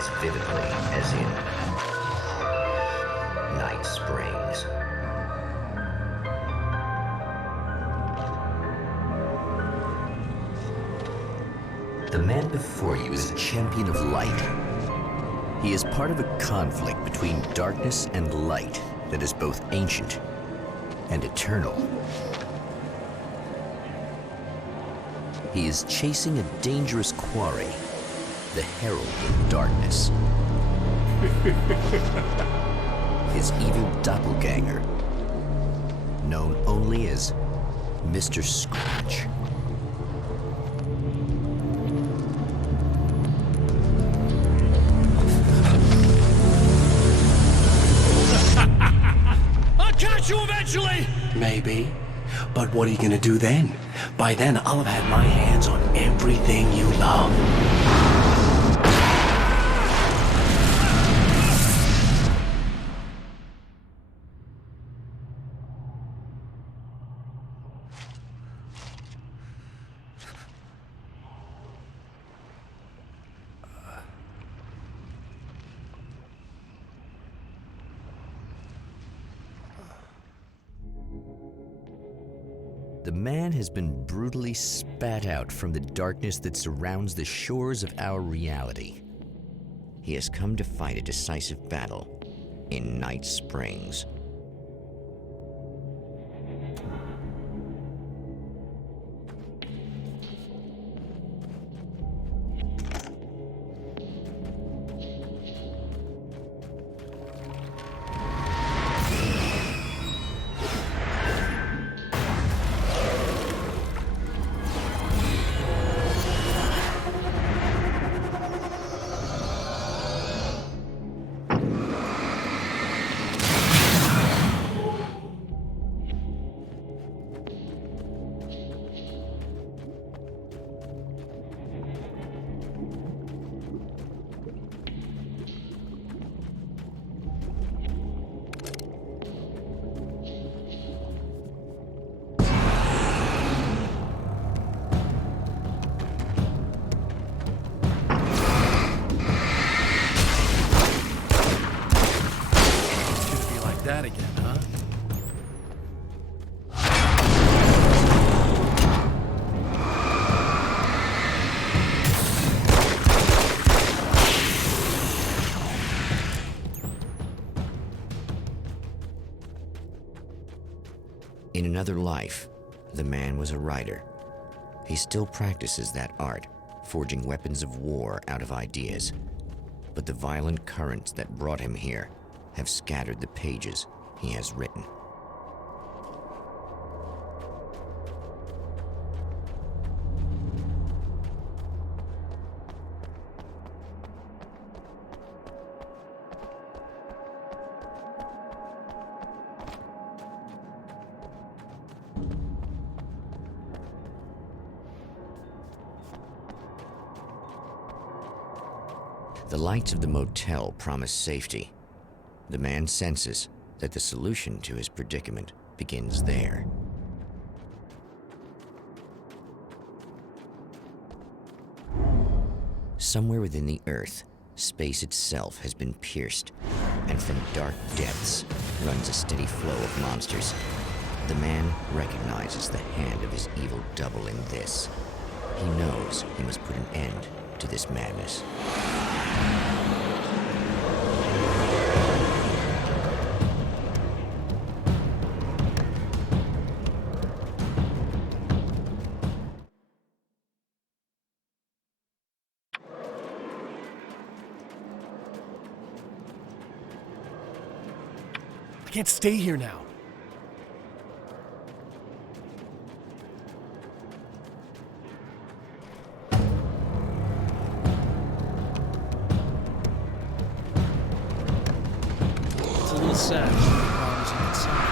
as vividly as in Night Springs. The man before you is a champion of light. He is part of a conflict between darkness and light that is both ancient and eternal. He is chasing a dangerous quarry, the Herald of Darkness. His evil doppelganger, known only as Mr. Scratch. I'll catch you eventually! Maybe. But what are you gonna do then? By then, I'll have had my hands on everything you love. The man has been brutally spat out from the darkness that surrounds the shores of our reality. He has come to fight a decisive battle in Night Springs. That again, huh? In another life, the man was a writer. He still practices that art, forging weapons of war out of ideas. But the violent currents that brought him here have scattered the pages he has written. The lights of the motel promise safety. The man senses that the solution to his predicament begins there. Somewhere within the earth, space itself has been pierced, and from dark depths runs a steady flow of monsters. The man recognizes the hand of his evil double in this. He knows he must put an end to this madness. I can't stay here now. It's a little sad. Problems in inside.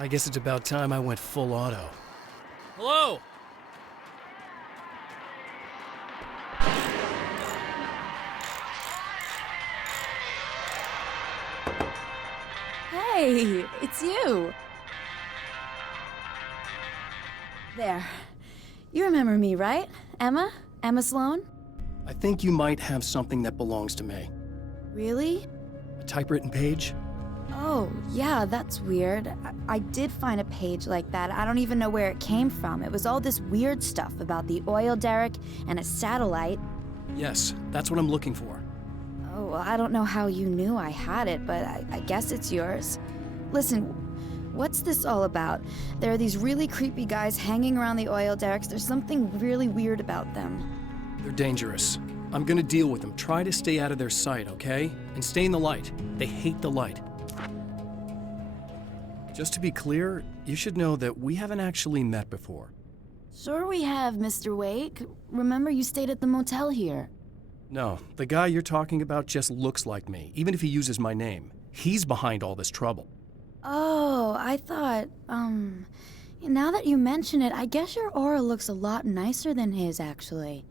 I guess it's about time I went full auto. Hello? Hey, it's you. There. You remember me, right? Emma? Emma Sloan? I think you might have something that belongs to me. Really? A typewritten page? Oh, yeah, that's weird. I did find a page like that. I don't even know where it came from. It was all this weird stuff about the oil derrick and a satellite. Yes, that's what I'm looking for. Oh, well, I don't know how you knew I had it, but I guess it's yours. Listen, what's this all about? There are these really creepy guys hanging around the oil derricks. There's something really weird about them. They're dangerous. I'm gonna deal with them. Try to stay out of their sight, okay? And stay in the light. They hate the light. Just to be clear, you should know that we haven't actually met before. Sure we have, Mr. Wake. Remember you stayed at the motel here. No, the guy you're talking about just looks like me, even if he uses my name. He's behind all this trouble. Oh, I thought, now that you mention it, I guess your aura looks a lot nicer than his, actually.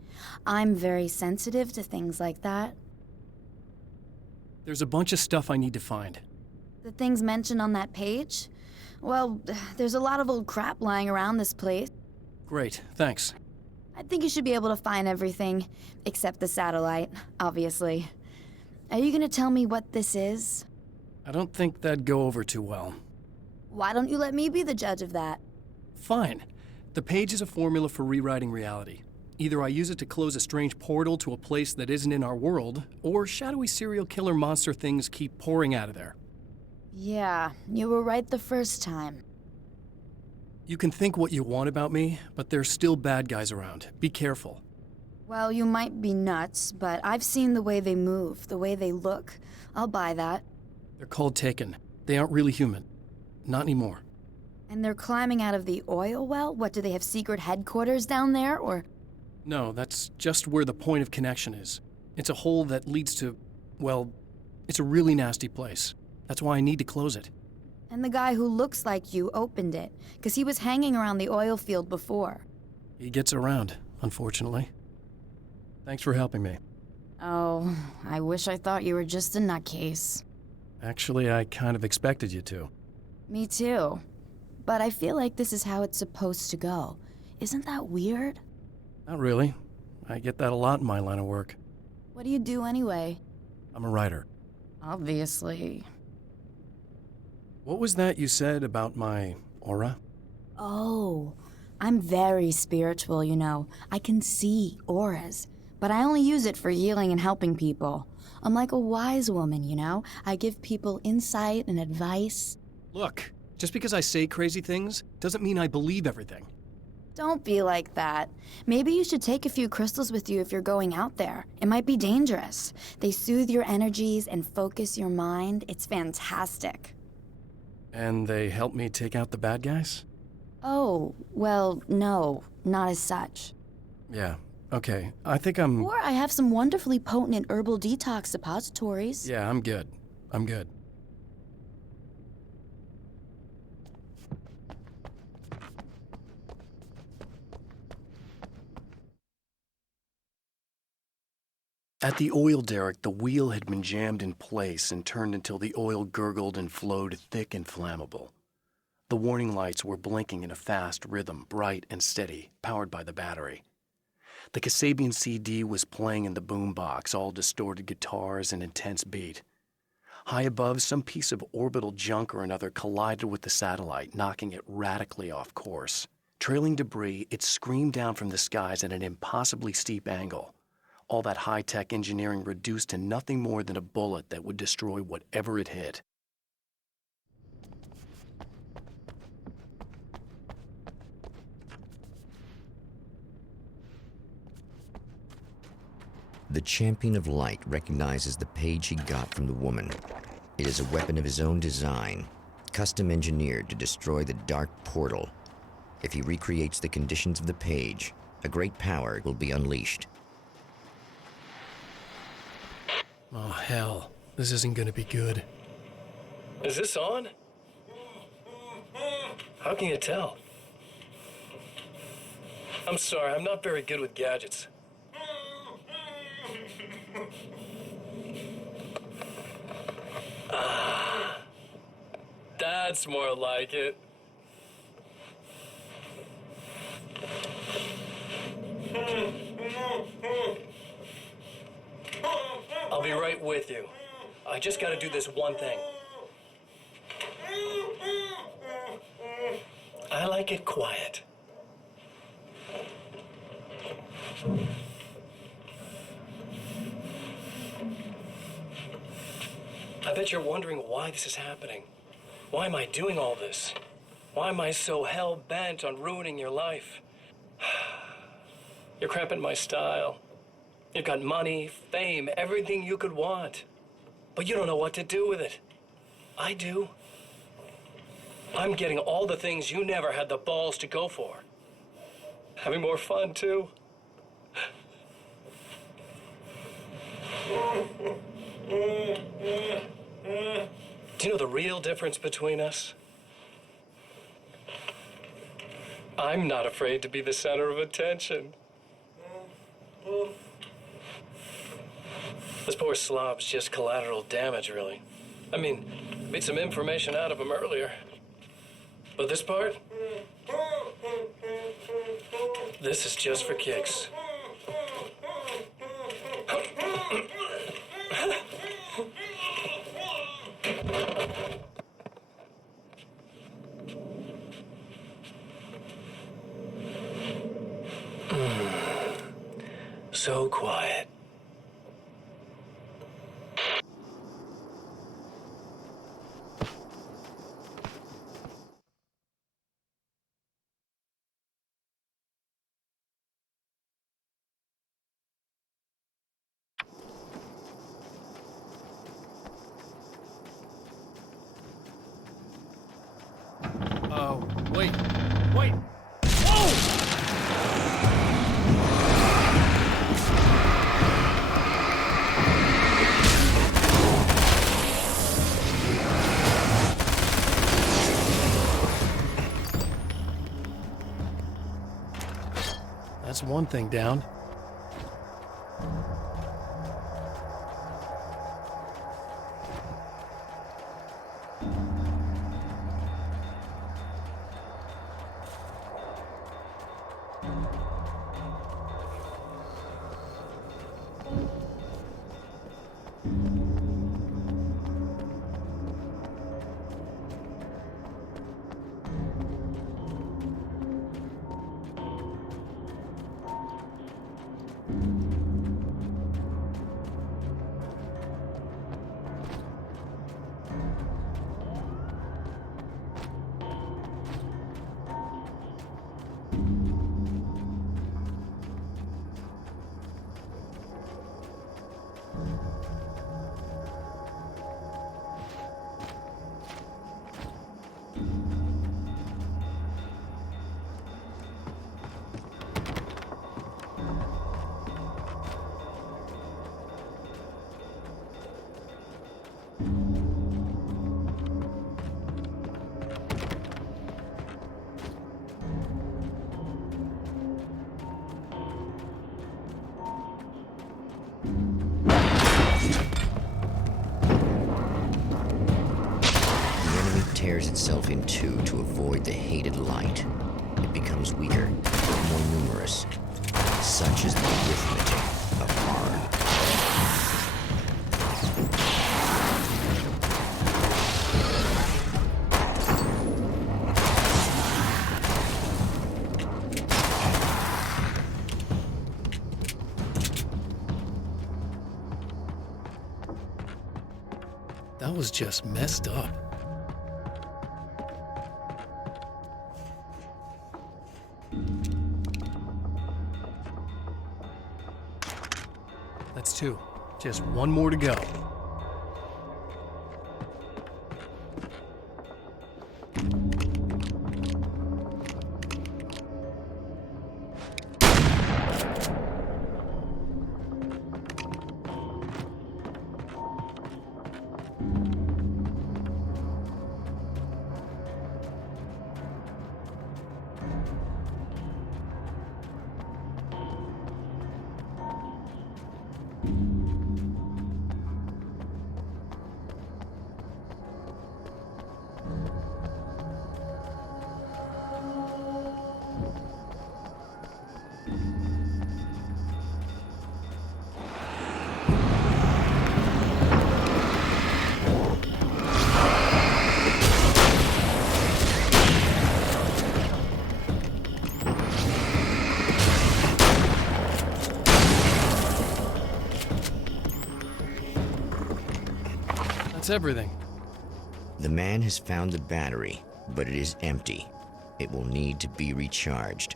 I'm very sensitive to things like that. There's a bunch of stuff I need to find. The things mentioned on that page? Well, there's a lot of old crap lying around this place. Great, thanks. I think you should be able to find everything, except the satellite, obviously. Are you gonna tell me what this is? I don't think that'd go over too well. Why don't you let me be the judge of that? Fine. The page is a formula for rewriting reality. Either I use it to close a strange portal to a place that isn't in our world, or shadowy serial killer monster things keep pouring out of there. Yeah, you were right the first time. You can think what you want about me, but there's still bad guys around. Be careful. Well, you might be nuts, but I've seen the way they move, the way they look. I'll buy that. They're called Taken. They aren't really human. Not anymore. And they're climbing out of the oil well? What, do they have secret headquarters down there, or...? No, that's just where the point of connection is. It's a hole that leads to, well, it's a really nasty place. That's why I need to close it. And the guy who looks like you opened it, because he was hanging around the oil field before. He gets around, unfortunately. Thanks for helping me. Oh, I wish I thought you were just a nutcase. Actually, I kind of expected you to. Me too. But I feel like this is how it's supposed to go. Isn't that weird? Not really. I get that a lot in my line of work. What do you do anyway? I'm a writer. Obviously. What was that you said about my aura? Oh, I'm very spiritual, you know. I can see auras, but I only use it for healing and helping people. I'm like a wise woman, you know? I give people insight and advice. Look, just because I say crazy things doesn't mean I believe everything. Don't be like that. Maybe you should take a few crystals with you if you're going out there. It might be dangerous. They soothe your energies and focus your mind. It's fantastic. And they help me take out the bad guys? Oh, well, no, not as such. Yeah, okay. I think I'm... Or I have some wonderfully potent herbal detox suppositories. Yeah, I'm good. I'm good. At the oil derrick, the wheel had been jammed in place and turned until the oil gurgled and flowed thick and flammable. The warning lights were blinking in a fast rhythm, bright and steady, powered by the battery. The Kasabian CD was playing in the boombox, all distorted guitars and intense beat. High above, some piece of orbital junk or another collided with the satellite, knocking it radically off course. Trailing debris, it screamed down from the skies at an impossibly steep angle. All that high-tech engineering reduced to nothing more than a bullet that would destroy whatever it hit. The Champion of Light recognizes the page he got from the woman. It is a weapon of his own design, custom engineered to destroy the dark portal. If he recreates the conditions of the page, a great power will be unleashed. Oh, hell. This isn't gonna be good. Is this on? How can you tell? I'm sorry, I'm not very good with gadgets. That's more like it. I'll be right with you. I just gotta do this one thing. I like it quiet. I bet you're wondering why this is happening. Why am I doing all this? Why am I so hell-bent on ruining your life? You're cramping my style. You've got money, fame, everything you could want. But you don't know what to do with it. I do. I'm getting all the things you never had the balls to go for. Having more fun, too. Do you know the real difference between us? I'm not afraid to be the center of attention. This poor slob's just collateral damage, really. I mean, beat some information out of him earlier. But this part? This is just for kicks. So quiet. Oh, wait. Wait! Whoa! That's one thing down. Tears itself in two to avoid the hated light. It becomes weaker, more numerous. Such is the arithmetic of harm. That was just messed up. That's two. Just one more to go. That's everything. The man has found the battery, but it is empty. It will need to be recharged.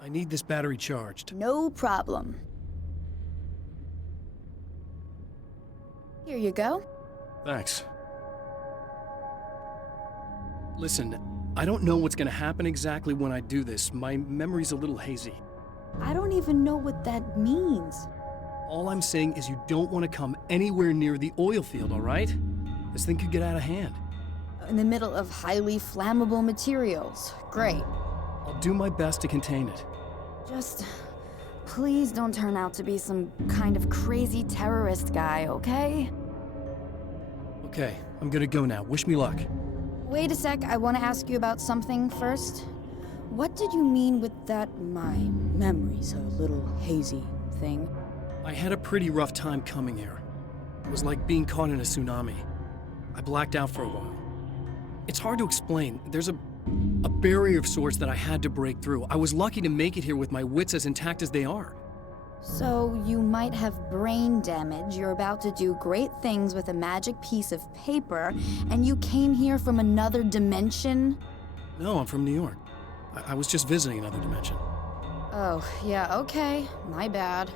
I need this battery charged. No problem. Here you go. Thanks. Listen, I don't know what's gonna happen exactly when I do this. My memory's a little hazy. I don't even know what that means. All I'm saying is you don't want to come anywhere near the oil field, all right? This thing could get out of hand. In the middle of highly flammable materials. Great. I'll do my best to contain it. Just please don't turn out to be some kind of crazy terrorist guy, okay? Okay, I'm gonna go now. Wish me luck. Wait a sec, I want to ask you about something first. What did you mean with that my memory's a little hazy thing? I had a pretty rough time coming here. It was like being caught in a tsunami. I blacked out for a while. It's hard to explain. There's a barrier of sorts that I had to break through. I was lucky to make it here with my wits as intact as they are. So you might have brain damage, you're about to do great things with a magic piece of paper, and you came here from another dimension? No, I'm from New York. I was just visiting another dimension. Oh, yeah, okay. My bad.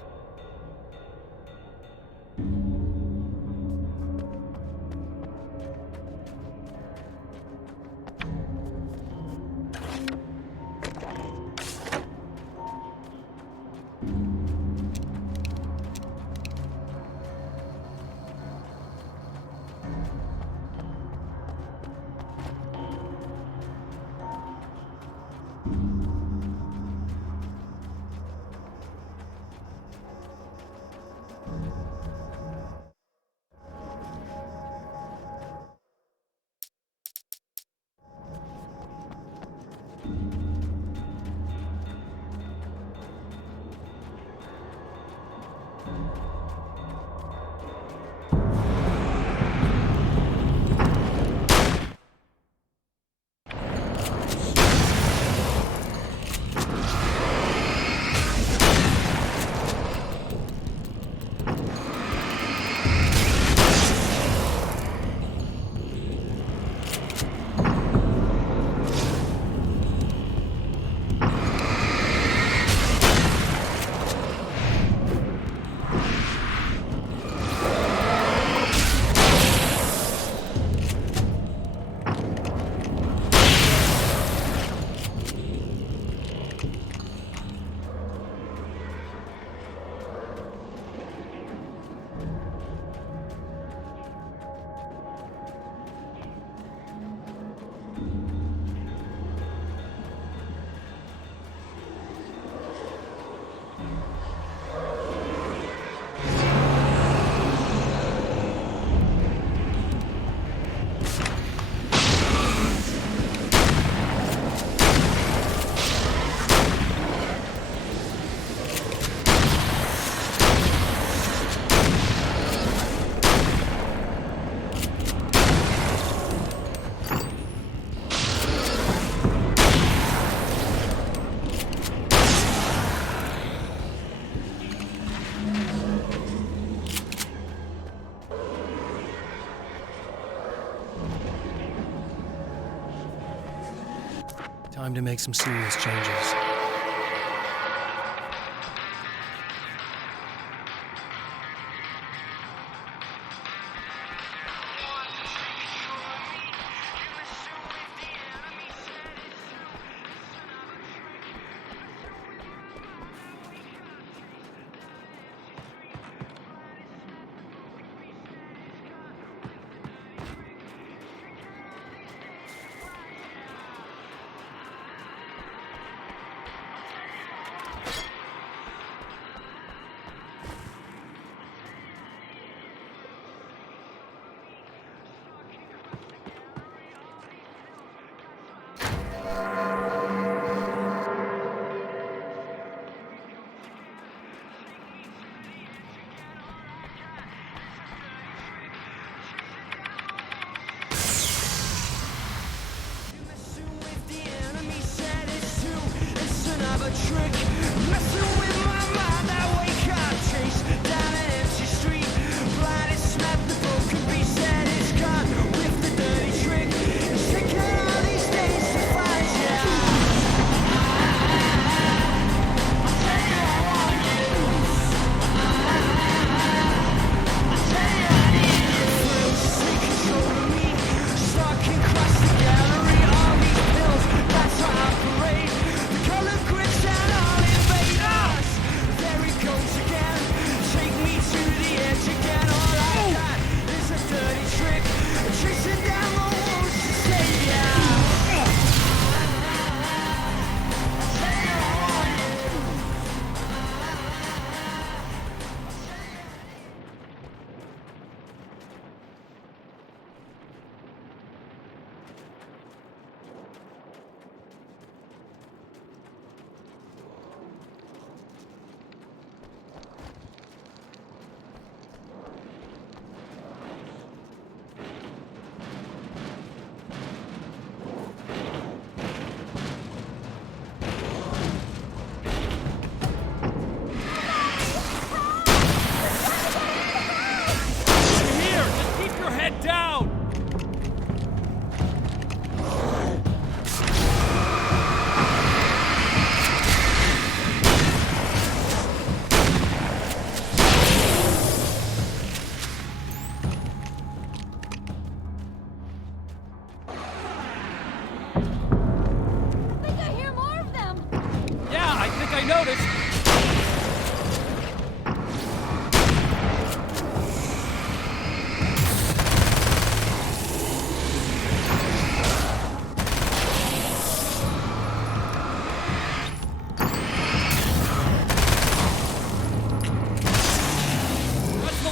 Time to make some serious changes.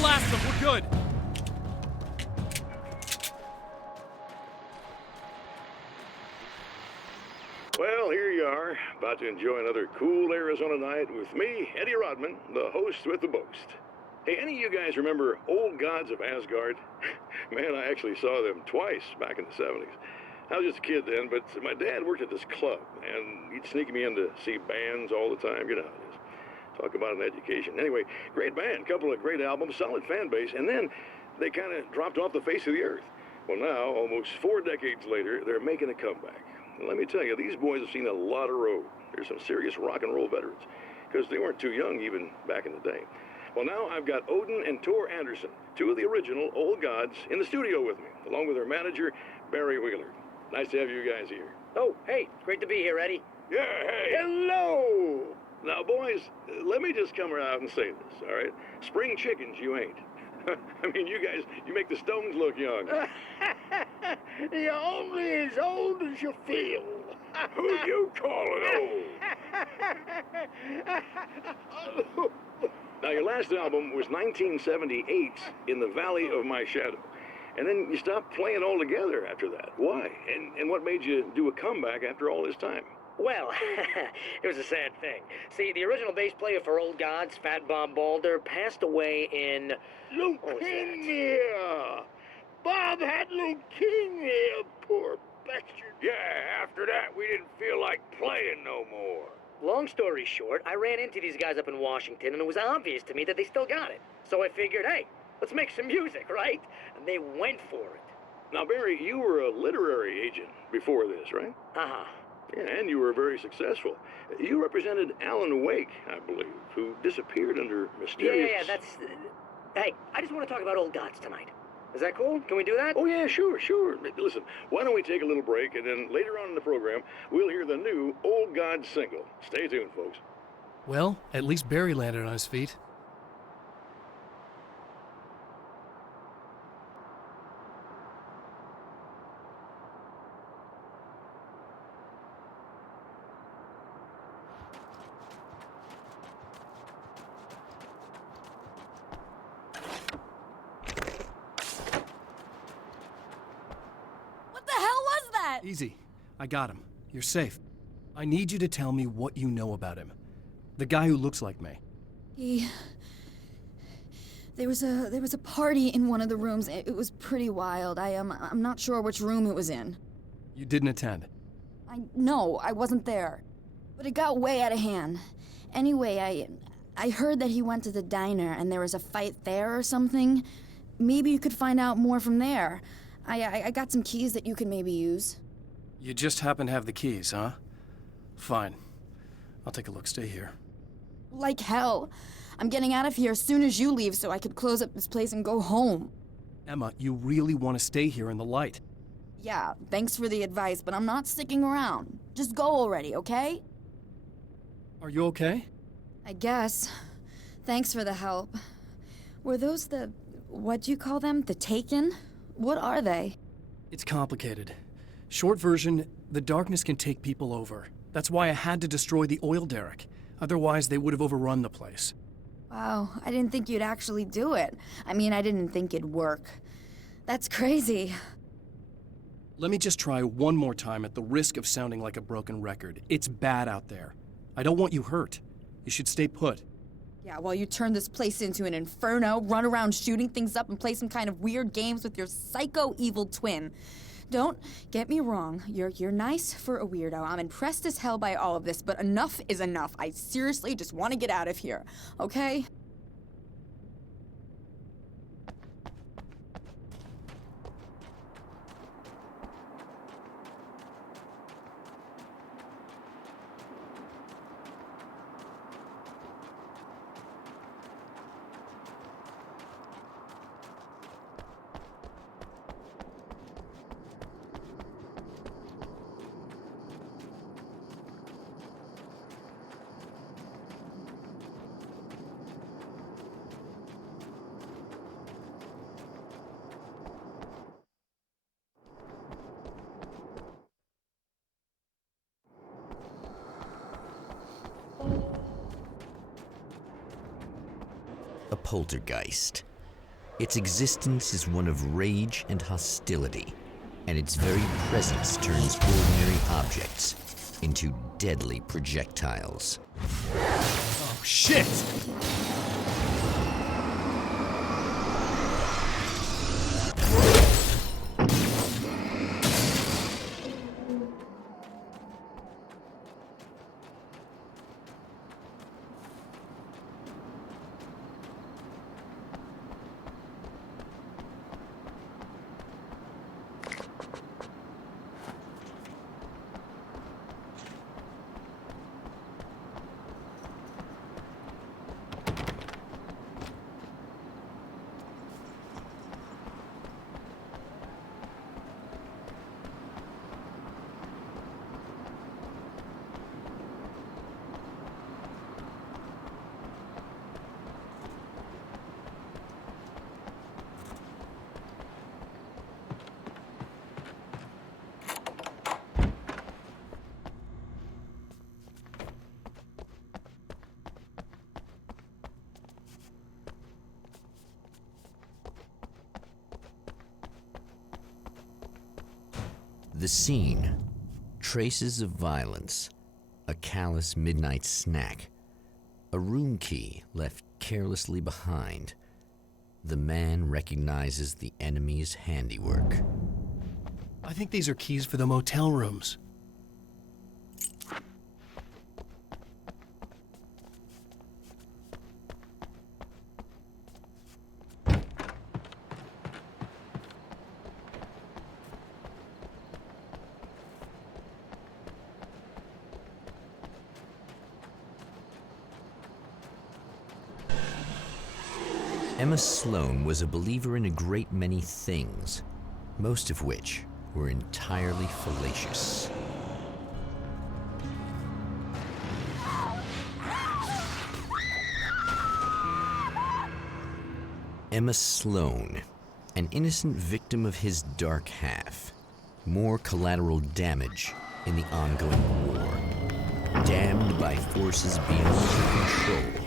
blast them. We're good. Well, here you are, about to enjoy another cool Arizona night with me, Eddie Rodman, the host with the boast. Hey, any of you guys remember Old Gods of Asgard? Man, I actually saw them twice back in the 70s. I was just a kid then, but my dad worked at this club, and he'd sneak me in to see bands all the time. You know how it is. Talk about an education. Anyway, great band, couple of great albums, solid fan base, and then they kind of dropped off the face of the earth. Well, now, almost 4 decades later, they're making a comeback. And let me tell you, these boys have seen a lot of road. There's some serious rock and roll veterans, because they weren't too young even back in the day. Well, now I've got Odin and Tor Anderson, 2 of the original Old Gods, in the studio with me, along with their manager, Barry Wheeler. Nice to have you guys here. Oh, hey, great to be here, Eddie. Yeah, hey. Hello! Now, boys, let me just come out and say this, all right? Spring chickens, you ain't. I mean, you guys, you make the Stones look young. You're only as old as you feel. Who you calling old? Now, your last album was 1978, In the Valley of My Shadow. And then you stopped playing altogether after that. Why? And what made you do a comeback after all this time? Well, it was a sad thing. See, the original bass player for Old Gods, Fat Bob Balder, passed away in... Leukemia! Bob had leukemia, poor bastard. Yeah, after that, we didn't feel like playing no more. Long story short, I ran into these guys up in Washington, and it was obvious to me that they still got it. So I figured, hey, let's make some music, right? And they went for it. Now, Barry, you were a literary agent before this, right? Uh-huh. Yeah, and you were very successful. You represented Alan Wake, I believe, who disappeared under mysterious... Yeah, that's... Hey, I just want to talk about Old Gods tonight. Is that cool? Can we do that? Oh, yeah, sure. Listen, why don't we take a little break, and then later on in the program, we'll hear the new Old Gods single. Stay tuned, folks. Well, at least Barry landed on his feet. Easy. I got him. You're safe. I need you to tell me what you know about him. The guy who looks like me. There was a party in one of the rooms. It was pretty wild. I'm not sure which room it was in. You didn't attend? No, I wasn't there. But it got way out of hand. Anyway, I heard that he went to the diner and there was a fight there or something. Maybe you could find out more from there. I got some keys that you could maybe use. You just happen to have the keys, huh? Fine. I'll take a look. Stay here. Like hell. I'm getting out of here as soon as you leave so I could close up this place and go home. Emma, you really want to stay here in the light? Yeah, thanks for the advice, but I'm not sticking around. Just go already, okay? Are you okay? I guess. Thanks for the help. Were those what do you call them? The Taken? What are they? It's complicated. Short version, the darkness can take people over. That's why I had to destroy the oil derrick. Otherwise, they would have overrun the place. Wow, I didn't think you'd actually do it. I mean, I didn't think it'd work. That's crazy. Let me just try one more time at the risk of sounding like a broken record. It's bad out there. I don't want you hurt. You should stay put. Yeah, while you turn this place into an inferno, run around shooting things up and play some kind of weird games with your psycho evil twin. Don't get me wrong, you're nice for a weirdo. I'm impressed as hell by all of this, but enough is enough. I seriously just want to get out of here, okay? A poltergeist. Its existence is one of rage and hostility, and its very presence turns ordinary objects into deadly projectiles. Oh, shit! The scene, traces of violence, a callous midnight snack, a room key left carelessly behind. The man recognizes the enemy's handiwork. I think these are keys for the motel rooms. Emma Sloan was a believer in a great many things, most of which were entirely fallacious. Emma Sloan, an innocent victim of his dark half. More collateral damage in the ongoing war. Damned by forces beyond her control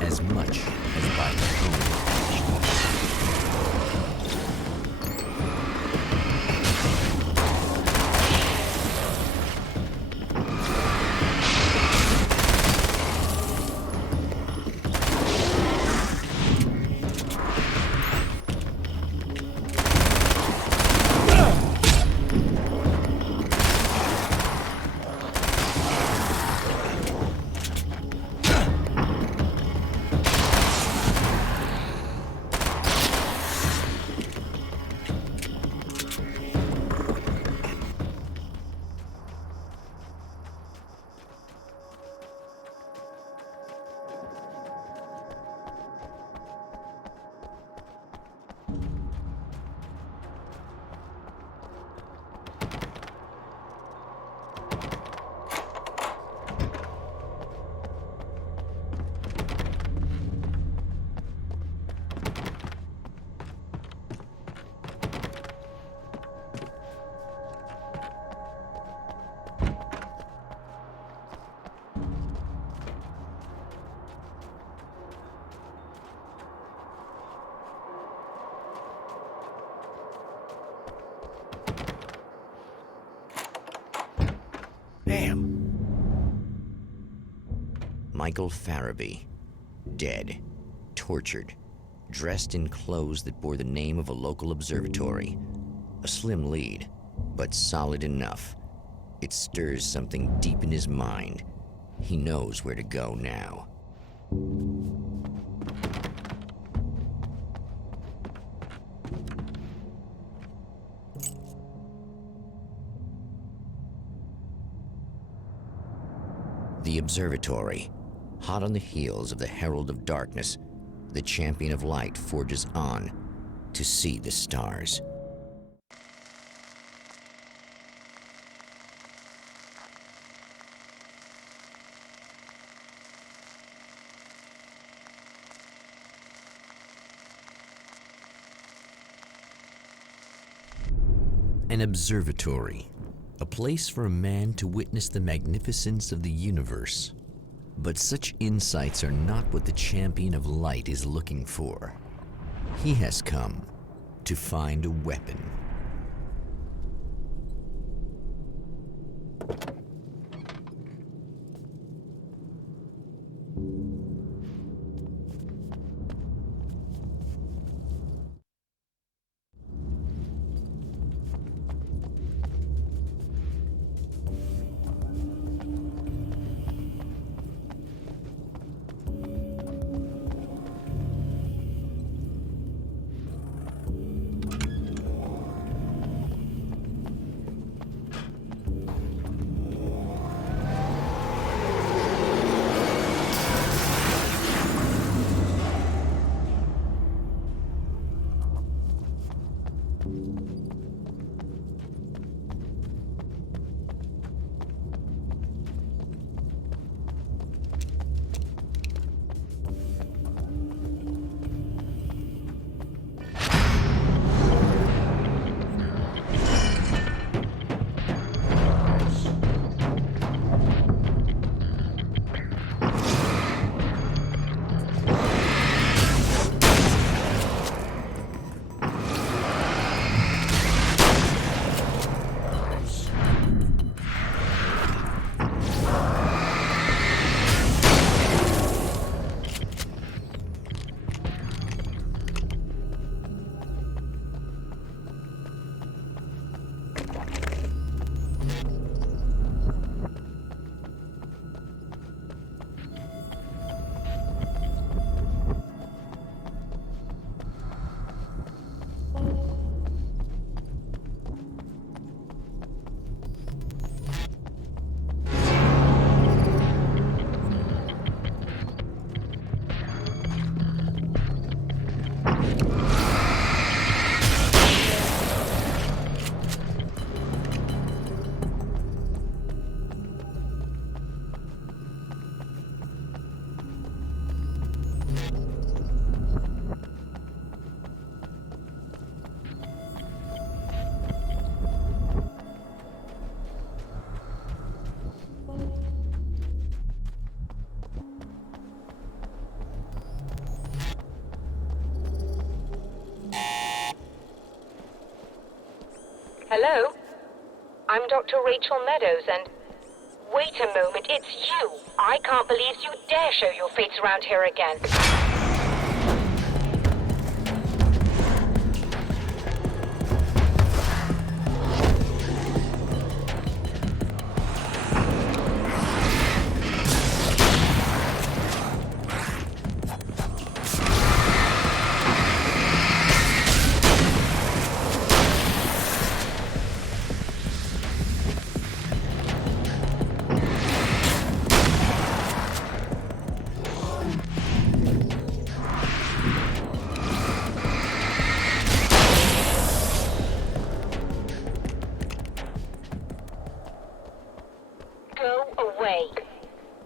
as much as by her own actions. Michael Farabee, dead, tortured, dressed in clothes that bore the name of a local observatory. A slim lead, but solid enough. It stirs something deep in his mind. He knows where to go now. The observatory. Hot on the heels of the Herald of Darkness, the Champion of Light forges on to see the stars. An observatory, a place for a man to witness the magnificence of the universe. But such insights are not what the Champion of Light is looking for. He has come to find a weapon. Hello? I'm Dr. Rachel Meadows, and... Wait a moment, it's you! I can't believe you dare show your face around here again.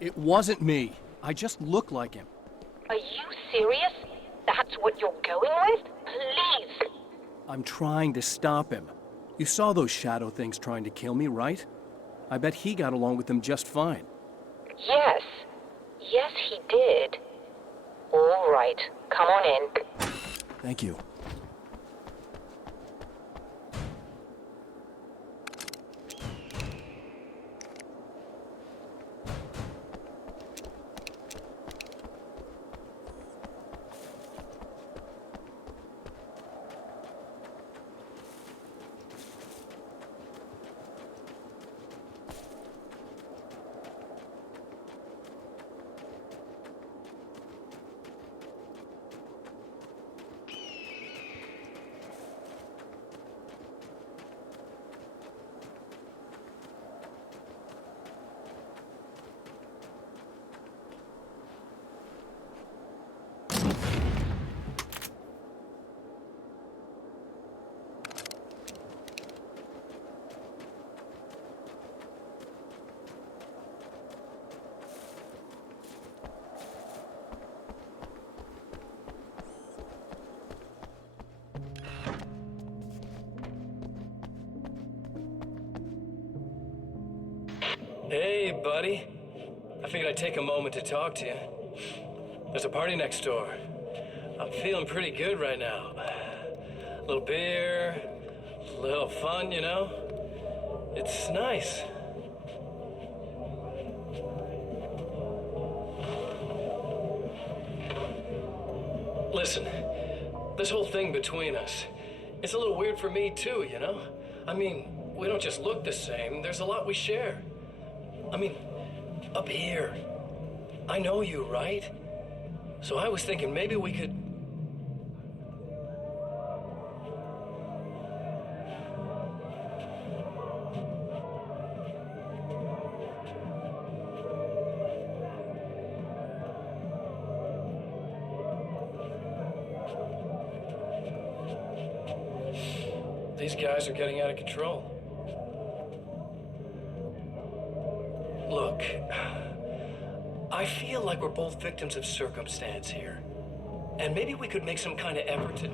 It wasn't me. I just look like him. Are you serious? That's what you're going with? Please! I'm trying to stop him. You saw those shadow things trying to kill me, right? I bet he got along with them just fine. Yes. Yes, he did. All right. Come on in. Thank you. Hey, buddy. I figured I'd take a moment to talk to you. There's a party next door. I'm feeling pretty good right now. A little beer, a little fun, you know? It's nice. Listen, this whole thing between us, it's a little weird for me too, you know? I mean, we don't just look the same, there's a lot we share. I mean, up here, I know you, right? So I was thinking maybe we could... These guys are getting out of control. Look, I feel like we're both victims of circumstance here. And maybe we could make some kind of effort to...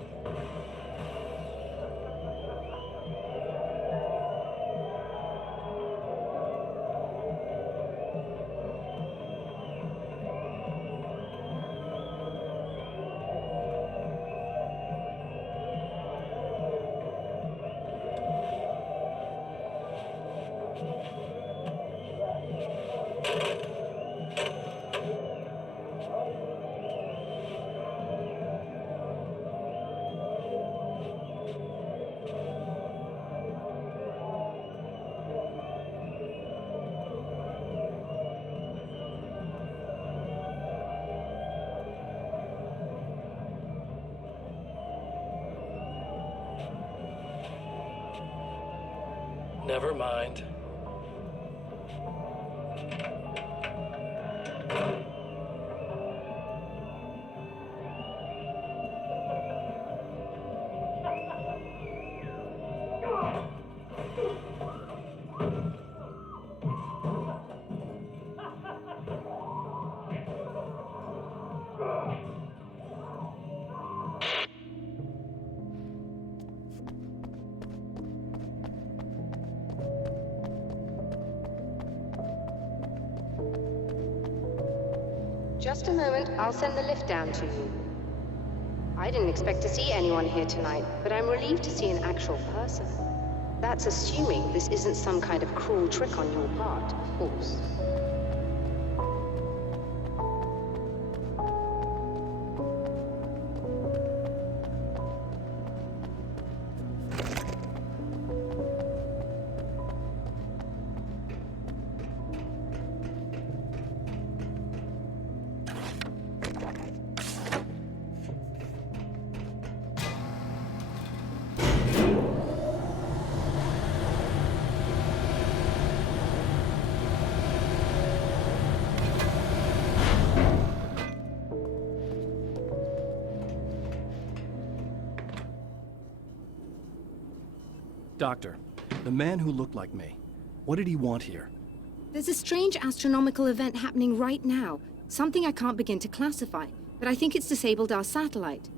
Never mind. Just a moment, I'll send the lift down to you. I didn't expect to see anyone here tonight, but I'm relieved to see an actual person. That's assuming this isn't some kind of cruel trick on your part, of course. Doctor, the man who looked like me, what did he want here? There's a strange astronomical event happening right now. Something I can't begin to classify, but I think it's disabled our satellite.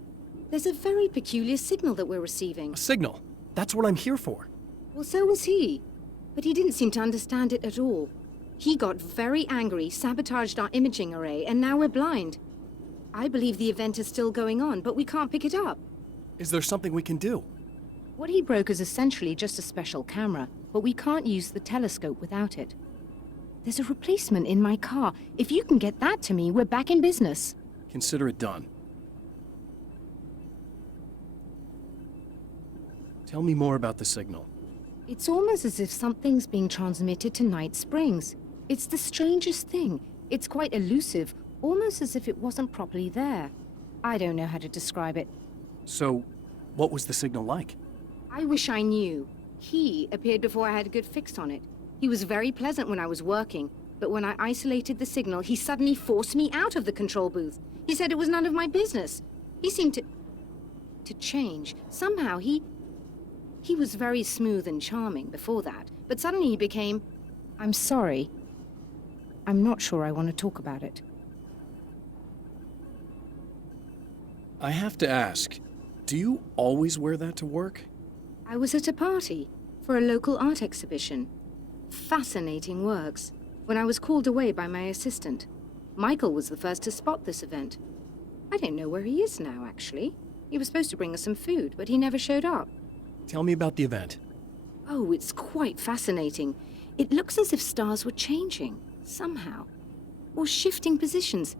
There's a very peculiar signal that we're receiving. A signal? That's what I'm here for. Well, so was he. But he didn't seem to understand it at all. He got very angry, sabotaged our imaging array, and now we're blind. I believe the event is still going on, but we can't pick it up. Is there something we can do? What he broke is essentially just a special camera, but we can't use the telescope without it. There's a replacement in my car. If you can get that to me, we're back in business. Consider it done. Tell me more about the signal. It's almost as if something's being transmitted to Night Springs. It's the strangest thing. It's quite elusive, almost as if it wasn't properly there. I don't know how to describe it. So, what was the signal like? I wish I knew. He appeared before I had a good fix on it. He was very pleasant when I was working, but when I isolated the signal, he suddenly forced me out of the control booth. He said it was none of my business. He seemed to change. Somehow he was very smooth and charming before that, but suddenly he became, "I'm sorry. I'm not sure I want to talk about it." I have to ask, do you always wear that to work? I was at a party for a local art exhibition. Fascinating works. When I was called away by my assistant. Michael was the first to spot this event. I don't know where he is now, actually. He was supposed to bring us some food, but he never showed up. Tell me about the event. Oh, it's quite fascinating. It looks as if stars were changing, somehow. Or shifting positions.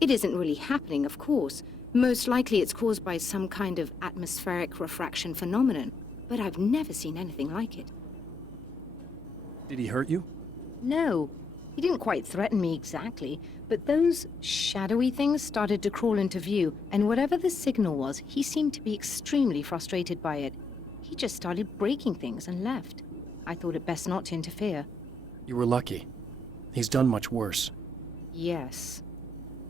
It isn't really happening, of course. Most likely it's caused by some kind of atmospheric refraction phenomenon, but I've never seen anything like it. Did he hurt you? No, he didn't quite threaten me exactly, but those shadowy things started to crawl into view, and whatever the signal was, he seemed to be extremely frustrated by it. He just started breaking things and left. I thought it best not to interfere. You were lucky. He's done much worse. Yes.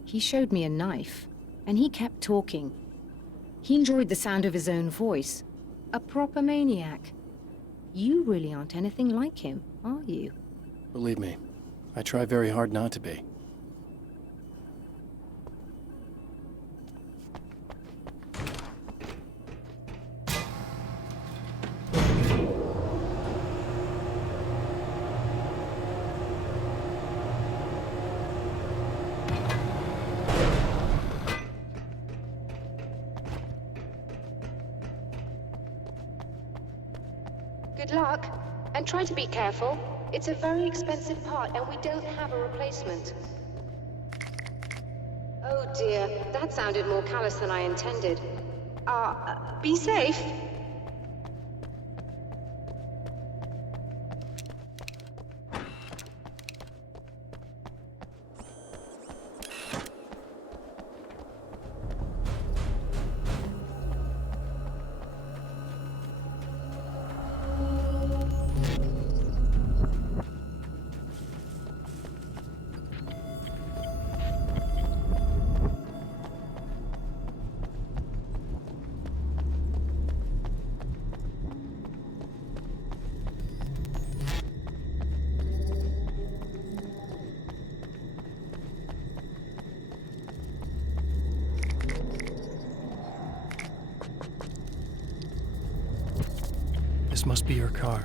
He showed me a knife, and he kept talking. He enjoyed the sound of his own voice. A proper maniac. You really aren't anything like him, are you? Believe me, I try very hard not to be. Good luck, and try to be careful. It's a very expensive part, and we don't have a replacement. Oh dear, that sounded more callous than I intended. Be safe. This must be your car.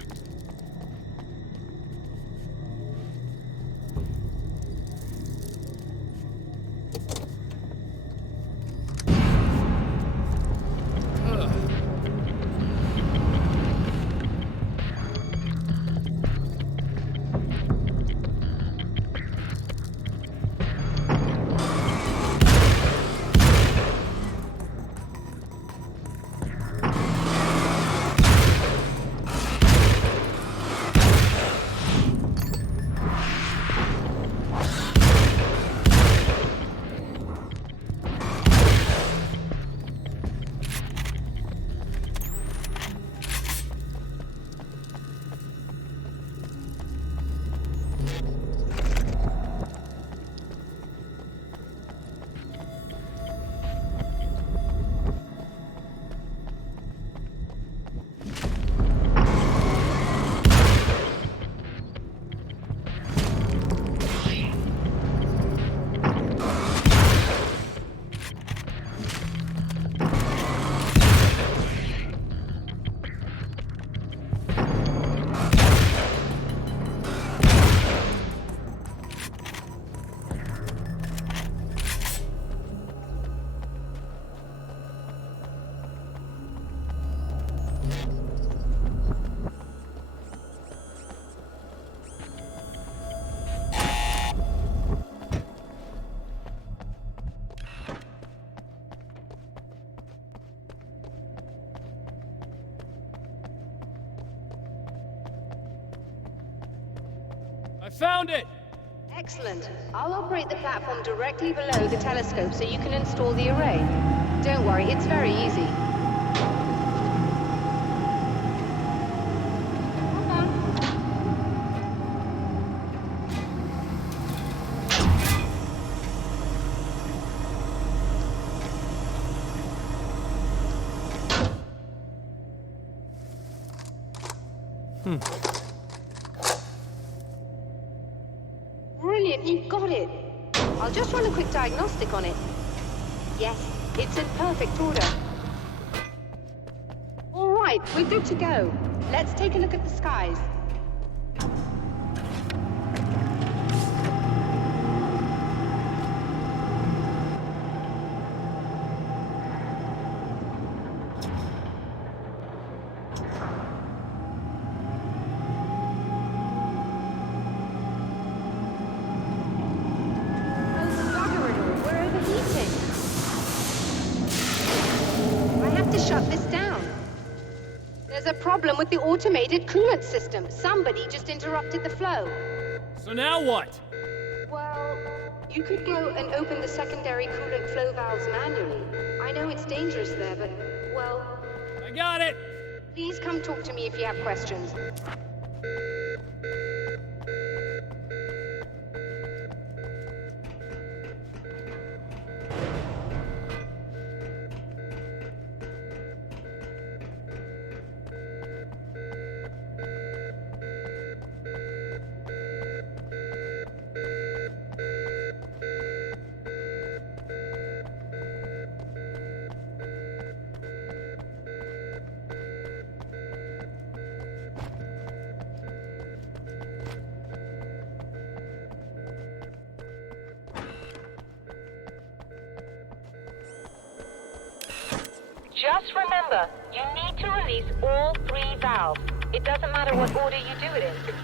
I found it! Excellent. I'll operate the platform directly below the telescope so you can install the array. Don't worry, it's very easy. Brilliant, you got it. I'll just run a quick diagnostic on it. Yes, it's in perfect order. All right, we're good to go. Let's take a look at the skies. shut this down. There's a problem with the automated coolant system. Somebody just interrupted the flow. So now what? Well, you could go and open the secondary coolant flow valves manually. I know it's dangerous there, but, well, I got it! please come talk to me if you have questions. Just remember, you need to release all 3 valves. It doesn't matter what order you do it in.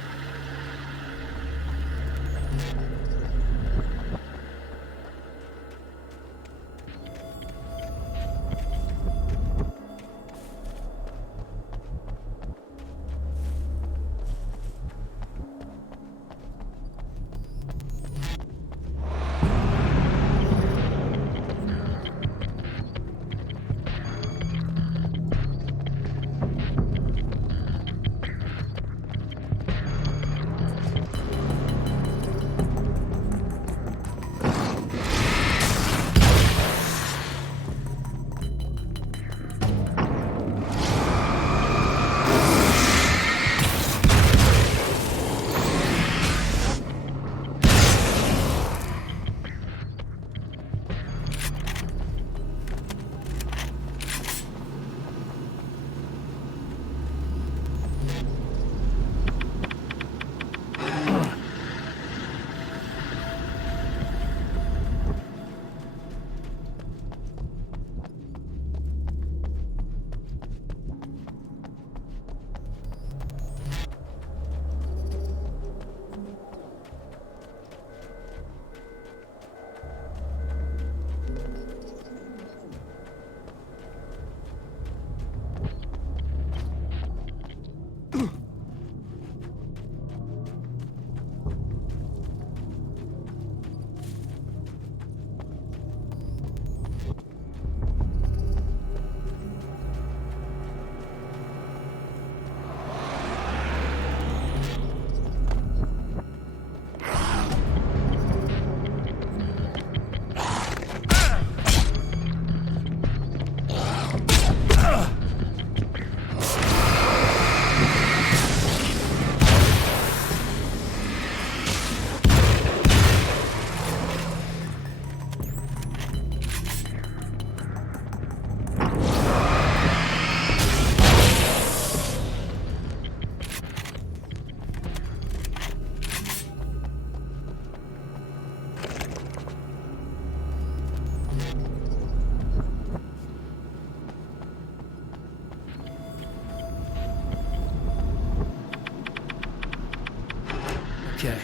Okay,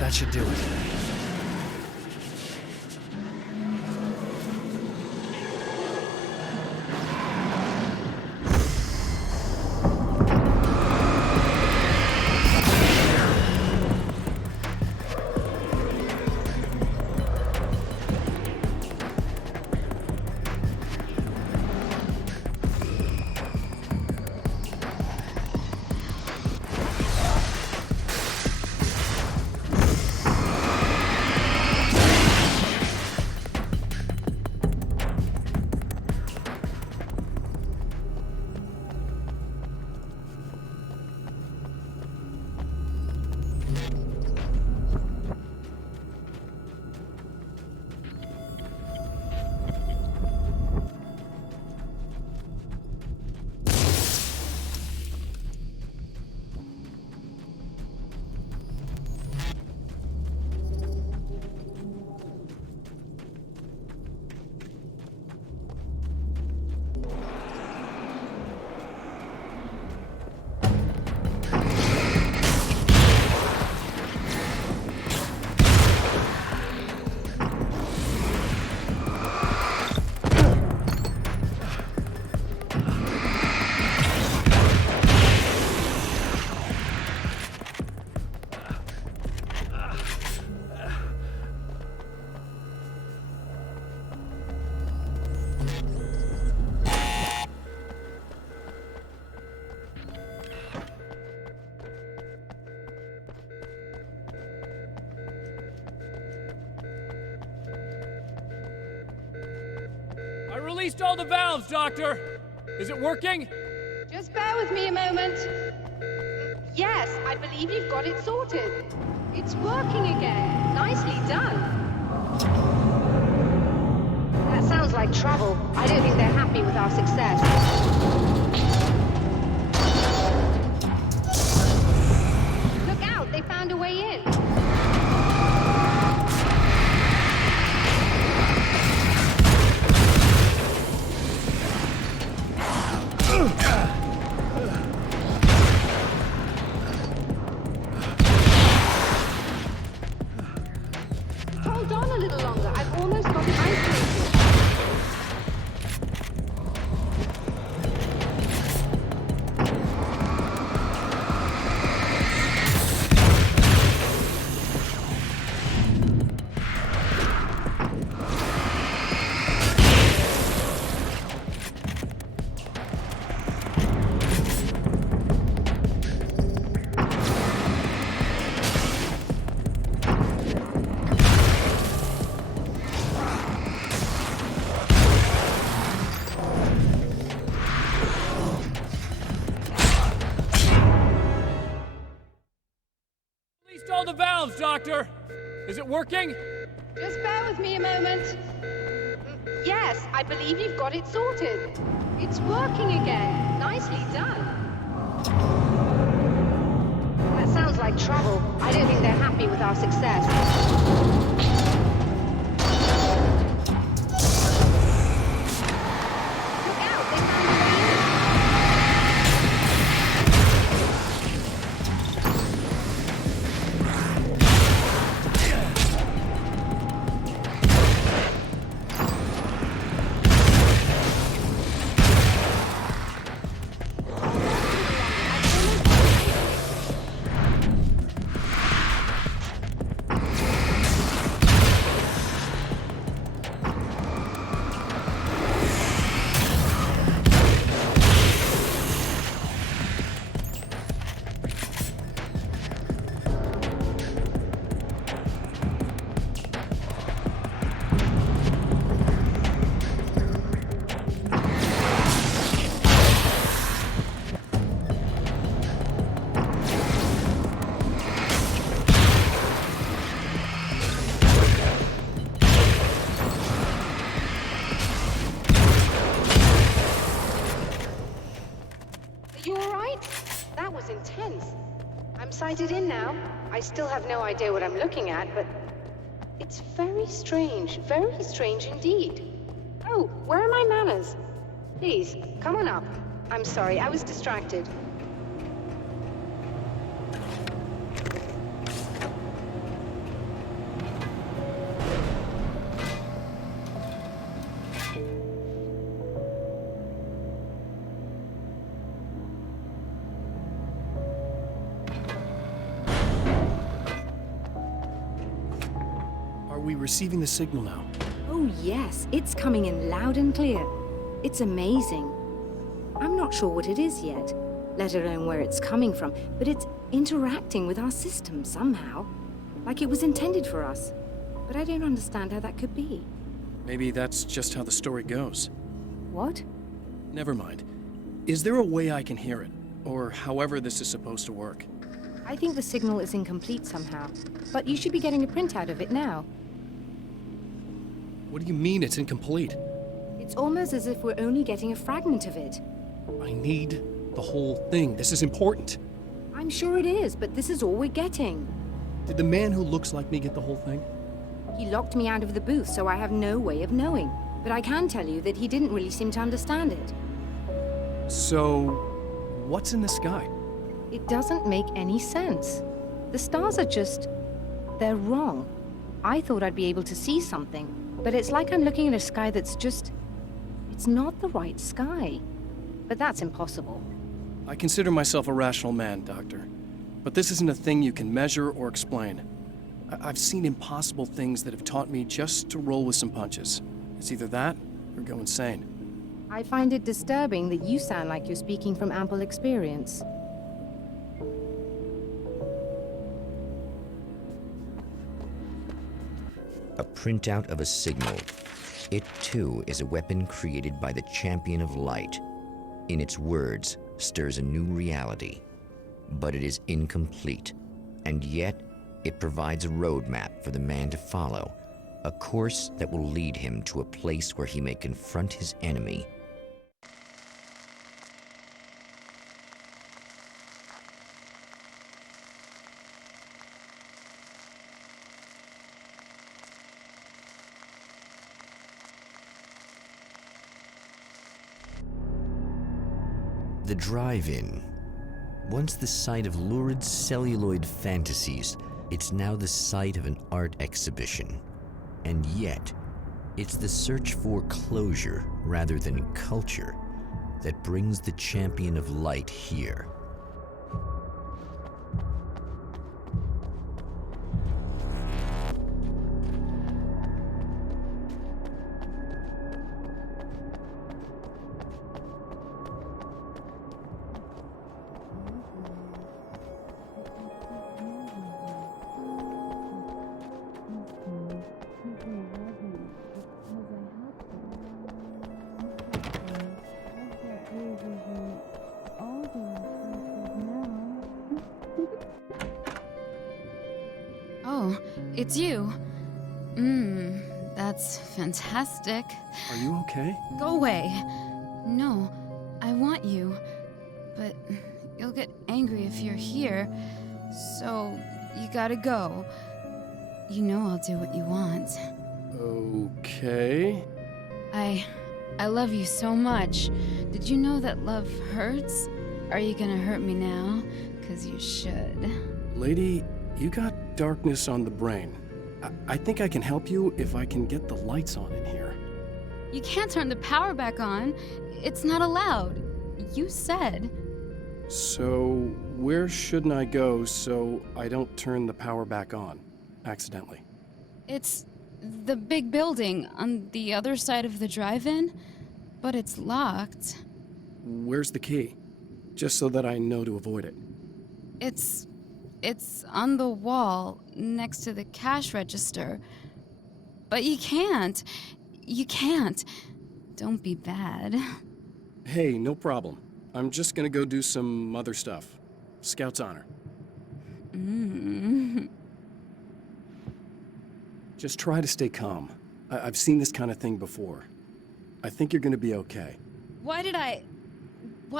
that should do it. Released all the valves, Doctor! Is it working? Just bear with me a moment. Yes, I believe you've got it sorted. It's working again. Nicely done. That sounds like trouble. I don't think they're happy with our success. Look out, they found a way in. Hold on a little longer. I've almost got it isolated. Released all the valves, Doctor! Is it working? Just bear with me a moment. Yes, I believe you've got it sorted. It's working again. Nicely done. That sounds like trouble. I don't think they're happy with our success. Look out, they found a way in. You all right? That was intense. I'm sighted in now. I still have no idea what I'm looking at, but it's very strange indeed. Oh, where are my manners? Please, come on up. I'm sorry, I was distracted. Are we receiving the signal now? Oh, yes, it's coming in loud and clear. It's amazing. I'm not sure what it is yet, let alone where it's coming from, but it's interacting with our system somehow, like it was intended for us. But I don't understand how that could be. Maybe that's just how the story goes. What? Never mind. Is there a way I can hear it? Or however this is supposed to work? I think the signal is incomplete somehow, but you should be getting a printout of it now. What do you mean it's incomplete? It's almost as if we're only getting a fragment of it. I need the whole thing. This is important. I'm sure it is, but this is all we're getting. Did the man who looks like me get the whole thing? He locked me out of the booth, so I have no way of knowing. But I can tell you that he didn't really seem to understand it. So, what's in the sky? It doesn't make any sense. The stars are just... they're wrong. I thought I'd be able to see something, but it's like I'm looking at a sky that's just... it's not the right sky. But that's impossible. I consider myself a rational man, Doctor. But this isn't a thing you can measure or explain. I've seen impossible things that have taught me just to roll with some punches. It's either that or go insane. I find it disturbing that you sound like you're speaking from ample experience. A printout of a signal. It too is a weapon created by the Champion of Light. In its words, stirs a new reality. But it is incomplete, and yet it provides a roadmap for the man to follow, a course that will lead him to a place where he may confront his enemy. The drive-in. Once the site of lurid celluloid fantasies, it's now the site of an art exhibition. And yet, it's the search for closure rather than culture that brings the Champion of Light here. Oh, it's you. That's fantastic. Are you okay? Go away. No, I want you. But you'll get angry if you're here. So, you gotta go. You know I'll do what you want. Okay. I love you so much. Did you know that love hurts? Are you gonna hurt me now? 'Cause you should. Lady, you got darkness on the brain. I think I can help you if I can get the lights on in here. You can't turn the power back on. It's not allowed. You said. So, where shouldn't I go so I don't turn the power back on accidentally? It's the big building on the other side of the drive-in, but it's locked. Where's the key? Just so that I know to avoid it. It's on the wall next to the cash register. But you can't. You can't. Don't be bad. Hey, no problem. I'm just gonna go do some other stuff. Scout's honor. Just try to stay calm. I've seen this kind of thing before. I think you're gonna be okay. Why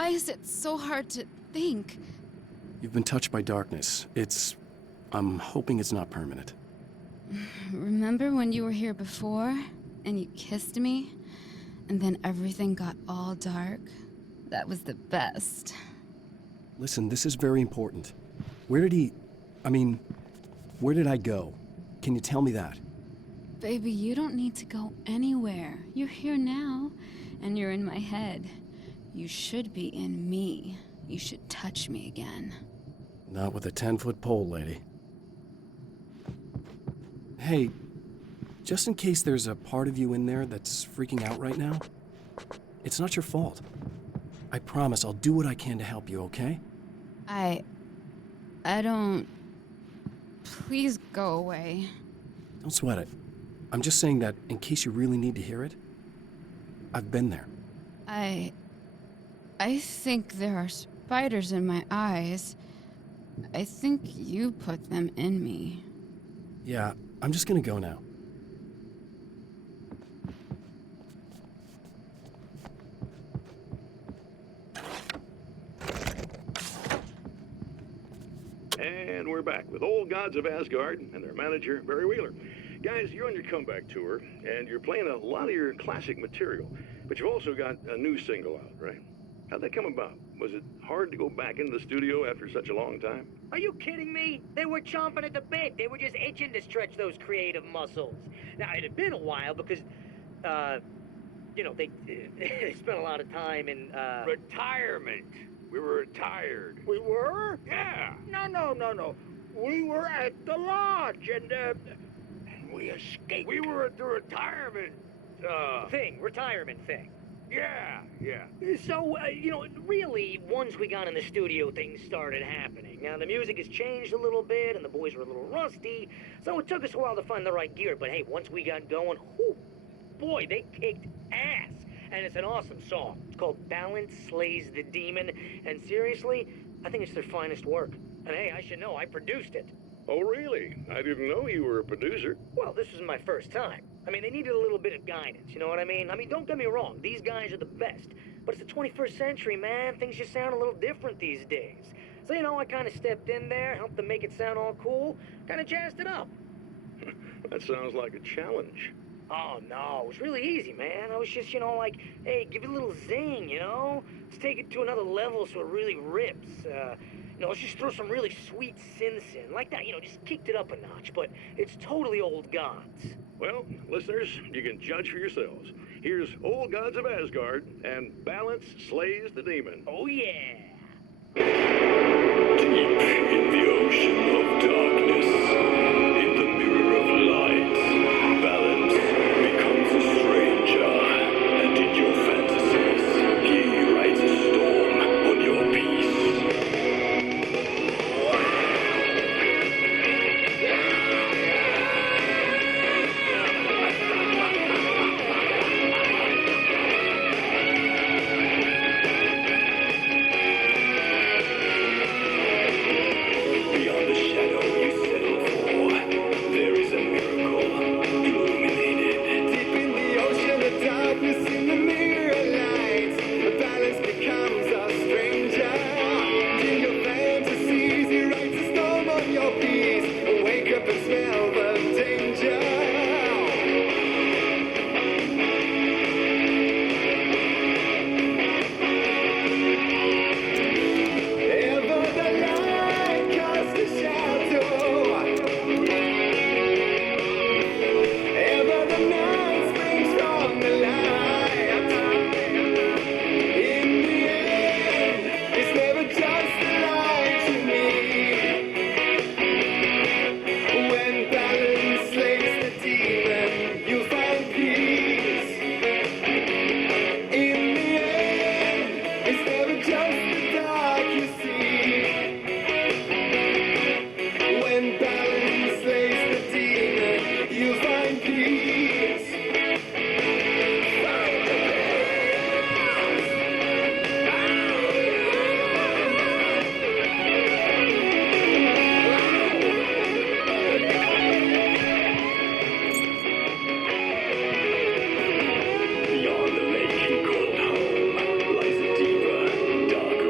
is it so hard to think? You've been touched by darkness. I'm hoping it's not permanent. Remember when you were here before and you kissed me? And then everything got all dark? That was the best. Listen, this is very important. Where did I go? Can you tell me that? Baby, you don't need to go anywhere. You're here now, and you're in my head. You should be in me. You should touch me again. Not with a 10-foot pole, lady. Hey, just in case there's a part of you in there that's freaking out right now, it's not your fault. I promise I'll do what I can to help you, okay? I don't... Please go away. Don't sweat it. I'm just saying that in case you really need to hear it, I've been there. I think there are spiders in my eyes. I think you put them in me. Yeah, I'm just gonna go now. And we're back with Old Gods of Asgard and their manager, Barry Wheeler. Guys, you're on your comeback tour, and you're playing a lot of your classic material, but you've also got a new single out, right? How'd that come about? Was it hard to go back into the studio after such a long time? Are you kidding me? They were chomping at the bit. They were just itching to stretch those creative muscles. Now, it had been a while because, they spent a lot of time in, Retirement. We were retired. We were? Yeah. No. We were at the lodge and We escaped. We were at the retirement, retirement thing. Yeah. So, really, once we got in the studio, things started happening. Now, the music has changed a little bit, and the boys were a little rusty, so it took us a while to find the right gear. But hey, once we got going, boy, they kicked ass. And it's an awesome song. It's called Balance Slays the Demon. And seriously, I think it's their finest work. And hey, I should know, I produced it. Oh, really? I didn't know you were a producer. Well, this was my first time. I mean, they needed a little bit of guidance, you know what I mean? Don't get me wrong, these guys are the best. But it's the 21st century, man. Things just sound a little different these days. So, I kind of stepped in there, helped them make it sound all cool, kind of jazzed it up. That sounds like a challenge. Oh, no, it was really easy, man. I was just, like, hey, give it a little zing, Let's take it to another level so it really rips. Let's just throw some really sweet synths in. Like that, just kicked it up a notch, but it's totally old gods. Well, listeners, you can judge for yourselves. Here's Old Gods of Asgard and Balance Slays the Demon. Oh, yeah. Deep in the ocean of darkness, in the mirror of light, Balance becomes a stranger, and in your fantasies, he rides a storm on your peace. Beyond the lake he called home lies a deeper, darker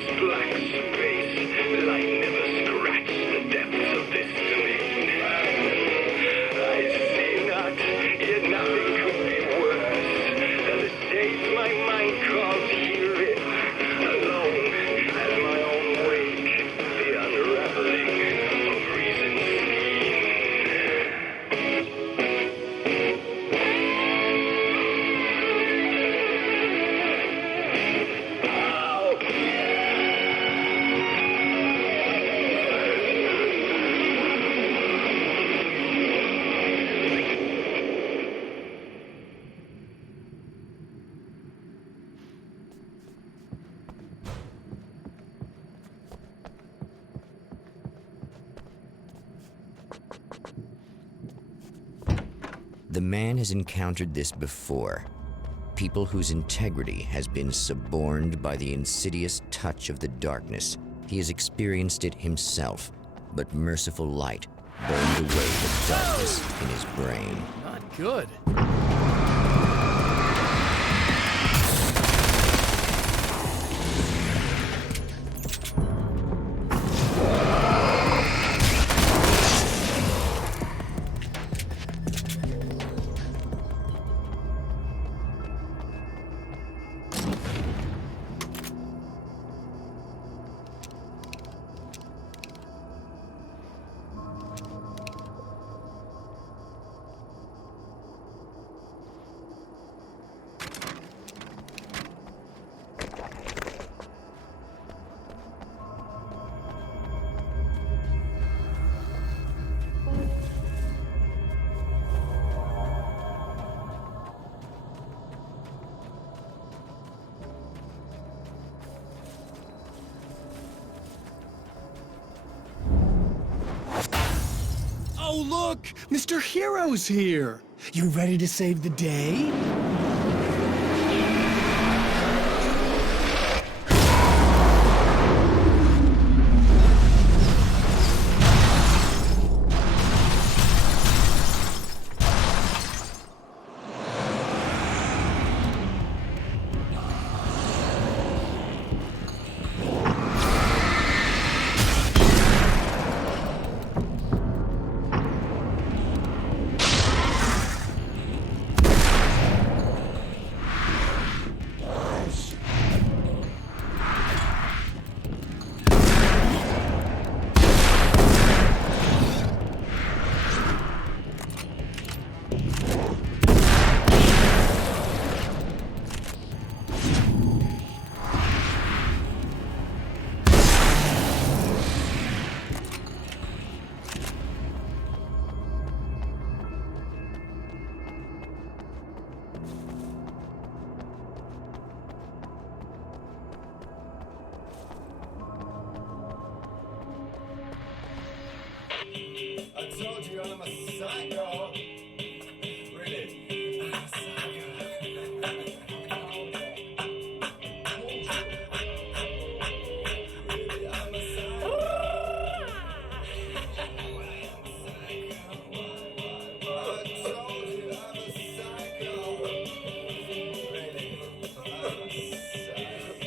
endless black space. Light never scratched the depths of this domain. I see not, yet nothing could be worse than the state my mind calls herein. Alone, at my own wake, the unraveling of reason's scheme. The man has encountered this before. People whose integrity has been suborned by the insidious touch of the darkness. He has experienced it himself, but merciful light burned away the darkness in his brain. Not good. Oh, look! Mr. Hero's here! You ready to save the day? I told you I'm a psycho. Really? I'm a psycho. Really, I'm a psycho. I told you I'm a psycho. Really, I'm a psycho.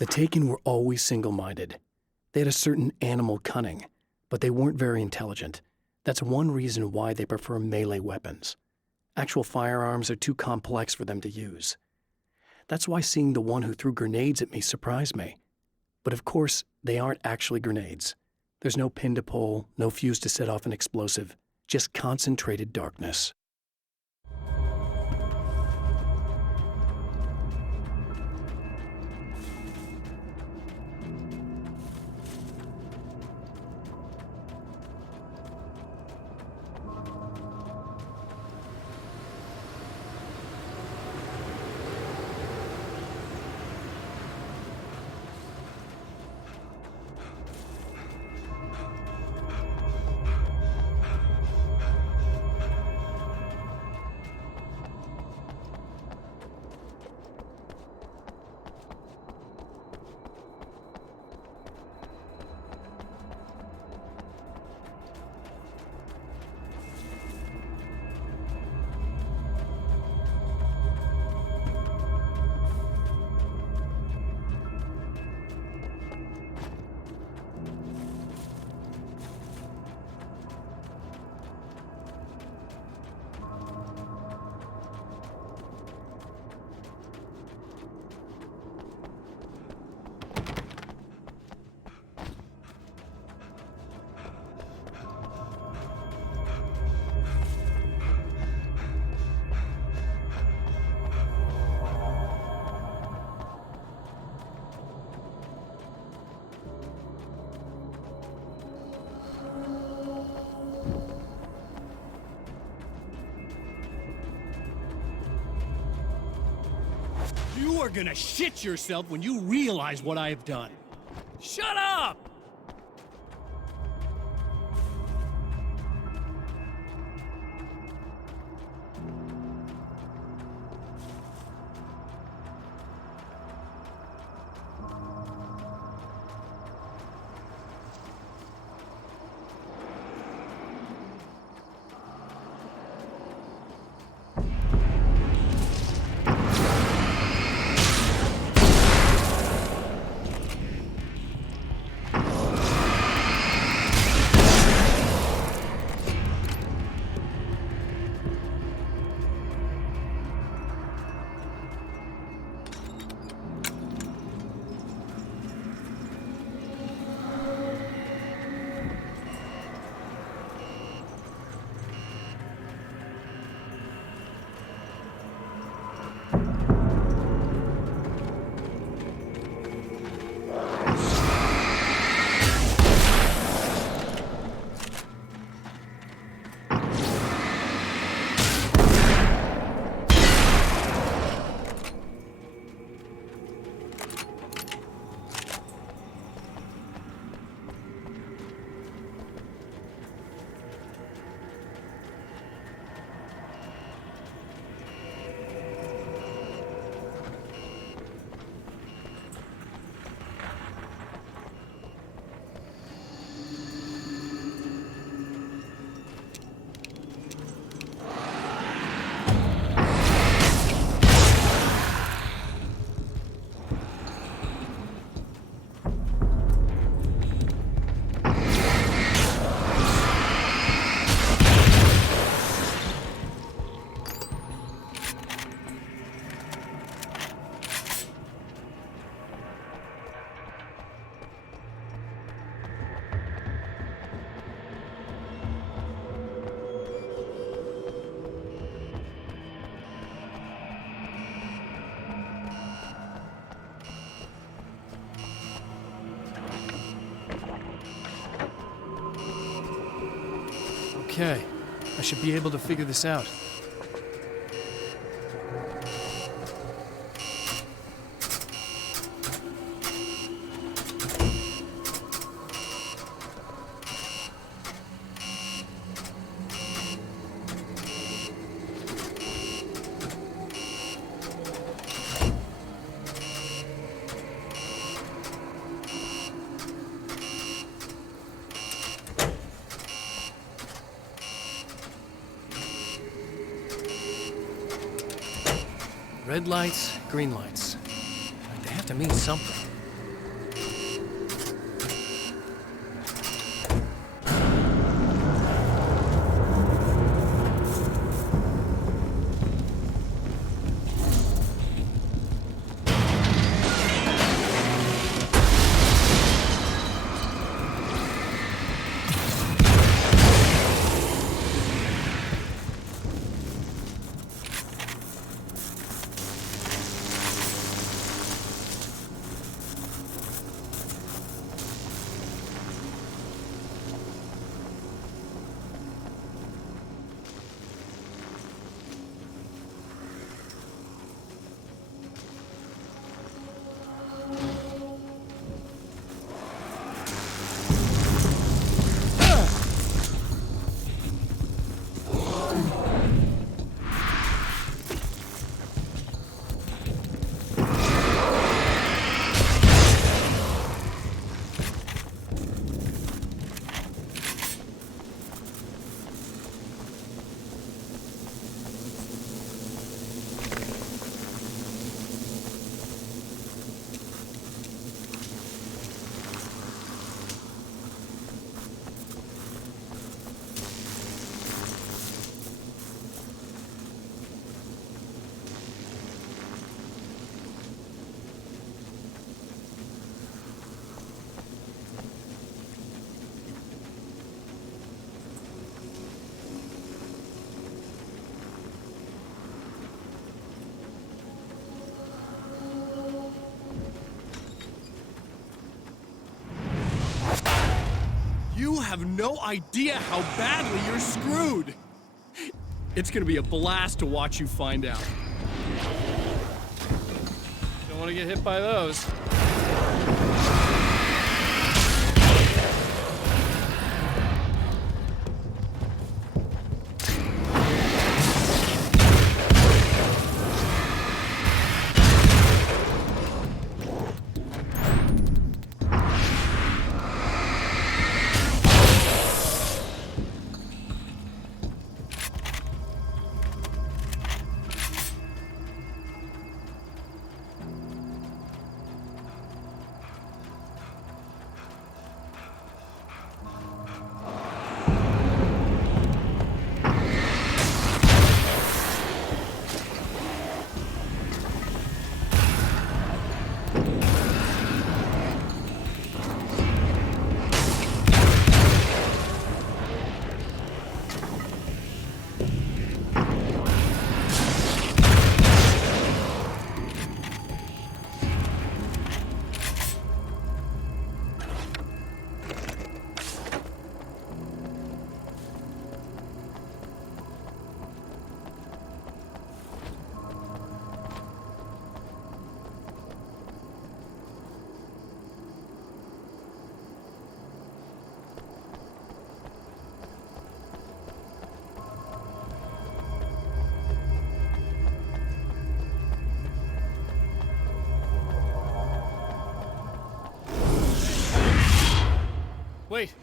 The Taken were always single-minded. They had a certain animal cunning, but they weren't very intelligent. That's one reason why they prefer melee weapons. Actual firearms are too complex for them to use. That's why seeing the one who threw grenades at me surprised me. But of course, they aren't actually grenades. There's no pin to pull, no fuse to set off an explosive, just concentrated darkness. You are gonna shit yourself when you realize what I have done. Shut up! Okay, I should be able to figure this out. Red lights, green lights. They have to mean something. have no idea how badly you're screwed. It's gonna be a blast to watch you find out. Don't want to get hit by those. Wait.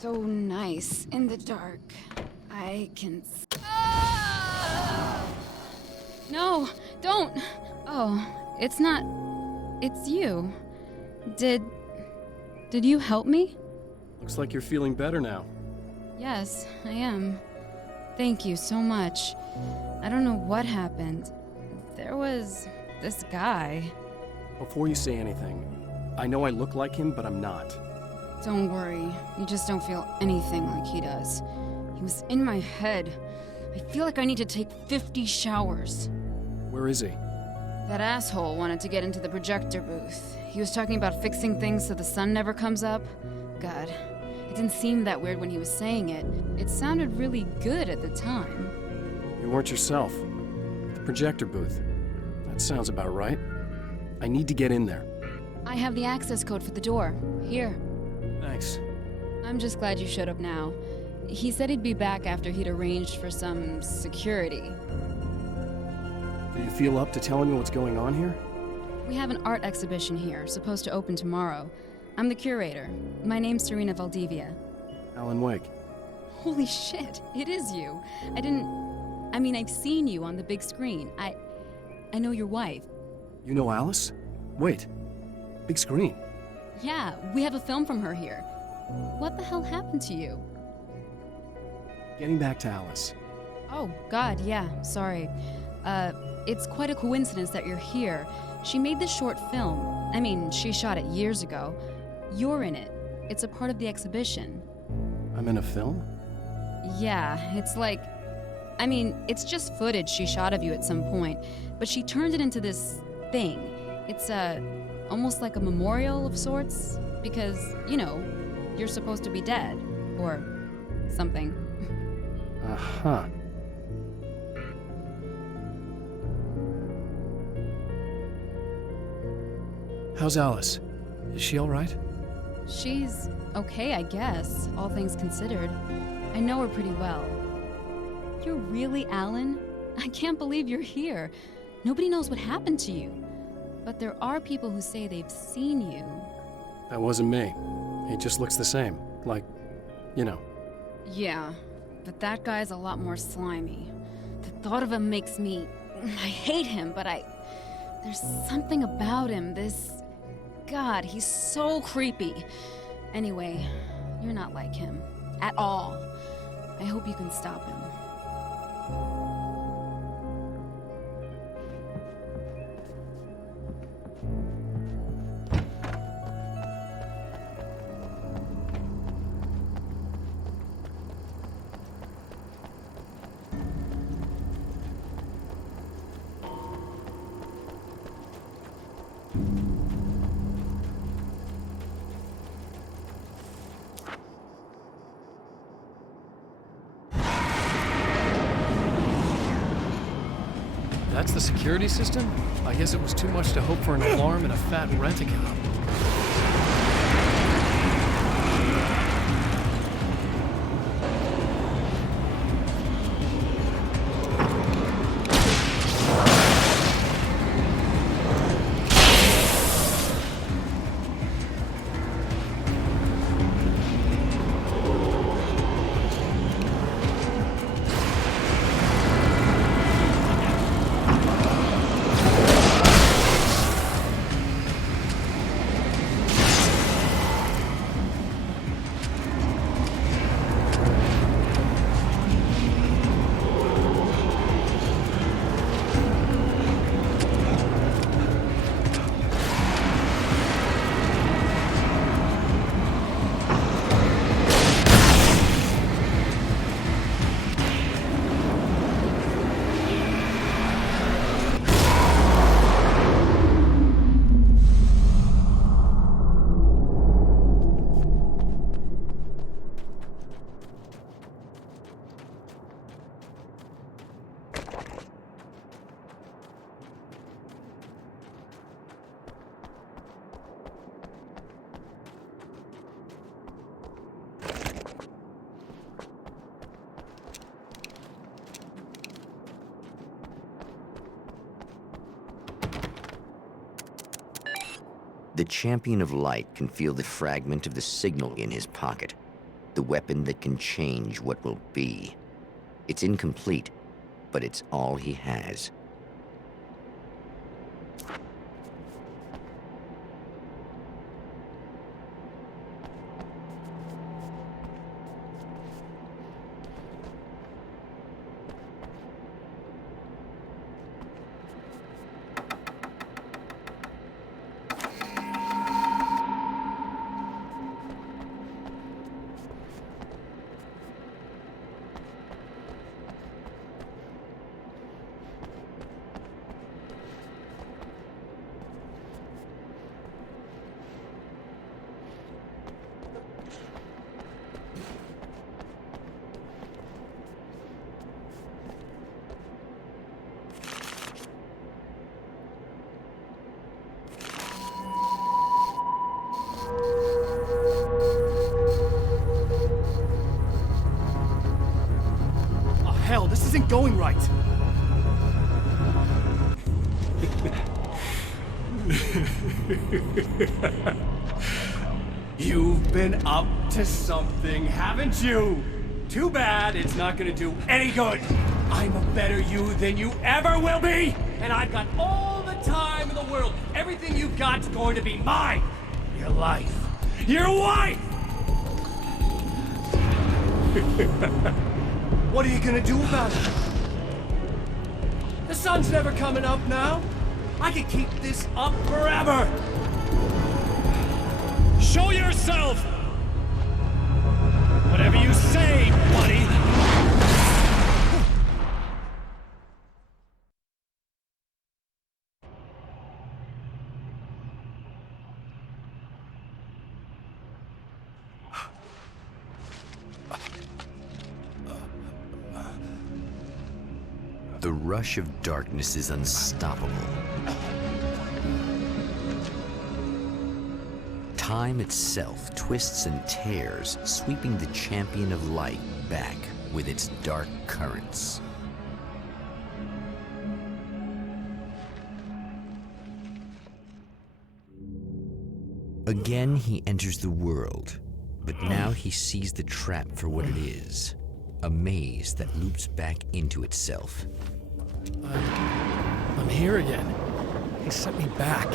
So nice in the dark. I can. No, don't! Oh, it's not. It's you. Did you help me? Looks like you're feeling better now. Yes, I am. Thank you so much. I don't know what happened. There was this guy. Before you say anything, I know I look like him, but I'm not. Don't worry. You just don't feel anything like he does. He was in my head. I feel like I need to take 50 showers. Where is he? That asshole wanted to get into the projector booth. He was talking about fixing things so the sun never comes up. God, it didn't seem that weird when he was saying it. It sounded really good at the time. You weren't yourself. The projector booth. That sounds about right. I need to get in there. I have the access code for the door. Here. Thanks. I'm just glad you showed up now. He said he'd be back after he'd arranged for some security. Do you feel up to telling me what's going on here? We have an art exhibition here, supposed to open tomorrow. I'm the curator. My name's Serena Valdivia. Alan Wake. Holy shit, it is you. I've seen you on the big screen. I know your wife. You know Alice? Wait. Big screen. Yeah, we have a film from her here. What the hell happened to you? Getting back to Alice. Oh, God, yeah, sorry. It's quite a coincidence that you're here. She made this short film. She shot it years ago. You're in it. It's a part of the exhibition. I'm in a film? Yeah, it's just footage she shot of you at some point, but she turned it into this thing. It's, almost like a memorial of sorts, because, you're supposed to be dead, or something. Uh-huh. How's Alice? Is she all right? She's okay, I guess, all things considered. I know her pretty well. You're really Alan? I can't believe you're here. Nobody knows what happened to you. But there are people who say they've seen you. That wasn't me. He just looks the same. Like, you know. Yeah, but that guy's a lot more slimy. The thought of him makes me... I hate him, but there's something about him, God, he's so creepy. Anyway, you're not like him. At all. I hope you can stop him. That's the security system? I guess it was too much to hope for an alarm and a fat rent-a-cop. The Champion of Light can feel the fragment of the signal in his pocket, the weapon that can change what will be. It's incomplete, but it's all he has. Hell, this isn't going right. You've been up to something, haven't you? Too bad it's not gonna do any good. I'm a better you than you ever will be, and I've got all the time in the world. Everything you've got's going to be mine. Your life. Your wife! What are you gonna do about it? The sun's never coming up now. I can keep this up forever. Show yourself! Whatever you say, buddy! The rush of darkness is unstoppable. Time itself twists and tears, sweeping the Champion of Light back with its dark currents. Again, he enters the world, but now he sees the trap for what it is. A maze that loops back into itself. I'm here again. He sent me back.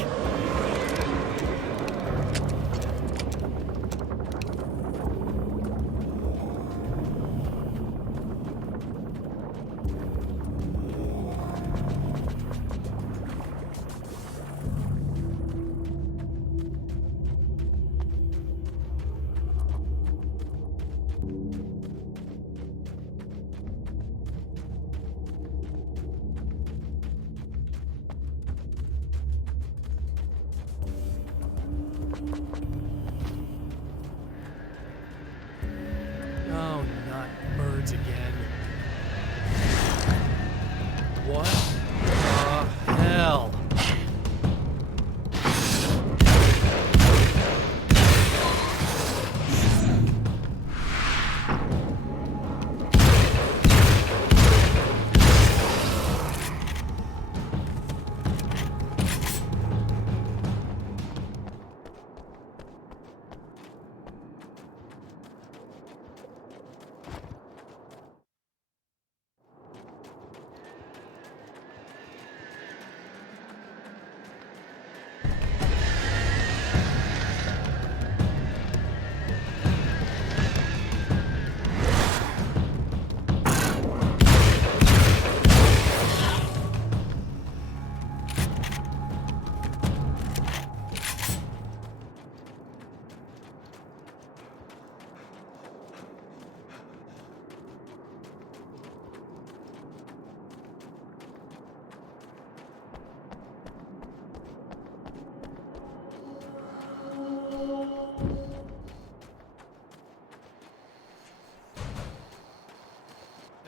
Oh, not birds again. What the hell?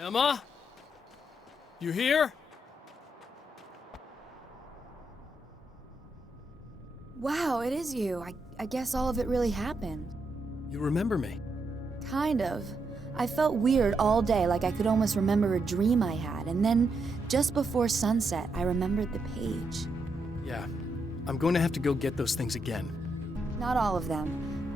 Emma? You here? Wow, it is you. I guess all of it really happened. You remember me? Kind of. I felt weird all day, like I could almost remember a dream I had, and then, just before sunset, I remembered the page. Yeah. I'm going to have to go get those things again. Not all of them.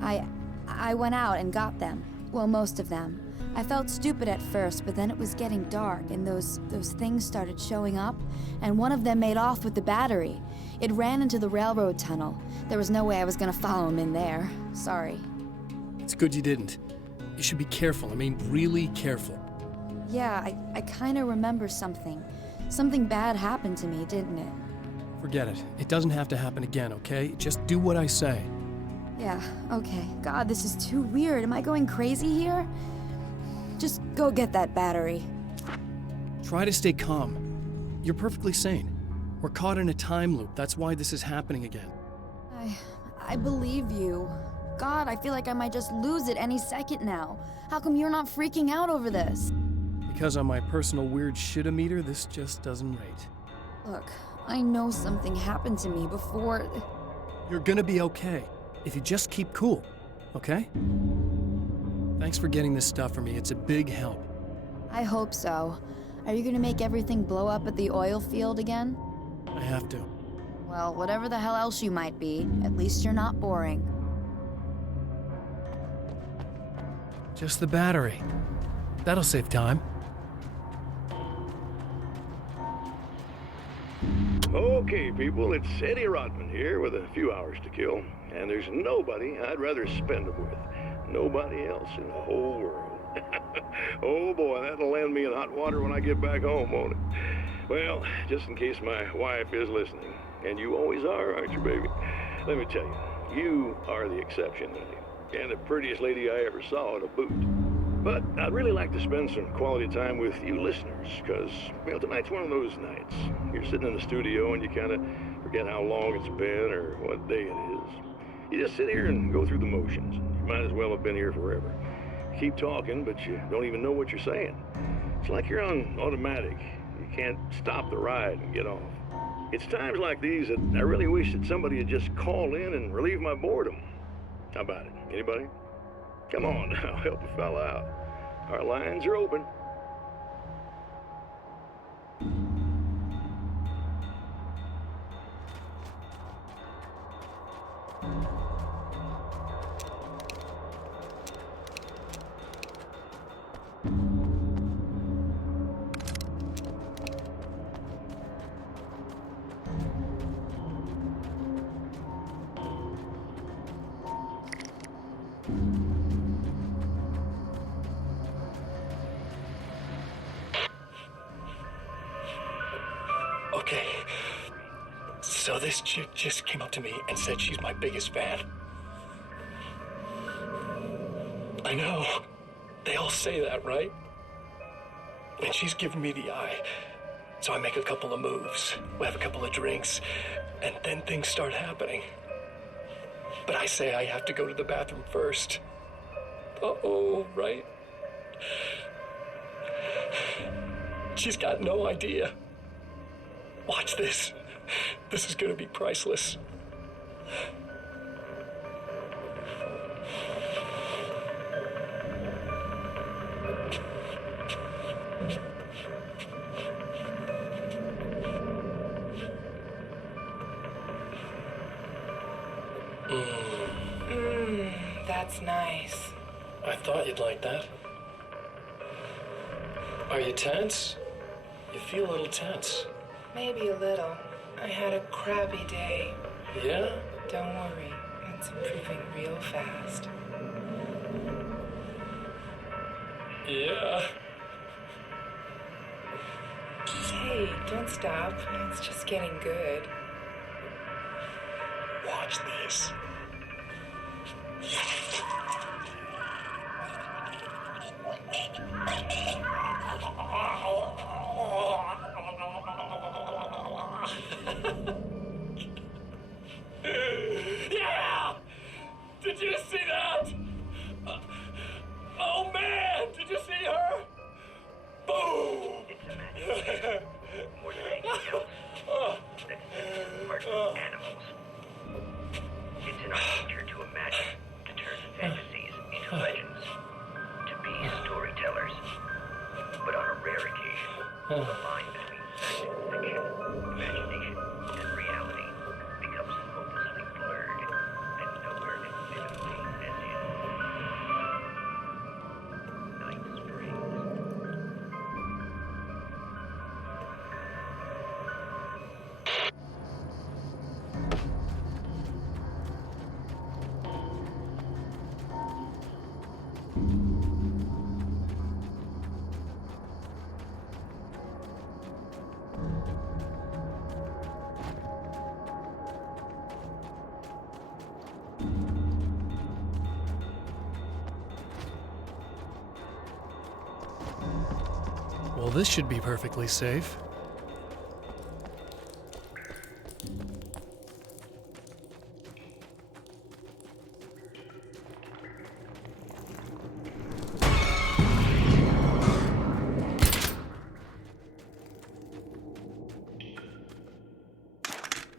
I went out and got them. Well, most of them. I felt stupid at first, but then it was getting dark, and those things started showing up, and one of them made off with the battery. It ran into the railroad tunnel. There was no way I was gonna follow him in there. Sorry. It's good you didn't. You should be careful. I mean, really careful. Yeah, I kinda remember something. Something bad happened to me, didn't it? Forget it. It doesn't have to happen again, okay? Just do what I say. Yeah, okay. God, this is too weird. Am I going crazy here? Just go get that battery. Try to stay calm. You're perfectly sane. We're caught in a time loop. That's why this is happening again. I believe you. God, I feel like I might just lose it any second now. How come you're not freaking out over this? Because on my personal weird shit-o-meter, this just doesn't rate. Look, I know something happened to me before... You're gonna be okay, if you just keep cool, okay? Thanks for getting this stuff for me. It's a big help. I hope so. Are you gonna make everything blow up at the oil field again? I have to. Well, whatever the hell else you might be, at least you're not boring. Just the battery. That'll save time. Okay, people, it's Eddie Rodman here with a few hours to kill, and there's nobody I'd rather spend them with. Nobody else in the whole world. Oh boy, that'll land me in hot water when I get back home, won't it? Well, just in case my wife is listening, and you always are, aren't you, baby? Let me tell you, you are the exception, honey, and the prettiest lady I ever saw to boot. But I'd really like to spend some quality time with you listeners, because, well, tonight's one of those nights. You're sitting in the studio and you kind of forget how long it's been or what day it is. You just sit here and go through the motions. You might as well have been here forever. You keep talking, but you don't even know what you're saying. It's like you're on automatic. You can't stop the ride and get off. It's times like these that I really wish that somebody would just call in and relieve my boredom. How about it? Anybody? Come on now, help a fella out. Our lines are open. Okay, so this chick just came up to me and said she's my biggest fan. I know, they all say that, right? And she's giving me the eye. So I make a couple of moves, we have a couple of drinks, and then things start happening. But I say I have to go to the bathroom first. Uh-oh, right? She's got no idea. Watch this. This is gonna be priceless. That's nice. I thought you'd like that. Are you tense? You feel a little tense. Maybe a little. I had a crappy day. Yeah? Don't worry, it's improving real fast. Yeah. Hey, don't stop. It's just getting good. Watch this. Yeah! Did you see that? Oh man, did you see her? Boom! More than anything else, that's part of animals. It's in our nature to imagine, to turn fantasies into legends, to be storytellers. But on a rare occasion, the line between fact and fiction, imagination and reality becomes hopelessly blurred, and nowhere as vividly as in Night Springs. Well, this should be perfectly safe.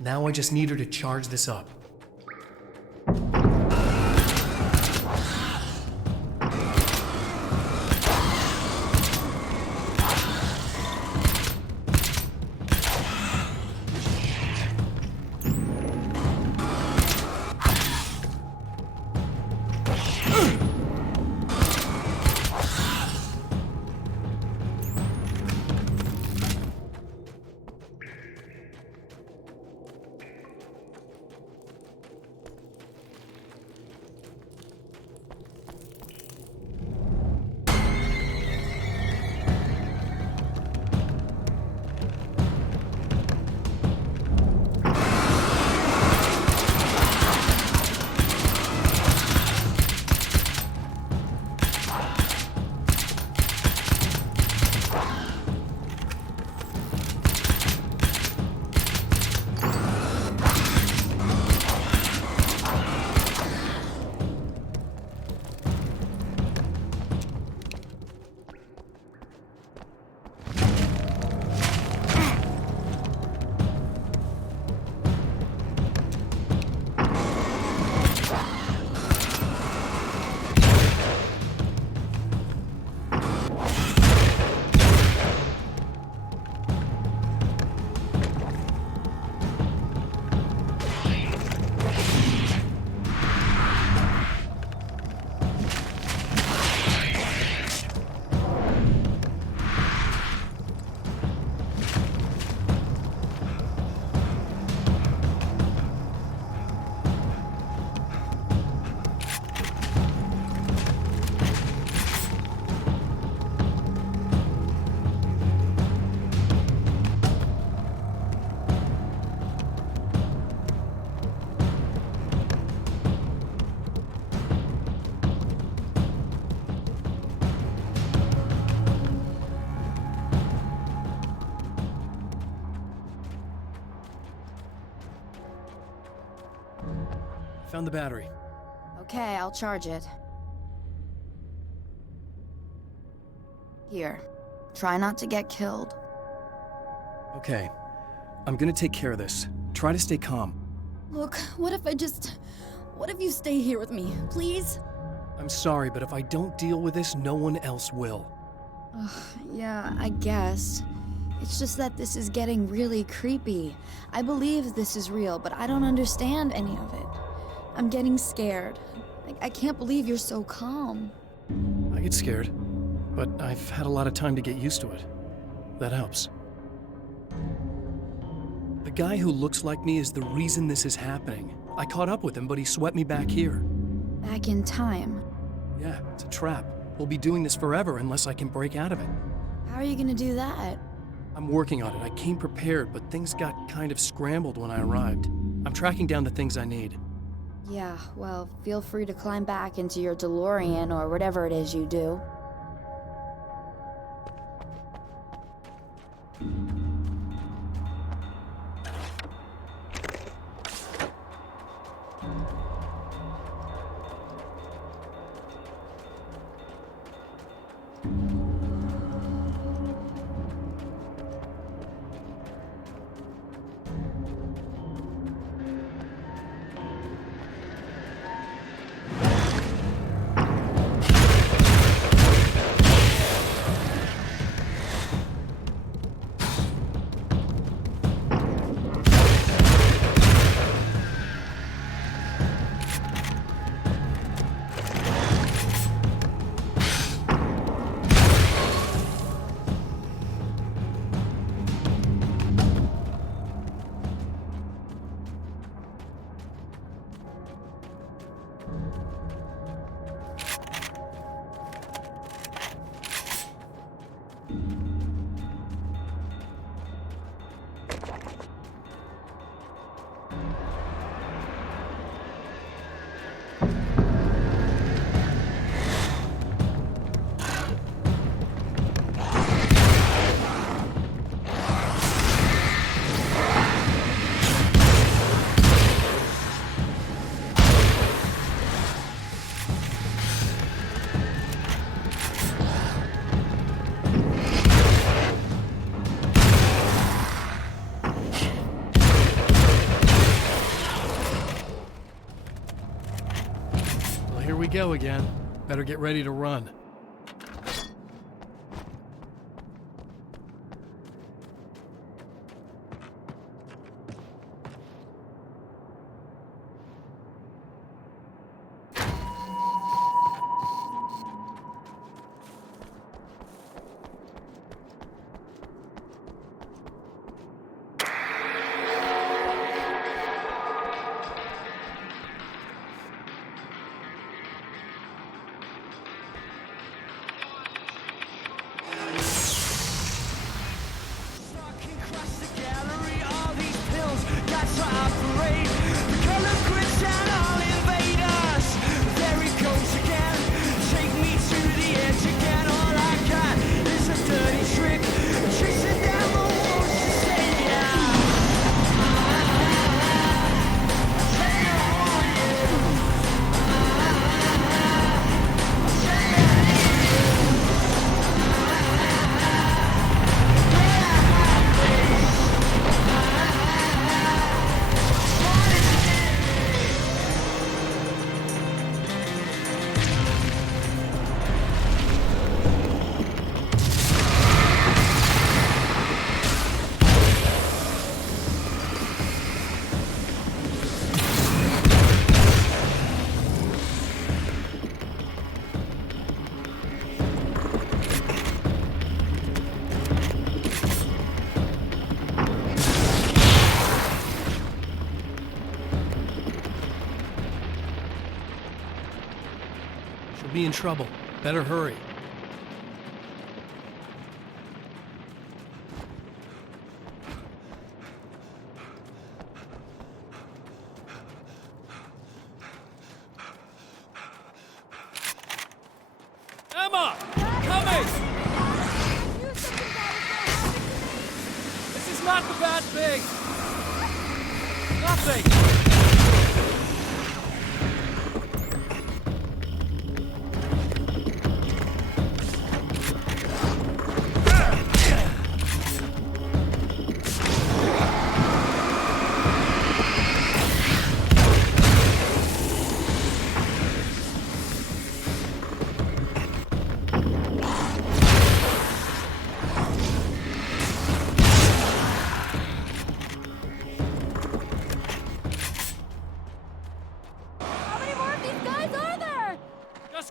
Now I just need her to charge this up. Found the battery. Okay, I'll charge it. Here. Try not to get killed. Okay. I'm gonna take care of this. Try to stay calm. Look, what if you stay here with me, please? I'm sorry, but if I don't deal with this, no one else will. Yeah, I guess. It's just that this is getting really creepy. I believe this is real, but I don't understand any of it. I'm getting scared. I can't believe you're so calm. I get scared, but I've had a lot of time to get used to it. That helps. The guy who looks like me is the reason this is happening. I caught up with him, but he swept me back here. Back in time. Yeah, it's a trap. We'll be doing this forever unless I can break out of it. How are you gonna do that? I'm working on it. I came prepared, but things got kind of scrambled when I arrived. I'm tracking down the things I need. Yeah, well, feel free to climb back into your DeLorean or whatever it is you do. Here we go again. Better get ready to run. Be in trouble. Better hurry. Emma! Coming! This is not the bad thing! Nothing!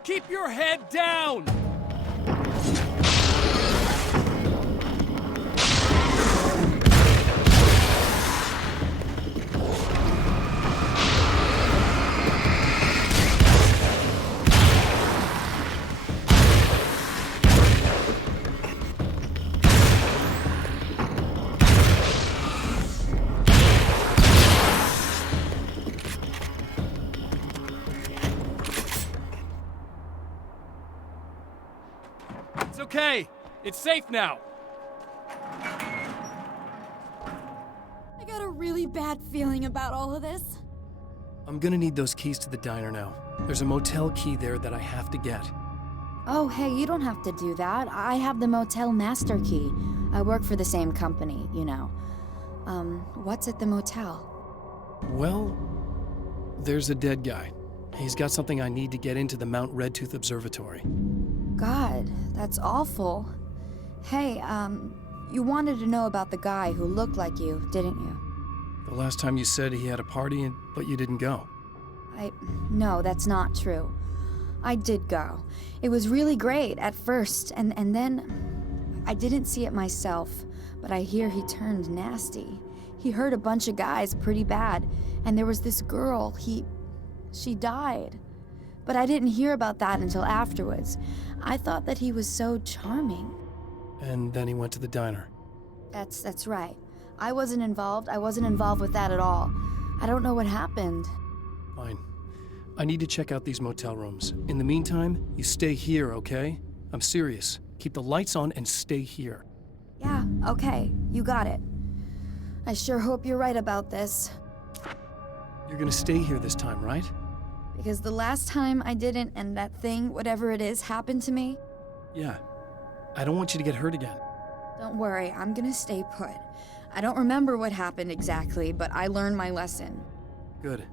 keep your head down! It's okay. It's safe now. I got a really bad feeling about all of this. I'm gonna need those keys to the diner now. There's a motel key there that I have to get. Oh, hey, you don't have to do that. I have the motel master key. I work for the same company, you know. What's at the motel? Well, there's a dead guy. He's got something I need to get into the Mount Redtooth Observatory. God, that's awful. Hey, you wanted to know about the guy who looked like you, didn't you? The last time you said he had a party, but you didn't go. No, that's not true. I did go. It was really great at first, and then I didn't see it myself, but I hear he turned nasty. He hurt a bunch of guys pretty bad, and there was this girl, she died. But I didn't hear about that until afterwards. I thought that he was so charming. And then he went to the diner. That's right. I wasn't involved. I wasn't involved with that at all. I don't know what happened. Fine. I need to check out these motel rooms. In the meantime, you stay here, okay? I'm serious. Keep the lights on and stay here. Yeah, okay. You got it. I sure hope you're right about this. You're gonna stay here this time, right? Because the last time I didn't, and that thing, whatever it is, happened to me. Yeah. I don't want you to get hurt again. Don't worry, I'm gonna stay put. I don't remember what happened exactly, but I learned my lesson. Good.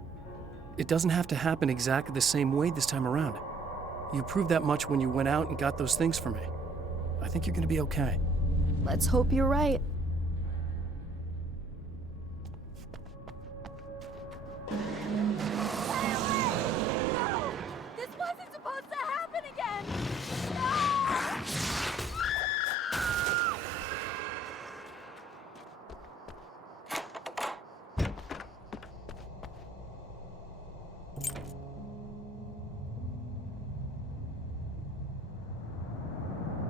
It doesn't have to happen exactly the same way this time around. You proved that much when you went out and got those things for me. I think you're gonna be okay. Let's hope you're right. This wasn't supposed to happen again!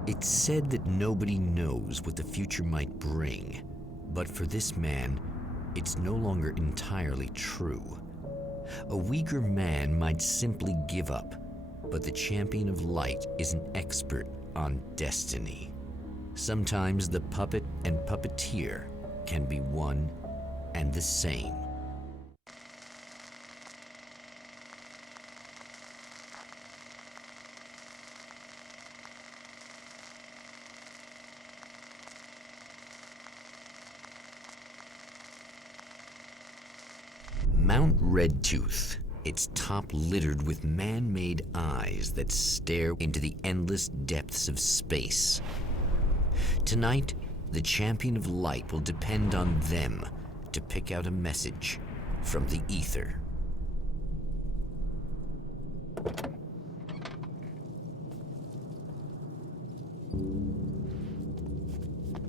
It's said that nobody knows what the future might bring, but for this man, it's no longer entirely true. A weaker man might simply give up, but the champion of light is an expert on destiny. Sometimes the puppet and puppeteer can be one and the same. Mount Redtooth, its top littered with man-made eyes that stare into the endless depths of space. Tonight, the champion of light will depend on them to pick out a message from the ether.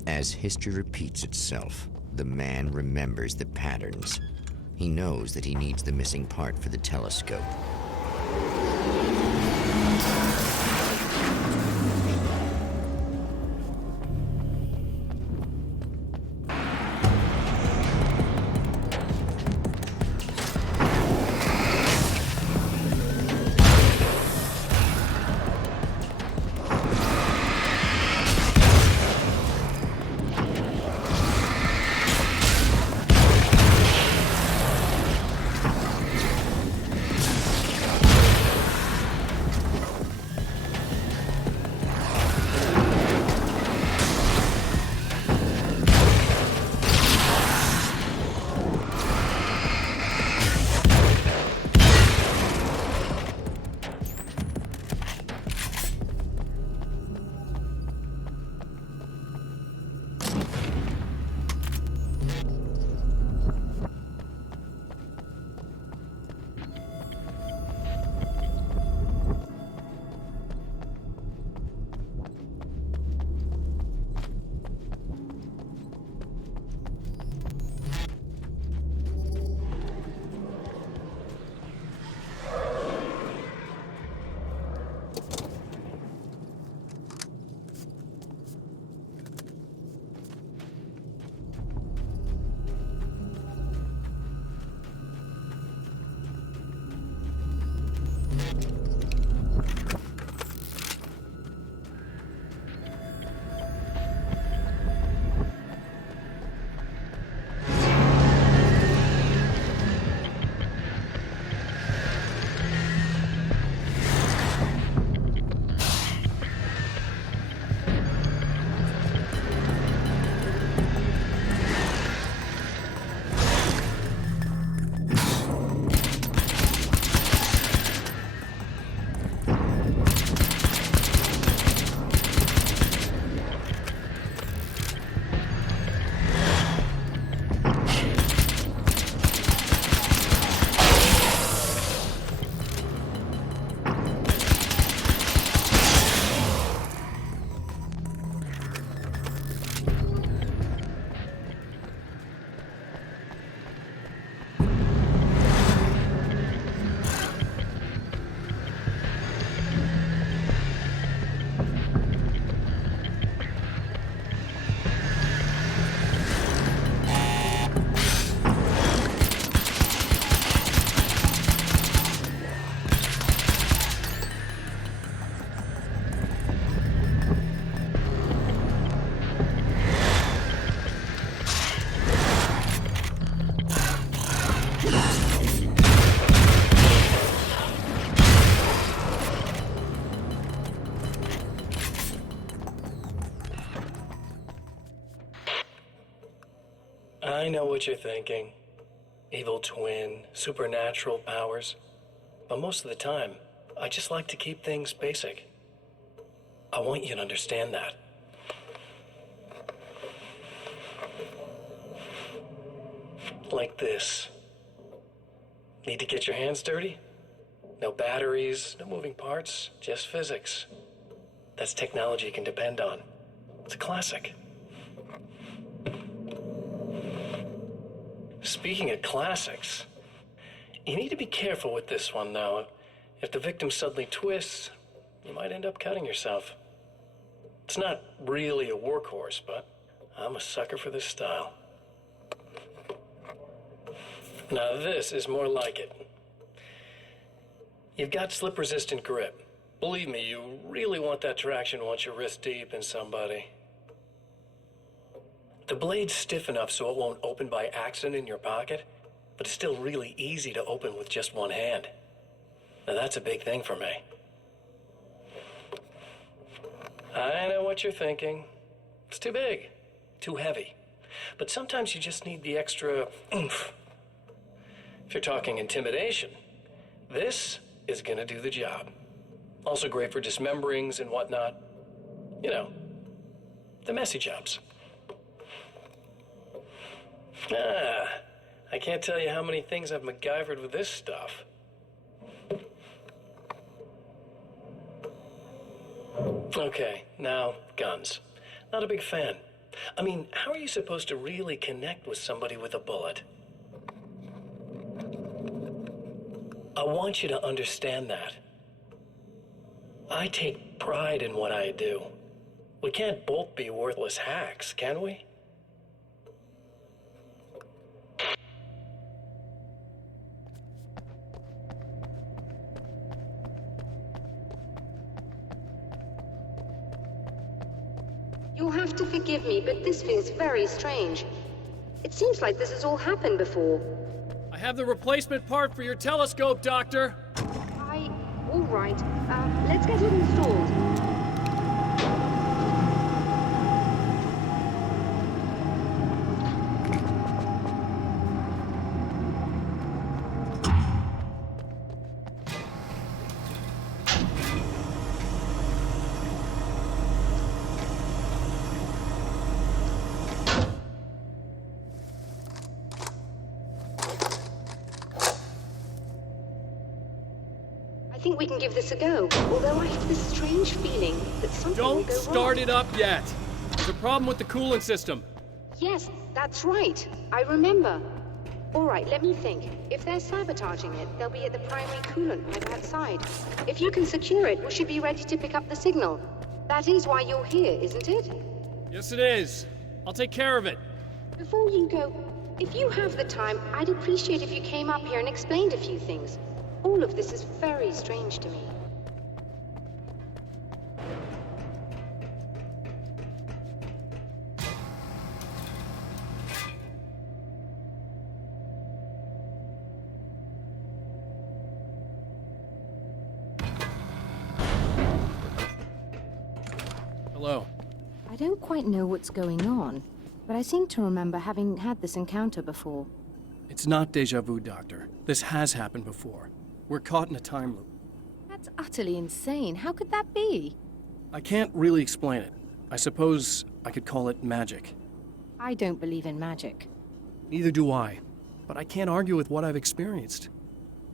As history repeats itself, the man remembers the patterns. He knows that he needs the missing part for the telescope. know what you're thinking. Evil twin, supernatural powers. But most of the time, I just like to keep things basic. I want you to understand that. Like this. Need to get your hands dirty? No batteries, no moving parts, just physics. That's technology you can depend on. It's a classic. Speaking of classics, you need to be careful with this one, though. If the victim suddenly twists, you might end up cutting yourself. It's not really a workhorse, but I'm a sucker for this style. Now this is more like it. You've got slip-resistant grip. Believe me, you really want that traction once you're wrist deep in somebody. The blade's stiff enough so it won't open by accident in your pocket, but it's still really easy to open with just one hand. Now that's a big thing for me. I know what you're thinking. It's too big, too heavy. But sometimes you just need the extra oomph. If you're talking intimidation, this is gonna do the job. Also great for dismemberings and whatnot. You know, the messy jobs. I can't tell you how many things I've MacGyvered with this stuff. Okay, now, guns. Not a big fan. I mean, how are you supposed to really connect with somebody with a bullet? I want you to understand that. I take pride in what I do. We can't both be worthless hacks, can we? You'll have to forgive me, but this feels very strange. It seems like this has all happened before. I have the replacement part for your telescope, Doctor. All right. Let's get it installed. I think we can give this a go, although I have this strange feeling that something will Don't go start wrong. it up yet. There's a problem with the coolant system. Yes, that's right. I remember. All right, let me think. If they're sabotaging it, they'll be at the primary coolant pipe outside. If you can secure it, we should be ready to pick up the signal. That is why you're here, isn't it? Yes, it is. I'll take care of it. Before you go, if you have the time, I'd appreciate if you came up here and explained a few things. All of this is very strange to me. Hello. I don't quite know what's going on, but I seem to remember having had this encounter before. It's not déjà vu, Doctor. This has happened before. We're caught in a time loop. That's utterly insane. How could that be? I can't really explain it. I suppose I could call it magic. I don't believe in magic. Neither do I. But I can't argue with what I've experienced.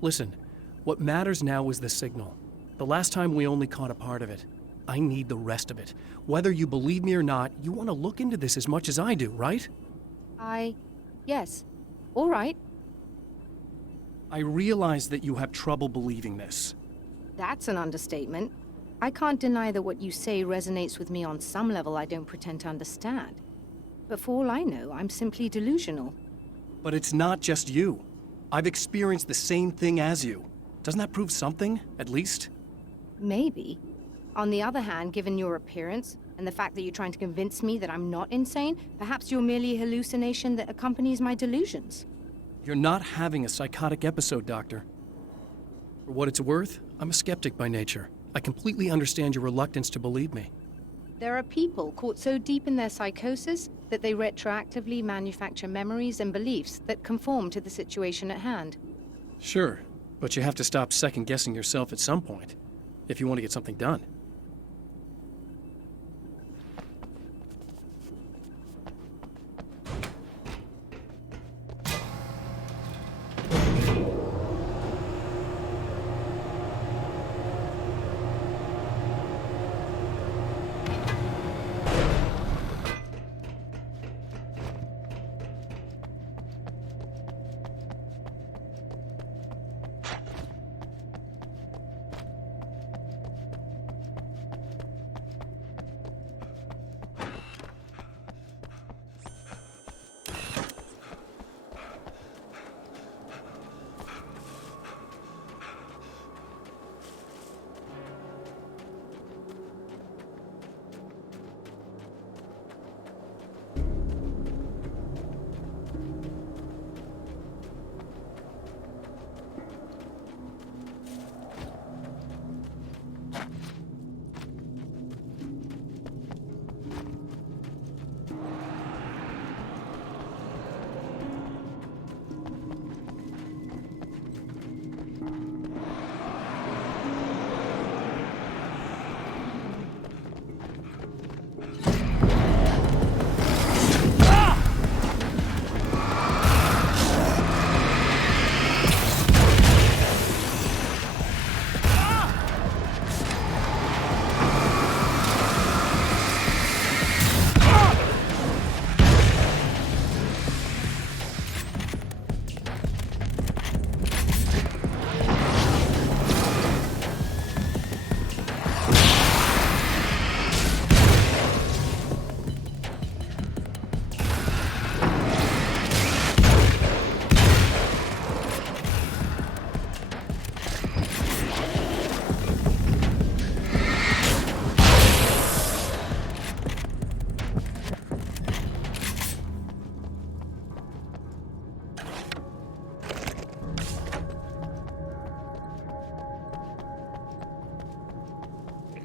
Listen, what matters now is the signal. The last time we only caught a part of it. I need the rest of it. Whether you believe me or not, you want to look into this as much as I do, right? Yes. All right. I realize that you have trouble believing this. That's an understatement. I can't deny that what you say resonates with me on some level I don't pretend to understand. But for all I know, I'm simply delusional. But it's not just you. I've experienced the same thing as you. Doesn't that prove something, at least? Maybe. On the other hand, given your appearance, and the fact that you're trying to convince me that I'm not insane, perhaps you're merely a hallucination that accompanies my delusions. You're not having a psychotic episode, Doctor. For what it's worth, I'm a skeptic by nature. I completely understand your reluctance to believe me. There are people caught so deep in their psychosis that they retroactively manufacture memories and beliefs that conform to the situation at hand. Sure, but you have to stop second-guessing yourself at some point, if you want to get something done.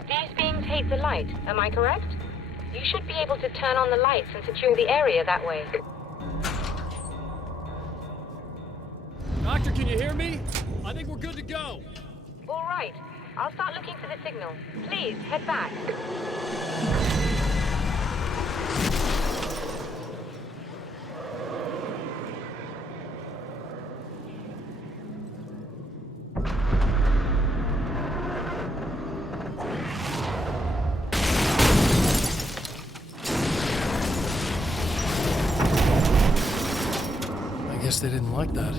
These beings hate the light, am I correct? You should be able to turn on the lights and secure the area that way. Doctor, can you hear me? I think we're good to go. All right. I'll start looking for the signal. Please, head back. I guess they didn't like that.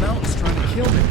Mountain's trying to kill me.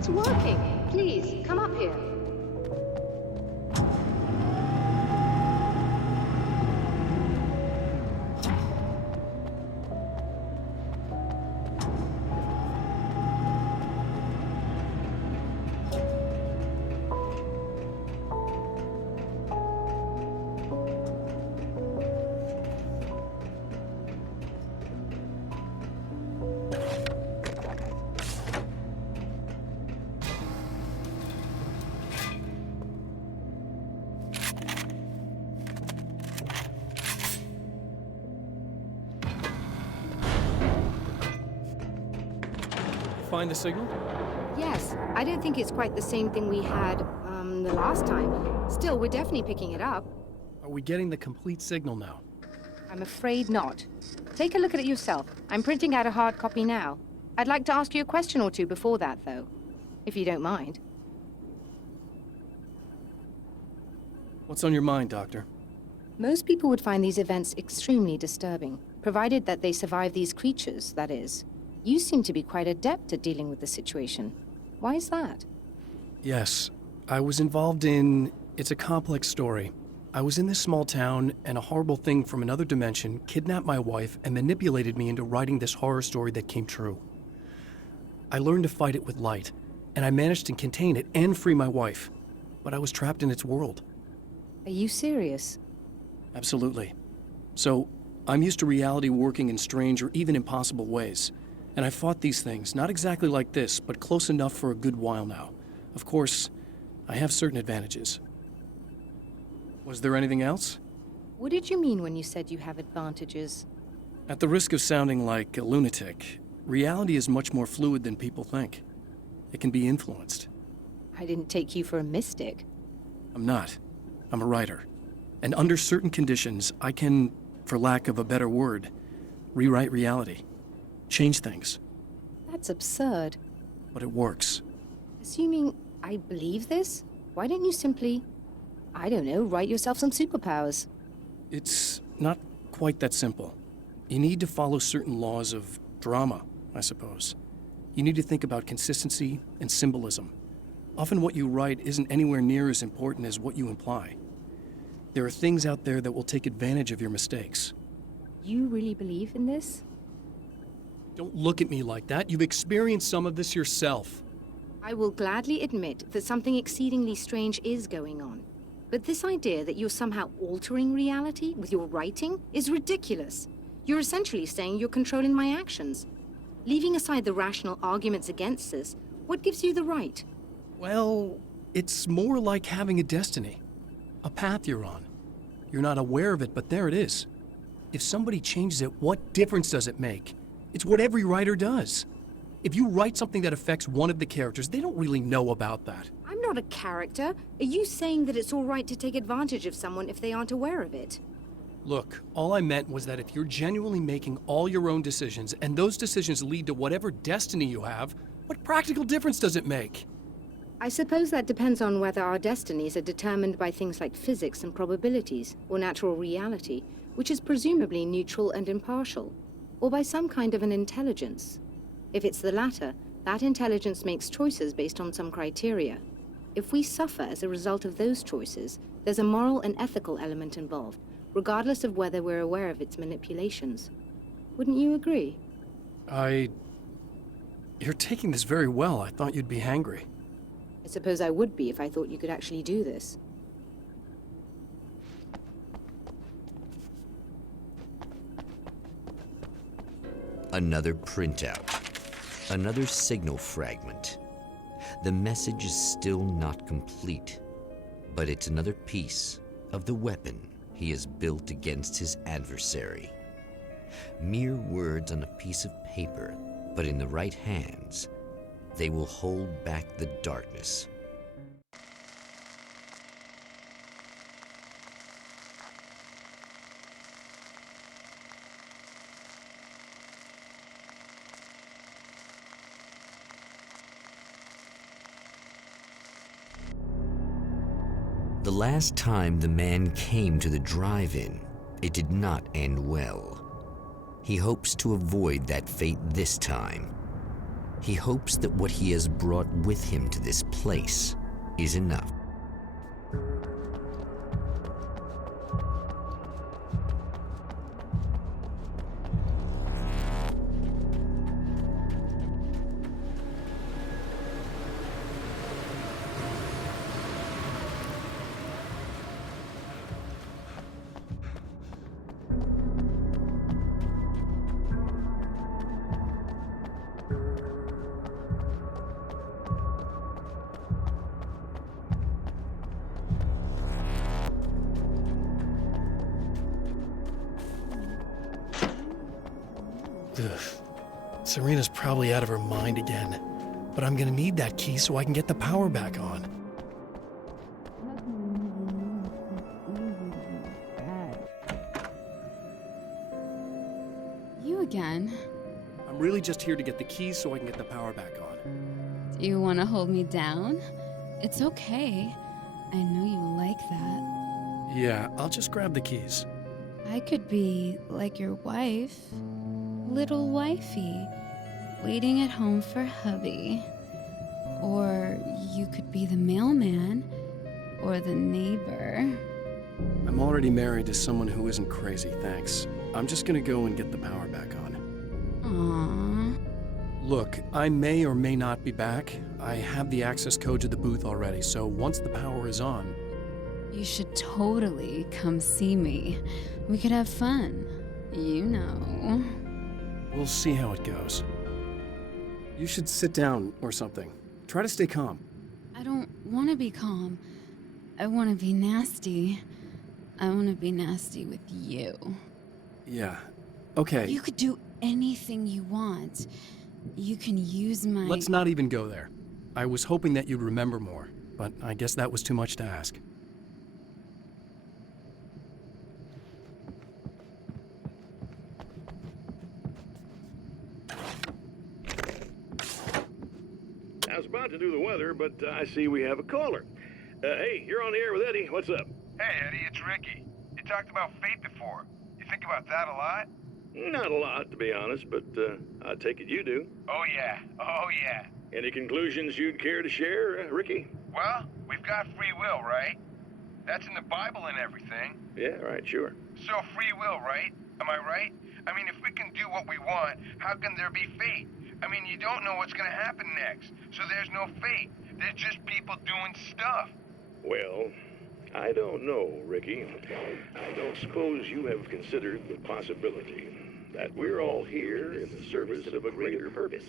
It's working. Please, come up here. Find the signal? Yes, I don't think it's quite the same thing we had, the last time. Still, we're definitely picking it up. Are we getting the complete signal now? I'm afraid not. Take a look at it yourself. I'm printing out a hard copy now. I'd like to ask you a question or two before that, though, if you don't mind. What's on your mind, Doctor? Most people would find these events extremely disturbing, provided that they survive these creatures, that is. You seem to be quite adept at dealing with the situation. Why is that? Yes, I was involved in... It's a complex story. I was in this small town, and a horrible thing from another dimension kidnapped my wife and manipulated me into writing this horror story that came true. I learned to fight it with light, and I managed to contain it and free my wife. But I was trapped in its world. Are you serious? Absolutely. So, I'm used to reality working in strange or even impossible ways. And I fought these things, not exactly like this, but close enough for a good while now. Of course, I have certain advantages. Was there anything else? What did you mean when you said you have advantages? At the risk of sounding like a lunatic, reality is much more fluid than people think. It can be influenced. I didn't take you for a mystic. I'm not. I'm a writer. And under certain conditions, I can, for lack of a better word, rewrite reality. Change things. That's absurd. But it works. Assuming I believe this, why don't you simply, I don't know, write yourself some superpowers? It's not quite that simple. You need to follow certain laws of drama, I suppose. You need to think about consistency and symbolism. Often what you write isn't anywhere near as important as what you imply. There are things out there that will take advantage of your mistakes. You really believe in this? Don't look at me like that. You've experienced some of this yourself. I will gladly admit that something exceedingly strange is going on. But this idea that you're somehow altering reality with your writing is ridiculous. You're essentially saying you're controlling my actions. Leaving aside the rational arguments against this, what gives you the right? Well, it's more like having a destiny. A path you're on. You're not aware of it, but there it is. If somebody changes it, what difference does it make? It's what every writer does. If you write something that affects one of the characters, they don't really know about that. I'm not a character. Are you saying that it's all right to take advantage of someone if they aren't aware of it? Look, all I meant was that if you're genuinely making all your own decisions, and those decisions lead to whatever destiny you have, what practical difference does it make? I suppose that depends on whether our destinies are determined by things like physics and probabilities, or natural reality, which is presumably neutral and impartial, or by some kind of an intelligence. If it's the latter, that intelligence makes choices based on some criteria. If we suffer as a result of those choices, there's a moral and ethical element involved, regardless of whether we're aware of its manipulations. Wouldn't you agree? You're taking this very well. I thought you'd be hangry. I suppose I would be if I thought you could actually do this. Another printout. Another signal fragment. The message is still not complete, but it's another piece of the weapon he has built against his adversary. Mere words on a piece of paper, but in the right hands, they will hold back the darkness. The last time the man came to the drive-in, it did not end well. He hopes to avoid that fate this time. He hopes that what he has brought with him to this place is enough. Ugh. Serena's probably out of her mind again. But I'm gonna need that key so I can get the power back on. You again? I'm really just here to get the keys so I can get the power back on. Do you want to hold me down? It's okay. I know you like that. Yeah, I'll just grab the keys. I could be like your wife, little wifey, waiting at home for hubby. Or you could be the mailman, or the neighbor. I'm already married to someone who isn't crazy, thanks. I'm just gonna go and get the power back on. Aww. Look, I may or may not be back. I have the access code to the booth already, so once the power is on... You should totally come see me. We could have fun. You know. We'll see how it goes. You should sit down or something. Try to stay calm. I don't want to be calm. I want to be nasty. I want to be nasty with you. Yeah, okay. You could do anything you want. You can use my... Let's not even go there. I was hoping that you'd remember more, but I guess that was too much to ask. I was about to do the weather, but I see we have a caller. Hey, you're on the air with Eddie. What's up? Hey, Eddie, it's Ricky. You talked about fate before. You think about that a lot? Not a lot, to be honest, but I take it you do. Oh, yeah. Oh, yeah. Any conclusions you'd care to share, Ricky? Well, we've got free will, right? That's in the Bible and everything. Yeah, right, sure. So free will, right? Am I right? I mean, if we can do what we want, how can there be fate? I mean, you don't know what's going to happen next, so there's no fate. There's just people doing stuff. Well, I don't know, Ricky. I don't suppose you have considered the possibility that we're all here in the service of a greater purpose,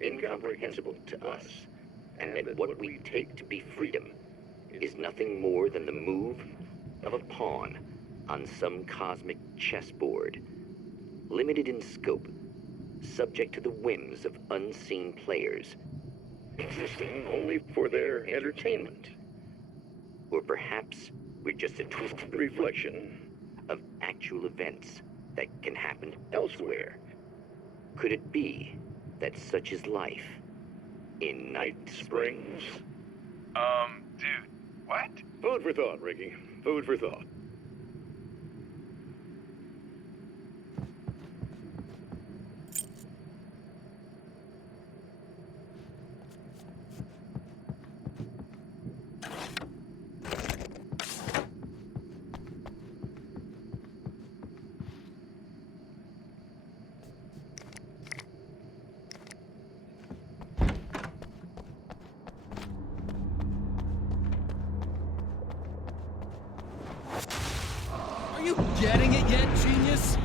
incomprehensible to us, And that what we take to be freedom is nothing more than the move of a pawn on some cosmic chessboard, limited in scope, subject to the whims of unseen players, existing only for their entertainment. or perhaps we're just a twisted reflection of actual events that can happen elsewhere. Could it be that such is life in Night Springs? Dude, what? Food for thought, Ricky. Food for thought. Are you getting it yet, genius?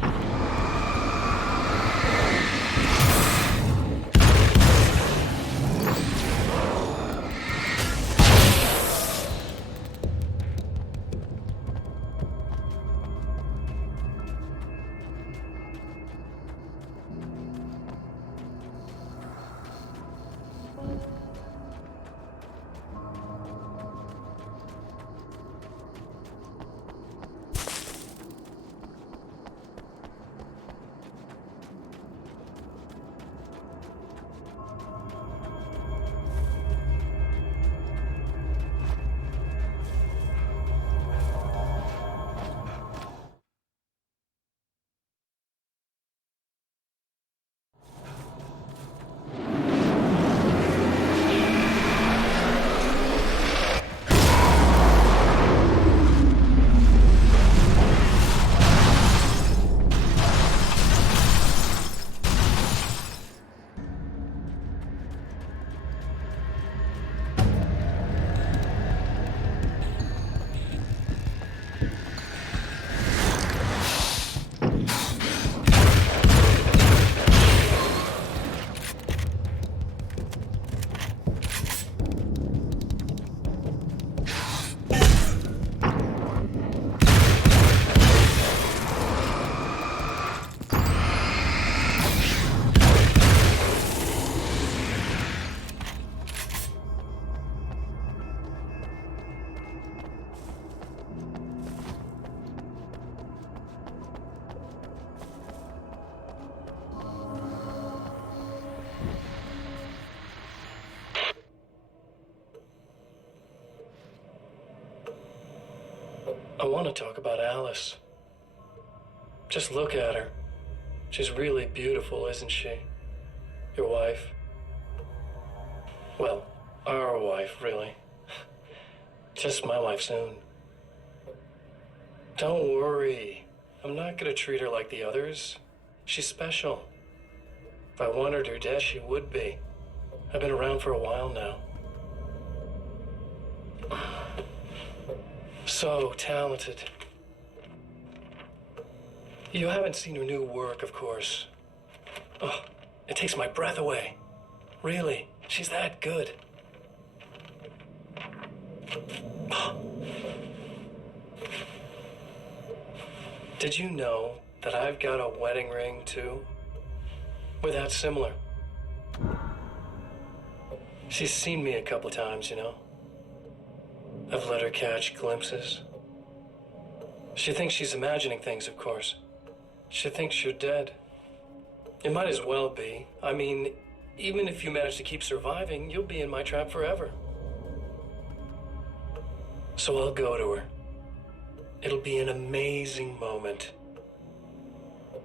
I want to talk about Alice. Just look at her. She's really beautiful, isn't she? Your wife. Well, our wife, really. Just my wife soon. Don't worry. I'm not gonna treat her like the others. She's special. If I wanted her dead, she would be. I've been around for a while now. So talented. You haven't seen her new work, of course. Oh, it takes my breath away. Really, she's that good. Did you know that I've got a wedding ring, too? We're that similar. She's seen me a couple times, you know. I've let her catch glimpses. She thinks she's imagining things, of course. She thinks you're dead. It might as well be. I mean, even if you manage to keep surviving, you'll be in my trap forever. So I'll go to her. It'll be an amazing moment.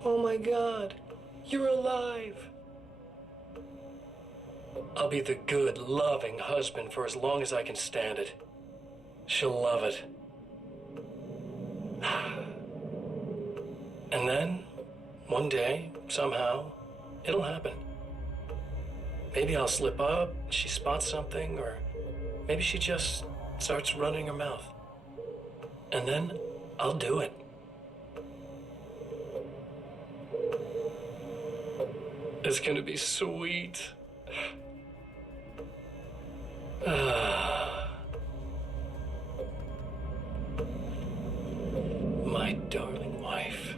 Oh my God, you're alive. I'll be the good, loving husband for as long as I can stand it. She'll love it. And then, one day, somehow, it'll happen. Maybe I'll slip up, she spots something, or maybe she just starts running her mouth. And then I'll do it. It's gonna be sweet. My darling wife.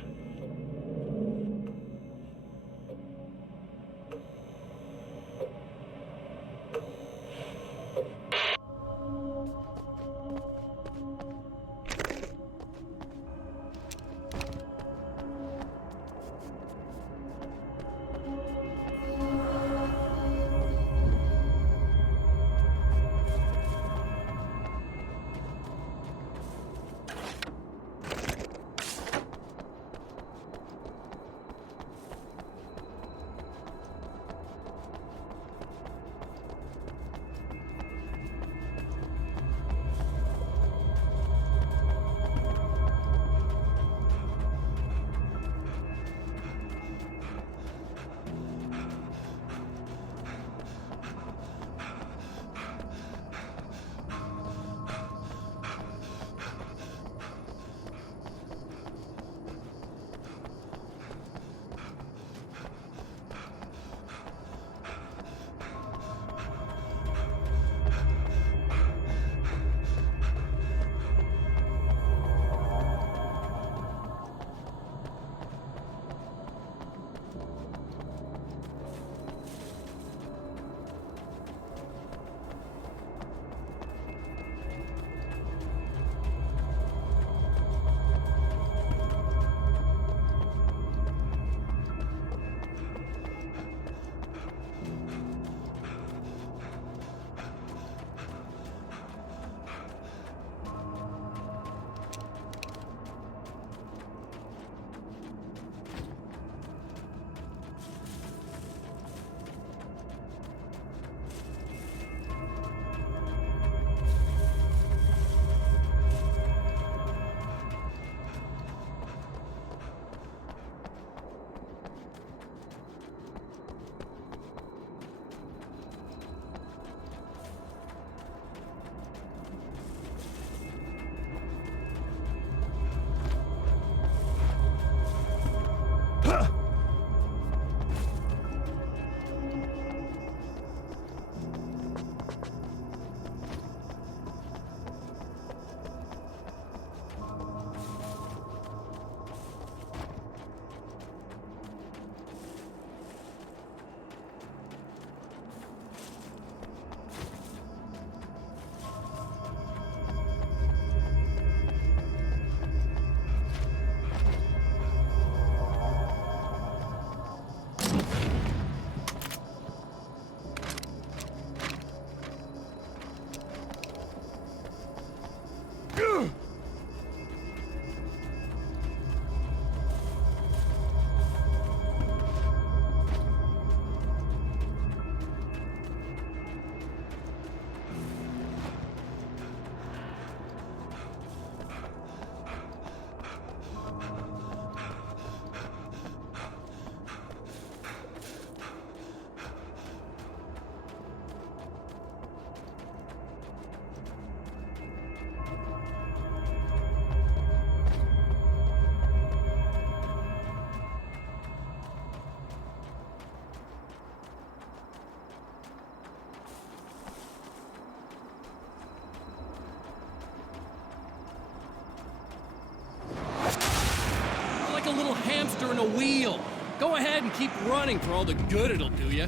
hamster in a wheel. Go ahead and keep running for all the good it'll do you.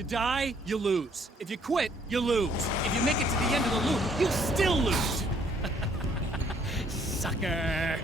you die, you lose. If you quit, you lose. If you make it to the end of the loop, you still lose. Sucker.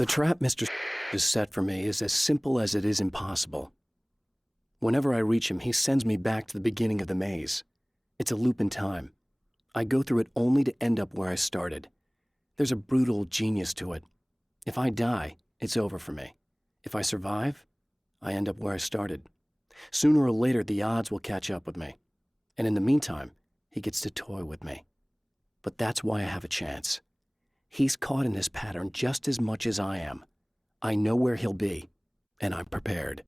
The trap Mr. has set for me is as simple as it is impossible. Whenever I reach him, he sends me back to the beginning of the maze. It's a loop in time. I go through it only to end up where I started. There's a brutal genius to it. If I die, it's over for me. If I survive, I end up where I started. Sooner or later, the odds will catch up with me. And in the meantime, he gets to toy with me. But that's why I have a chance. He's caught in this pattern just as much as I am. I know where he'll be, and I'm prepared.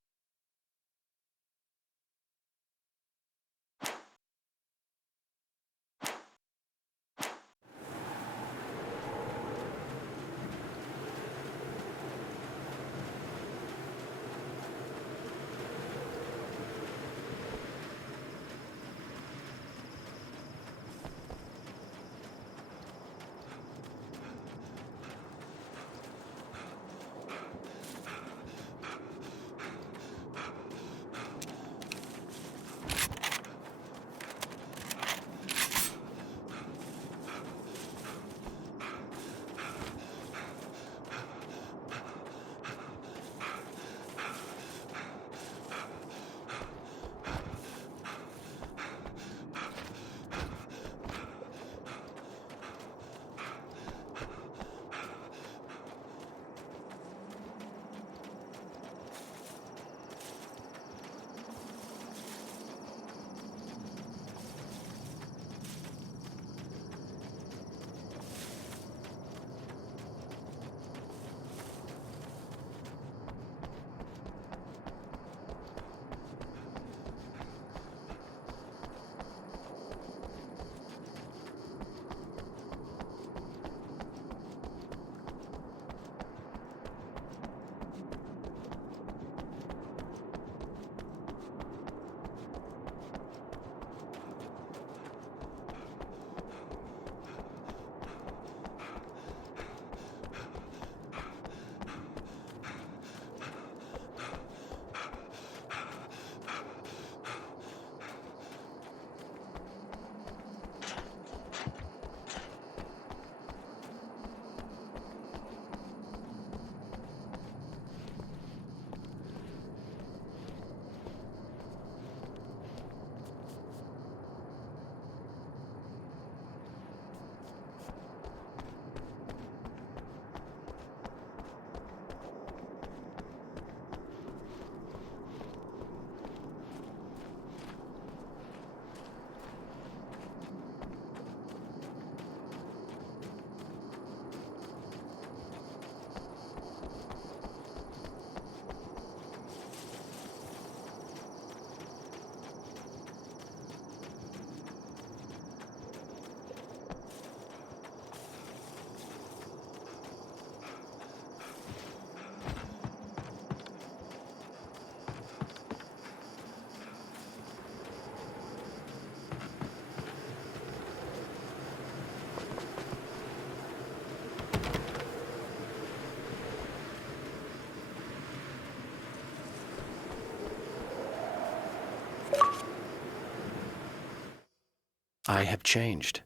I have changed.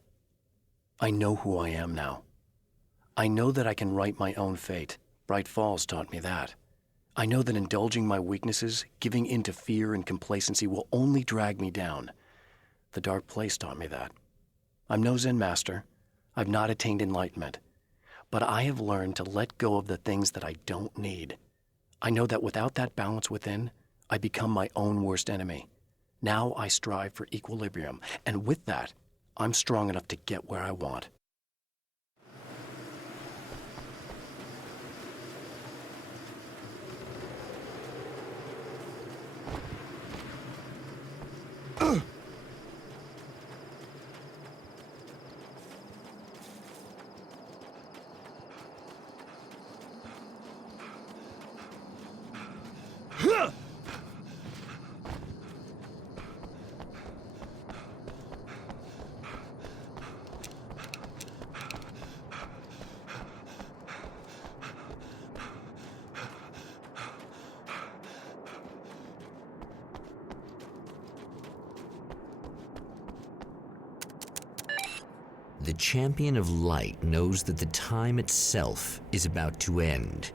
I know who I am now. I know that I can write my own fate. Bright Falls taught me that. I know that indulging my weaknesses, giving in to fear and complacency will only drag me down. The dark place taught me that. I'm no Zen master. I've not attained enlightenment. But I have learned to let go of the things that I don't need. I know that without that balance within, I become my own worst enemy. Now I strive for equilibrium, and with that, I'm strong enough to get where I want. The Champion of Light knows that the time itself is about to end.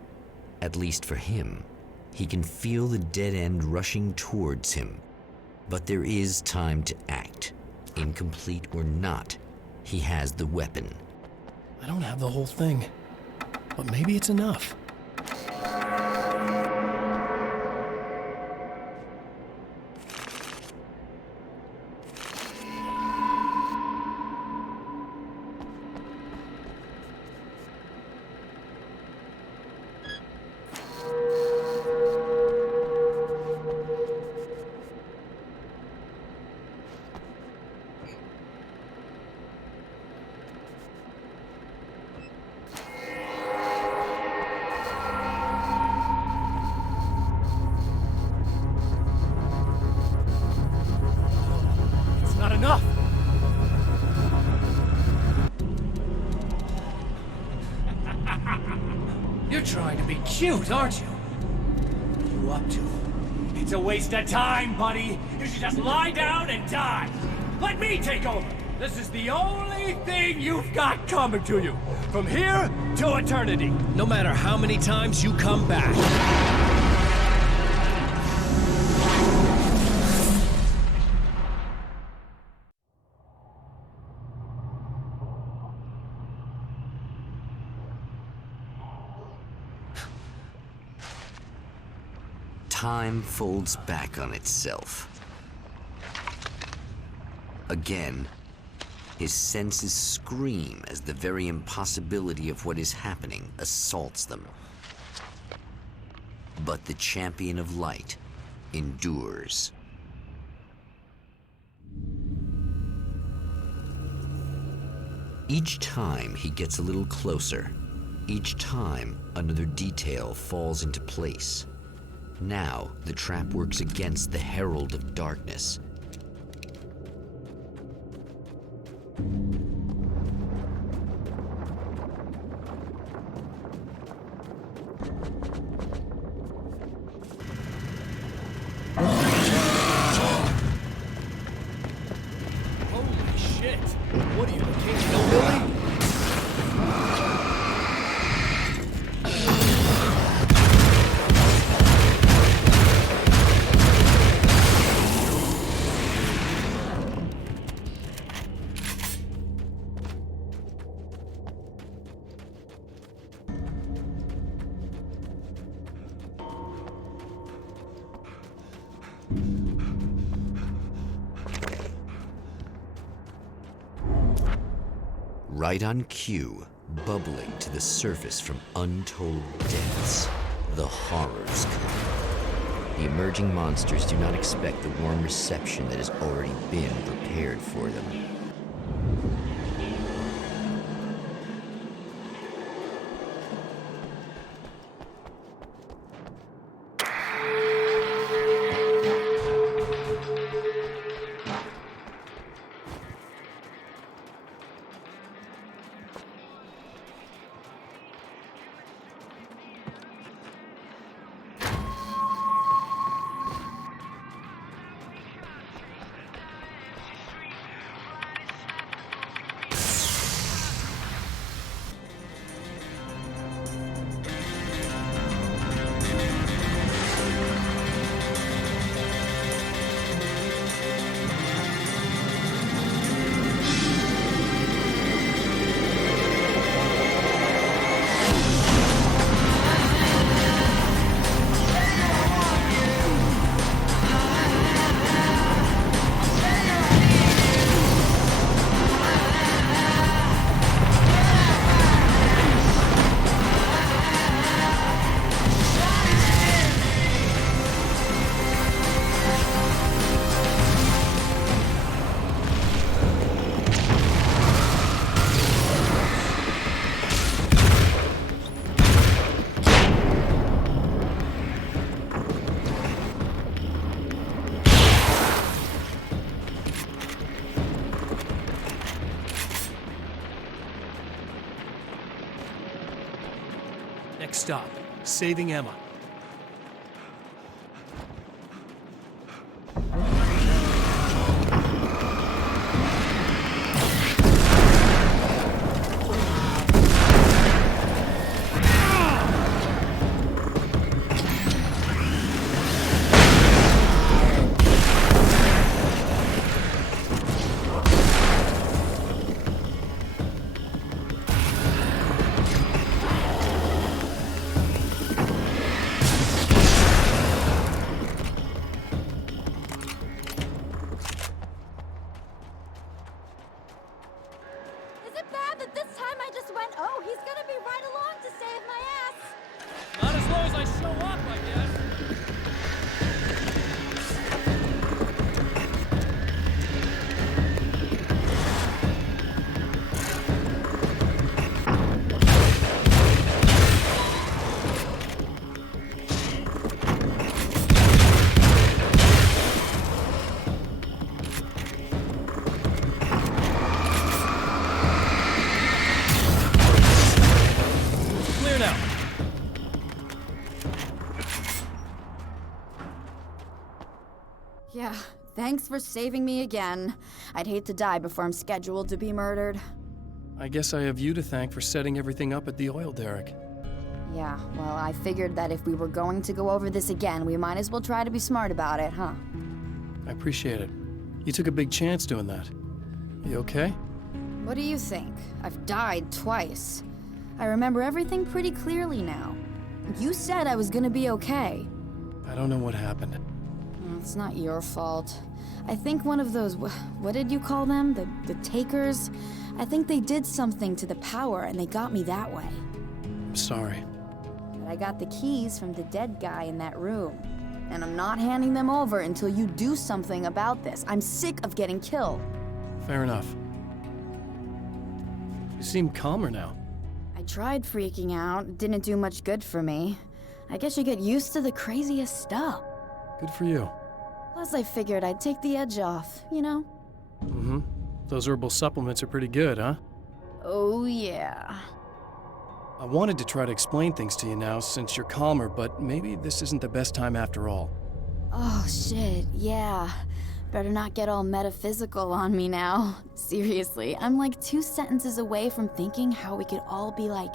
At least for him. He can feel the dead end rushing towards him. But there is time to act. Incomplete or not, he has the weapon. I don't have the whole thing, but maybe it's enough. Enough! You're trying to be cute, aren't you? What are you up to? It's a waste of time, buddy. You should just lie down and die. Let me take over. This is the only thing you've got coming to you. From here to eternity. No matter how many times you come back. Time folds back on itself. Again, his senses scream as the very impossibility of what is happening assaults them. But the Champion of Light endures. Each time he gets a little closer. Each time another detail falls into place. Now, the trap works against the Herald of Darkness. Holy shit! What are you, the King's Hillbilly? Right on cue, bubbling to the surface from untold depths, the horrors come. The emerging monsters do not expect the warm reception that has already been prepared for them. Next stop, saving Emma. Is it bad that this time I just went, oh, he's gonna be right along to save my ass? Not as long as I show up, I guess. Clear now. Yeah, thanks for saving me again. I'd hate to die before I'm scheduled to be murdered. I guess I have you to thank for setting everything up at the oil derrick. Yeah, well, I figured that if we were going to go over this again, we might as well try to be smart about it, huh? I appreciate it. You took a big chance doing that. You okay? What do you think? I've died twice. I remember everything pretty clearly now. You said I was gonna be okay. I don't know what happened. It's not your fault. I think one of those, what did you call them? The takers? I think they did something to the power and they got me that way. I'm sorry. But I got the keys from the dead guy in that room. And I'm not handing them over until you do something about this. I'm sick of getting killed. Fair enough. You seem calmer now. I tried freaking out. It didn't do much good for me. I guess you get used to the craziest stuff. Good for you. Plus, I figured I'd take the edge off, you know? Mm-hmm. Those herbal supplements are pretty good, huh? Oh, yeah. I wanted to try to explain things to you now since you're calmer, but maybe this isn't the best time after all. Oh, shit, yeah. Better not get all metaphysical on me now. Seriously, I'm like 2 sentences away from thinking how we could all be like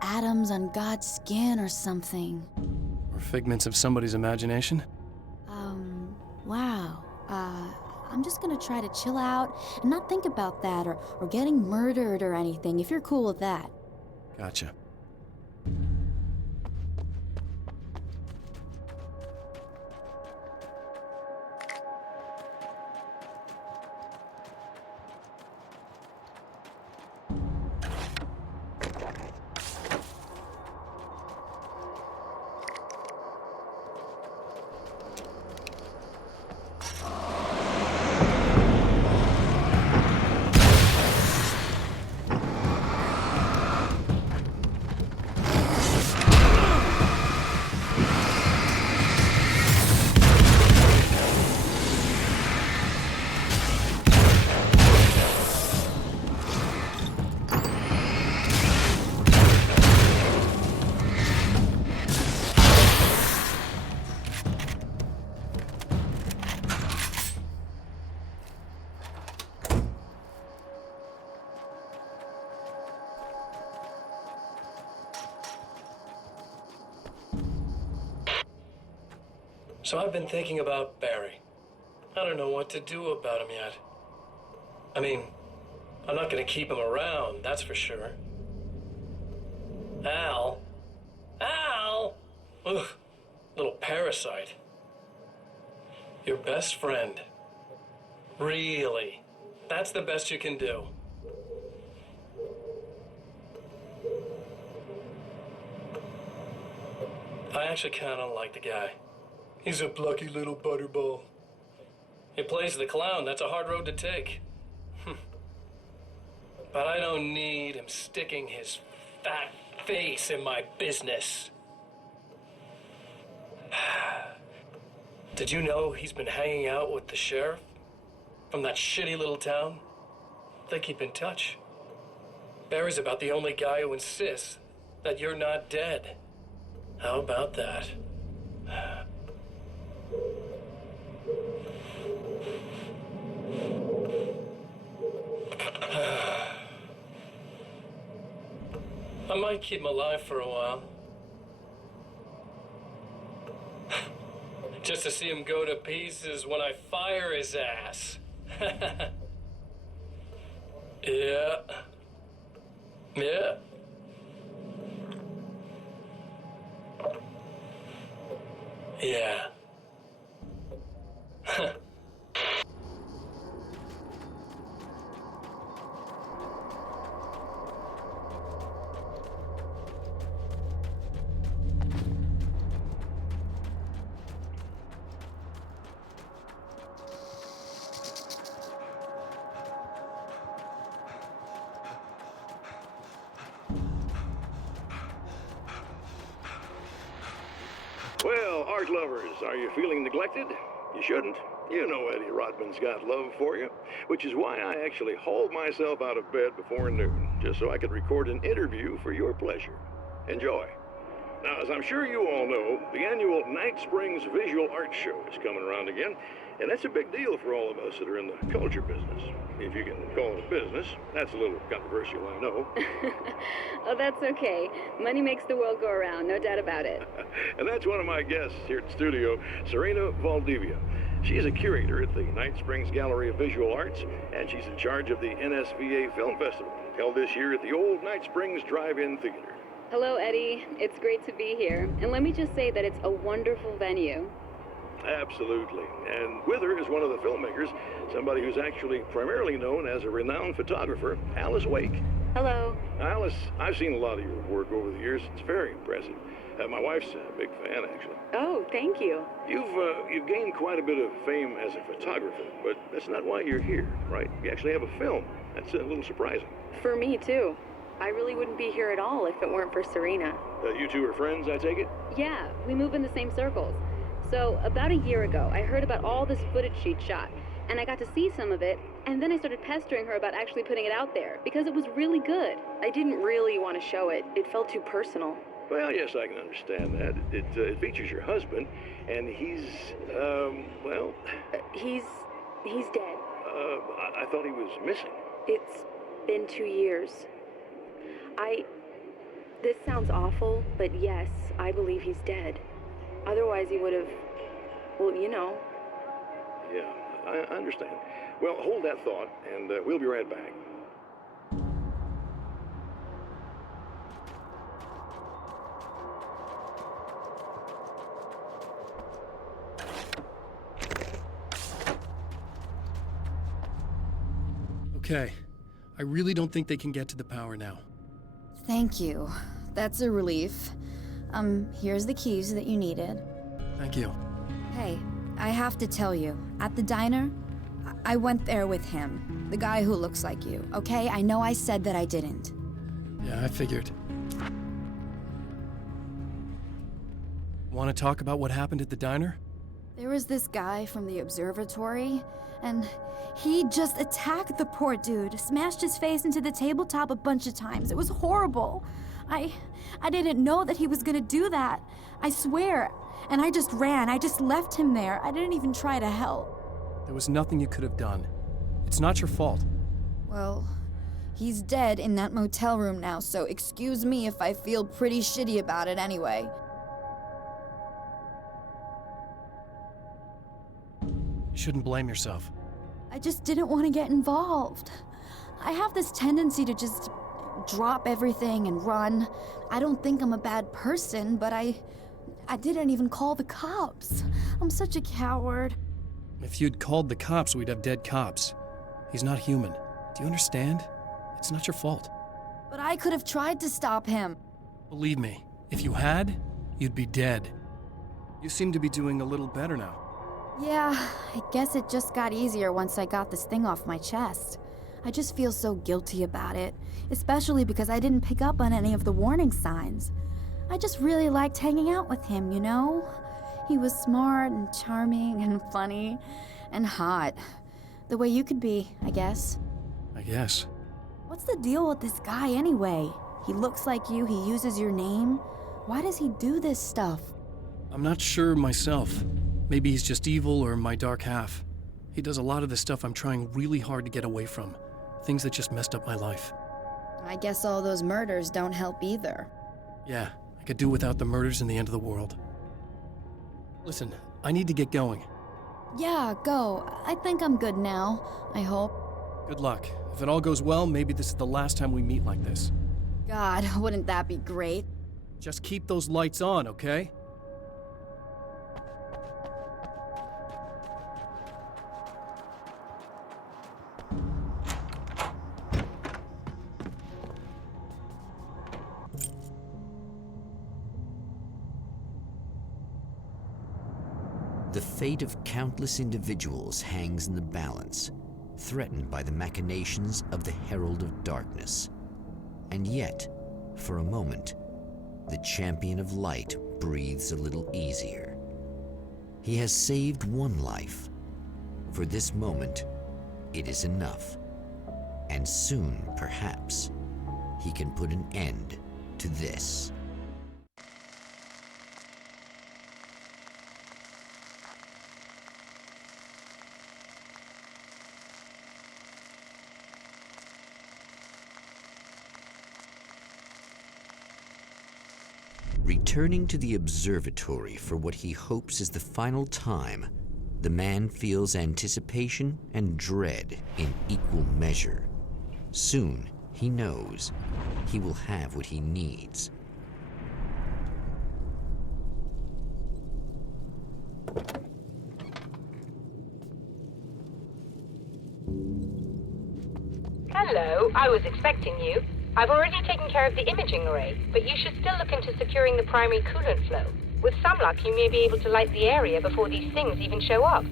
atoms on God's skin or something. Or figments of somebody's imagination? Wow. I'm just gonna try to chill out and not think about that or getting murdered or anything, if you're cool with that. Gotcha. So I've been thinking about Barry. I don't know what to do about him yet. I mean, I'm not gonna keep him around, that's for sure. Al? Al! Ugh, little parasite. Your best friend. Really? That's the best you can do? I actually kinda like the guy. He's a plucky little butterball. He plays the clown. That's a hard road to take. But I don't need him sticking his fat face in my business. Did you know he's been hanging out with the sheriff from that shitty little town? They keep in touch. Barry's about the only guy who insists that you're not dead. How about that? I might keep him alive for a while. Just to see him go to pieces when I fire his ass. Yeah. Yeah. Yeah. Well, art lovers, are you feeling neglected? You shouldn't. You know Eddie Rodman's got love for you, which is why I actually hauled myself out of bed before noon, just so I could record an interview for your pleasure. Enjoy. Now, as I'm sure you all know, the annual Night Springs Visual Arts Show is coming around again, and that's a big deal for all of us that are in the culture business. If you can call it a business. That's a little controversial, I know. Oh, that's okay. Money makes the world go around, no doubt about it. And that's one of my guests here at the studio, Serena Valdivia. She is a curator at the Night Springs Gallery of Visual Arts, and she's in charge of the NSVA Film Festival, held this year at the old Night Springs Drive-In Theater. Hello, Eddie. It's great to be here. And let me just say that it's a wonderful venue. Absolutely. And with her is one of the filmmakers, somebody who's actually primarily known as a renowned photographer, Alice Wake. Hello. Alice, I've seen a lot of your work over the years. It's very impressive. My wife's a big fan, actually. Oh, thank you. You've gained quite a bit of fame as a photographer, but that's not why you're here, right? You actually have a film. That's a little surprising. For me, too. I really wouldn't be here at all if it weren't for Serena. You two are friends, I take it? Yeah, we move in the same circles. So, about a year ago, I heard about all this footage she'd shot, and I got to see some of it, and then I started pestering her about actually putting it out there, because it was really good. I didn't really want to show it. It felt too personal. Well, yes, I can understand that. It features your husband, and he's, well... He's dead. I thought he was missing. It's been 2 years. This sounds awful, but yes, I believe he's dead. Otherwise he would have, well, you know. Yeah, I understand. Well, hold that thought, and we'll be right back. Okay. I really don't think they can get to the power now. Thank you. That's a relief. Here's the keys that you needed. Thank you. Hey, I have to tell you, at the diner, I went there with him. The guy who looks like you, okay? I know I said that I didn't. Yeah, I figured. Want to talk about what happened at the diner? There was this guy from the observatory, and he just attacked the poor dude, smashed his face into the tabletop a bunch of times. It was horrible. I didn't know that he was gonna do that. I swear. And I just ran. I just left him there. I didn't even try to help. There was nothing you could have done. It's not your fault. Well, he's dead in that motel room now, so excuse me if I feel pretty shitty about it anyway. You shouldn't blame yourself. I just didn't want to get involved. I have this tendency to just drop everything and run. I don't think I'm a bad person, but I didn't even call the cops. I'm such a coward. If you'd called the cops, we'd have dead cops. He's not human. Do you understand? It's not your fault. But I could have tried to stop him. Believe me, if you had, you'd be dead. You seem to be doing a little better now. Yeah, I guess it just got easier once I got this thing off my chest. I just feel so guilty about it, especially because I didn't pick up on any of the warning signs. I just really liked hanging out with him, you know? He was smart and charming and funny and hot. The way you could be, I guess. I guess. What's the deal with this guy anyway? He looks like you, he uses your name. Why does he do this stuff? I'm not sure myself. Maybe he's just evil or my dark half. He does a lot of the stuff I'm trying really hard to get away from. Things that just messed up my life. I guess all those murders don't help either. Yeah, I could do without the murders and the end of the world. Listen, I need to get going. Yeah, go. I think I'm good now. I hope. Good luck. If it all goes well, maybe this is the last time we meet like this. God, wouldn't that be great? Just keep those lights on, okay? The fate of countless individuals hangs in the balance, threatened by the machinations of the Herald of Darkness. And yet, for a moment, the Champion of Light breathes a little easier. He has saved one life. For this moment, it is enough. And soon, perhaps, he can put an end to this. Returning to the observatory for what he hopes is the final time, the man feels anticipation and dread in equal measure. Soon, he knows, he will have what he needs. Hello, I was expecting you. I've already taken care of the imaging array, but you should still look into securing the primary coolant flow. With some luck, you may be able to light the area before these things even show up.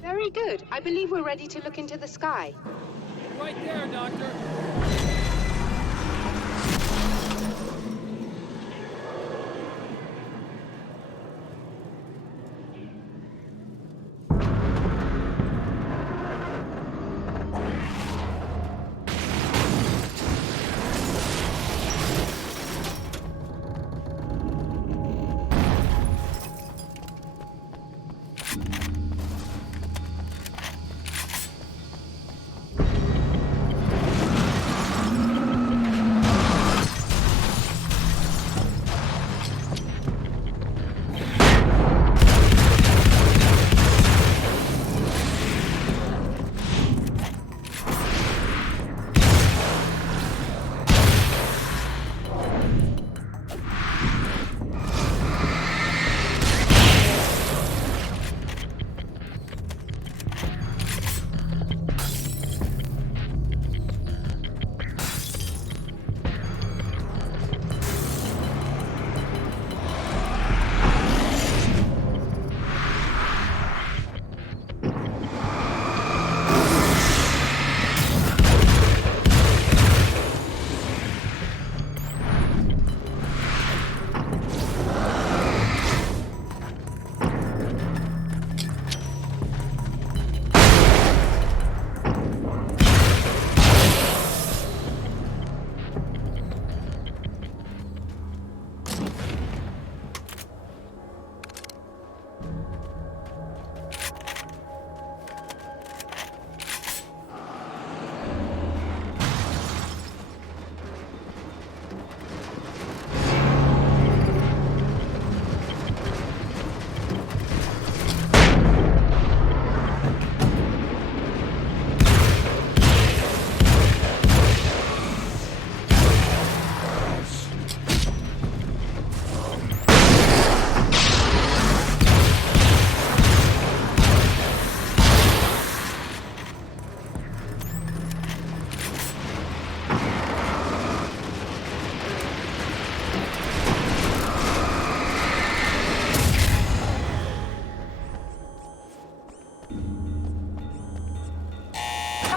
Very good. I believe we're ready to look into the sky. Right there, Doctor.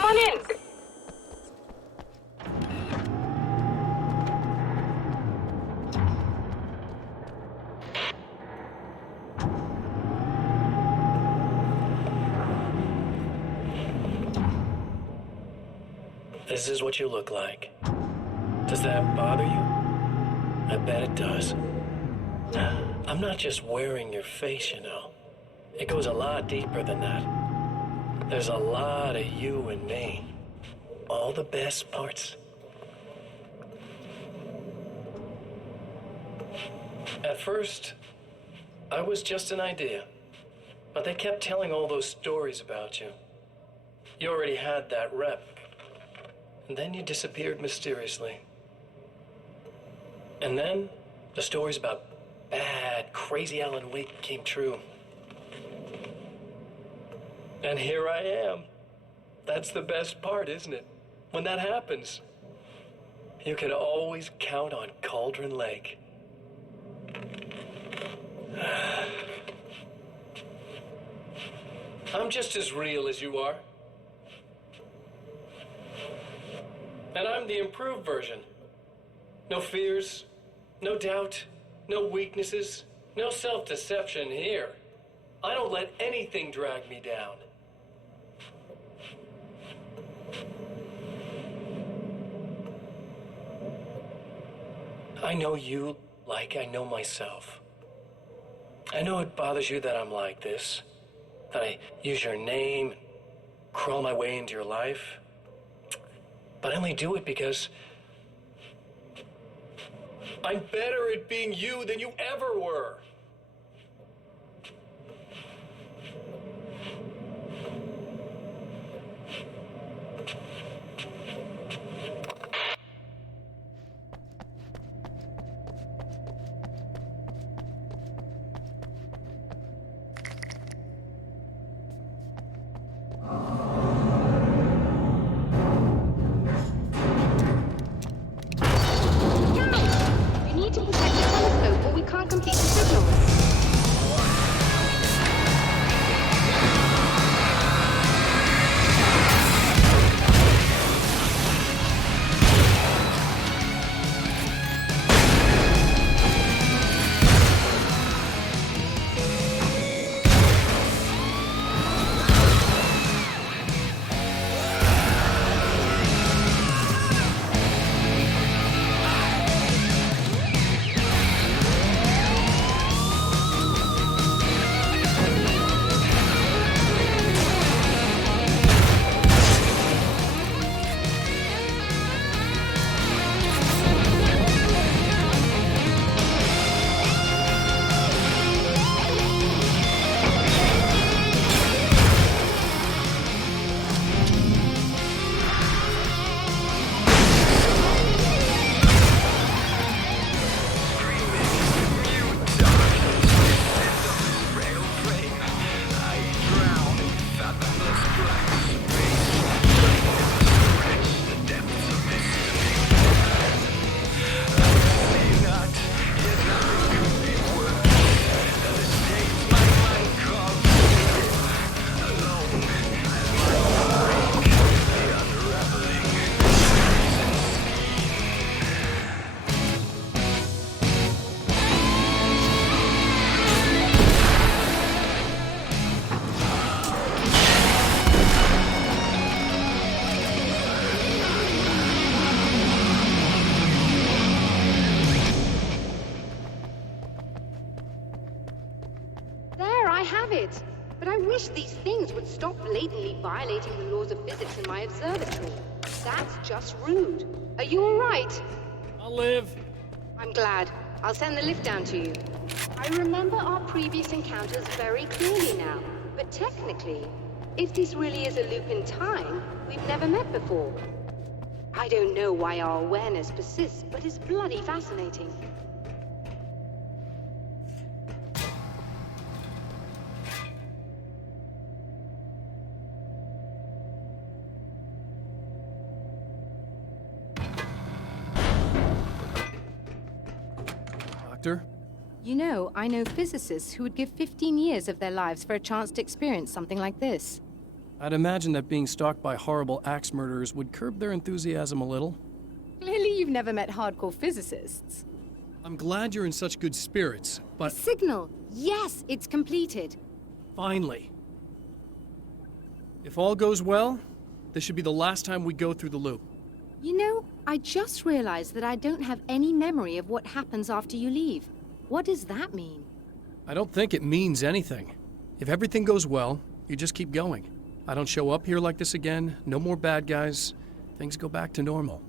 on in. This is what you look like. Does that bother you? I bet it does. I'm not just wearing your face, you know. It goes a lot deeper than that. There's a lot of you and me. All the best parts. At first, I was just an idea. But they kept telling all those stories about you. You already had that rep. And then you disappeared mysteriously. And then the stories about bad, crazy Alan Wake came true. And here I am. That's the best part, isn't it? When that happens, you can always count on Cauldron Lake. I'm just as real as you are. And I'm the improved version. No fears, no doubt, no weaknesses, no self-deception here. I don't let anything drag me down. I know you like I know myself. I know it bothers you that I'm like this, that I use your name, crawl my way into your life. But I only do it because I'm better at being you than you ever were. These things would stop blatantly violating the laws of physics in my observatory. That's just rude. Are you all right? I'll live. I'm glad. I'll send the lift down to you. I remember our previous encounters very clearly now, but technically, if this really is a loop in time, we've never met before. I don't know why our awareness persists, but it's bloody fascinating. Doctor? You know, I know physicists who would give 15 years of their lives for a chance to experience something like this. I'd imagine that being stalked by horrible axe murderers would curb their enthusiasm a little. Clearly you've never met hardcore physicists. I'm glad you're in such good spirits, but... Signal! Yes, it's completed. Finally. If all goes well, this should be the last time we go through the loop. You know, I just realized that I don't have any memory of what happens after you leave. What does that mean? I don't think it means anything. If everything goes well, you just keep going. I don't show up here like this again, no more bad guys. Things go back to normal.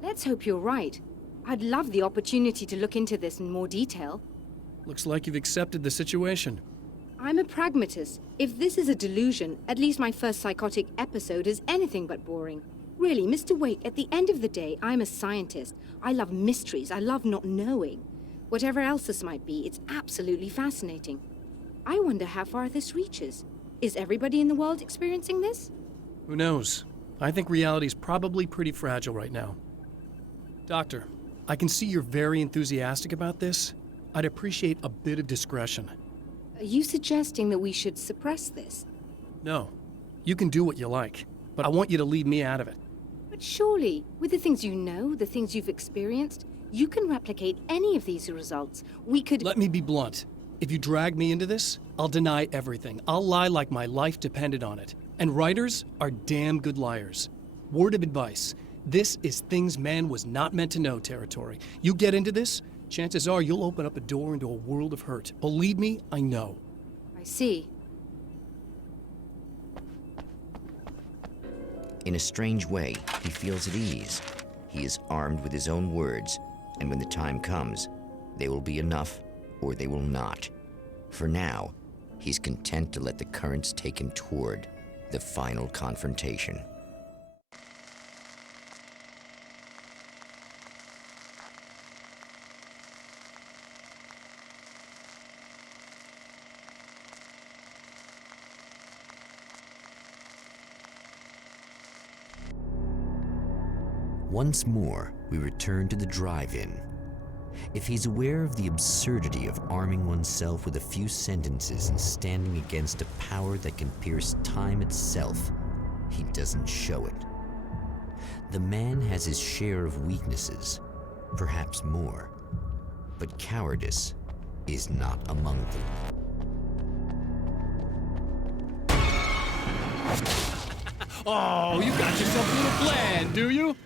Let's hope you're right. I'd love the opportunity to look into this in more detail. Looks like you've accepted the situation. I'm a pragmatist. If this is a delusion, at least my first psychotic episode is anything but boring. Really, Mr. Wake, at the end of the day, I'm a scientist. I love mysteries. I love not knowing. Whatever else this might be, it's absolutely fascinating. I wonder how far this reaches. Is everybody in the world experiencing this? Who knows? I think reality's probably pretty fragile right now. Doctor, I can see you're very enthusiastic about this. I'd appreciate a bit of discretion. Are you suggesting that we should suppress this? No. You can do what you like, but I want you to leave me out of it. But surely, with the things you know, the things you've experienced, you can replicate any of these results. We could— Let me be blunt. If you drag me into this, I'll deny everything. I'll lie like my life depended on it. And writers are damn good liars. Word of advice. This is things man was not meant to know territory. You get into this, chances are you'll open up a door into a world of hurt. Believe me, I know. I see. In a strange way, he feels at ease. He is armed with his own words, and when the time comes, they will be enough or they will not. For now, he's content to let the currents take him toward the final confrontation. Once more, we return to the drive-in. If he's aware of the absurdity of arming oneself with a few sentences and standing against a power that can pierce time itself, he doesn't show it. The man has his share of weaknesses, perhaps more, but cowardice is not among them. Oh, you got yourself a little plan, do you?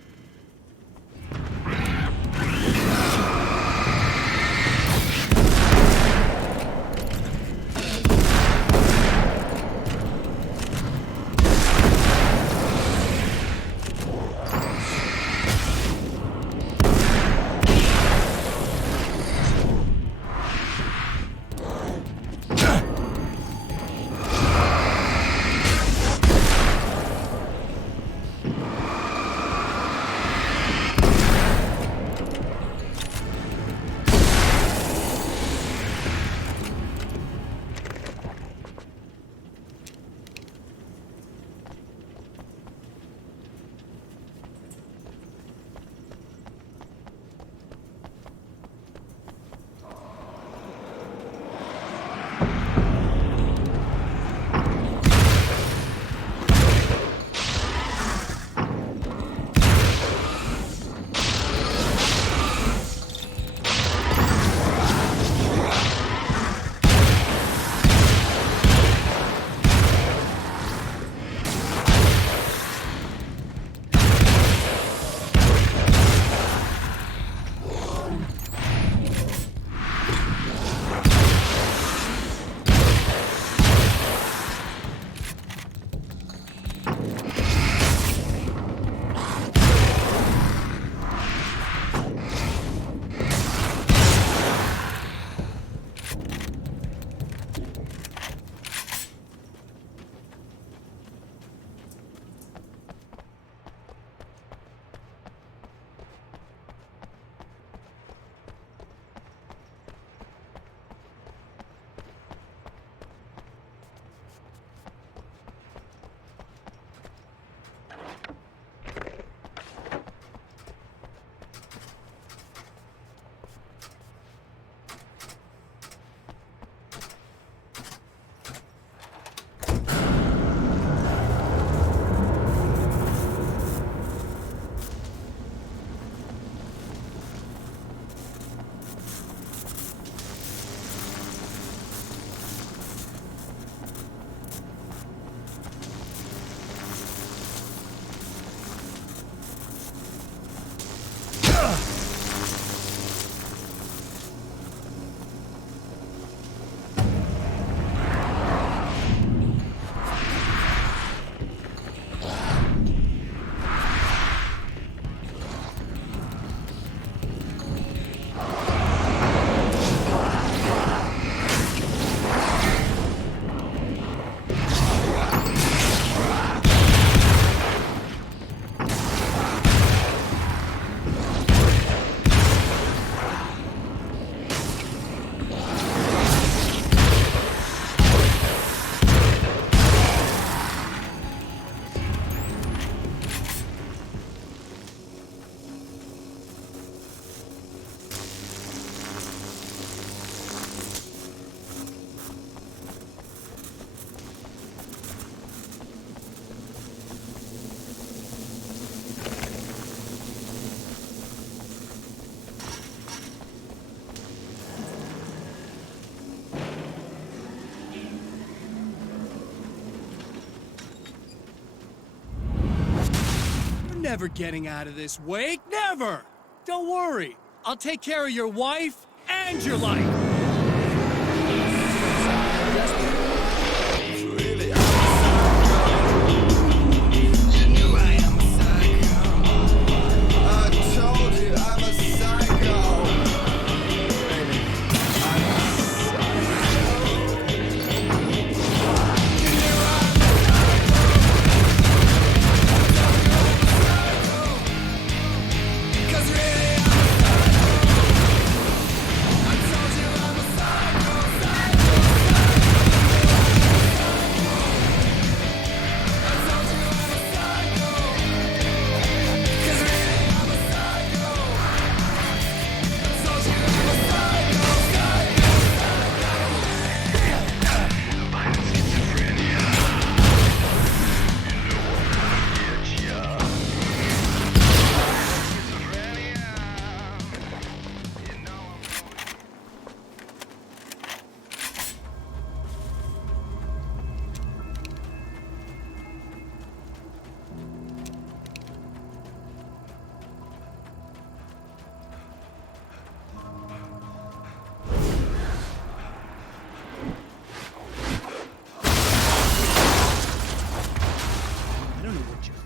never getting out of this, Wake. Never! Don't worry. I'll take care of your wife and your life.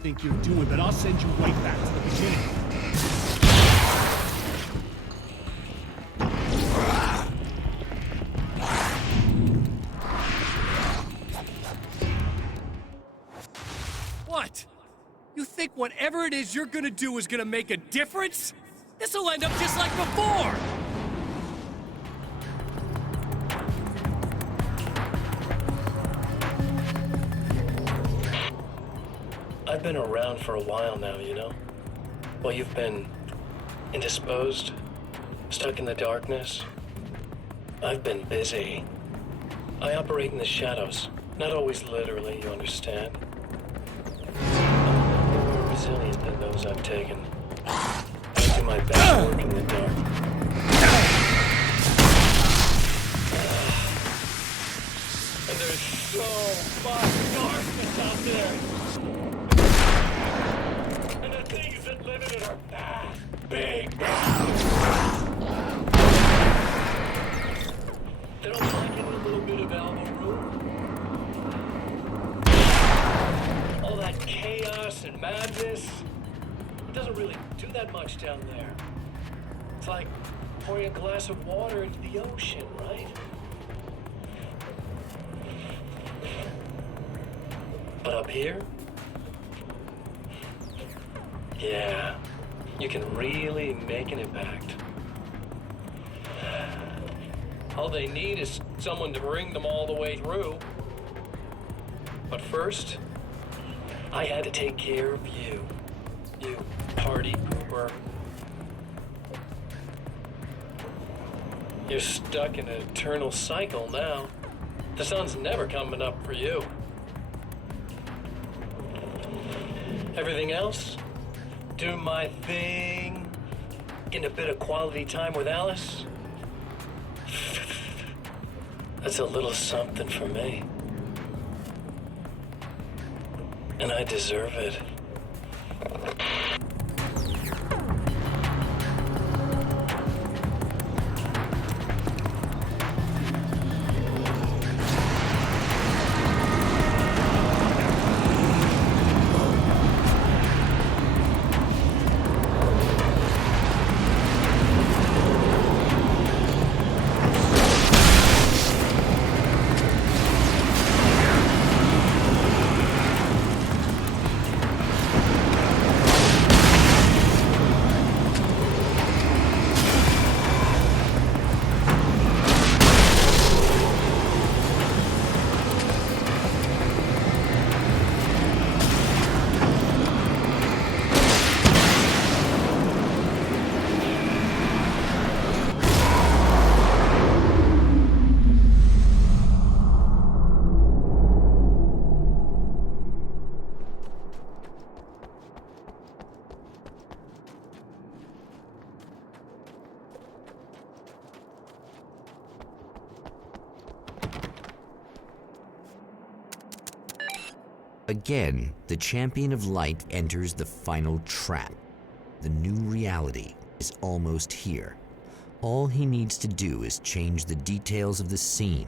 Think you're doing, but I'll send you right back to the beginning. What? You think whatever it is you're gonna do is gonna make a difference? This'll end up just like before! I've been around for a while now, you know? While you've been indisposed, stuck in the darkness, I've been busy. I operate in the shadows, not always literally, you understand? I'm more resilient than those I've taken. I do my best work in the dark. And there's so much darkness out there. And the things that live in it are bad, big. They don't like any little bit of elbow room. All that chaos and madness, it doesn't really do that much down there. It's like pouring a glass of water into the ocean, right? But up here, yeah, you can really make an impact. All they need is someone to bring them all the way through. But first, I had to take care of you. You party pooper. You're stuck in an eternal cycle now. The sun's never coming up for you. Everything else? Do my thing, getting a bit of quality time with Alice. That's a little something for me. And I deserve it. Again, the champion of light enters the final trap. The new reality is almost here. All he needs to do is change the details of the scene,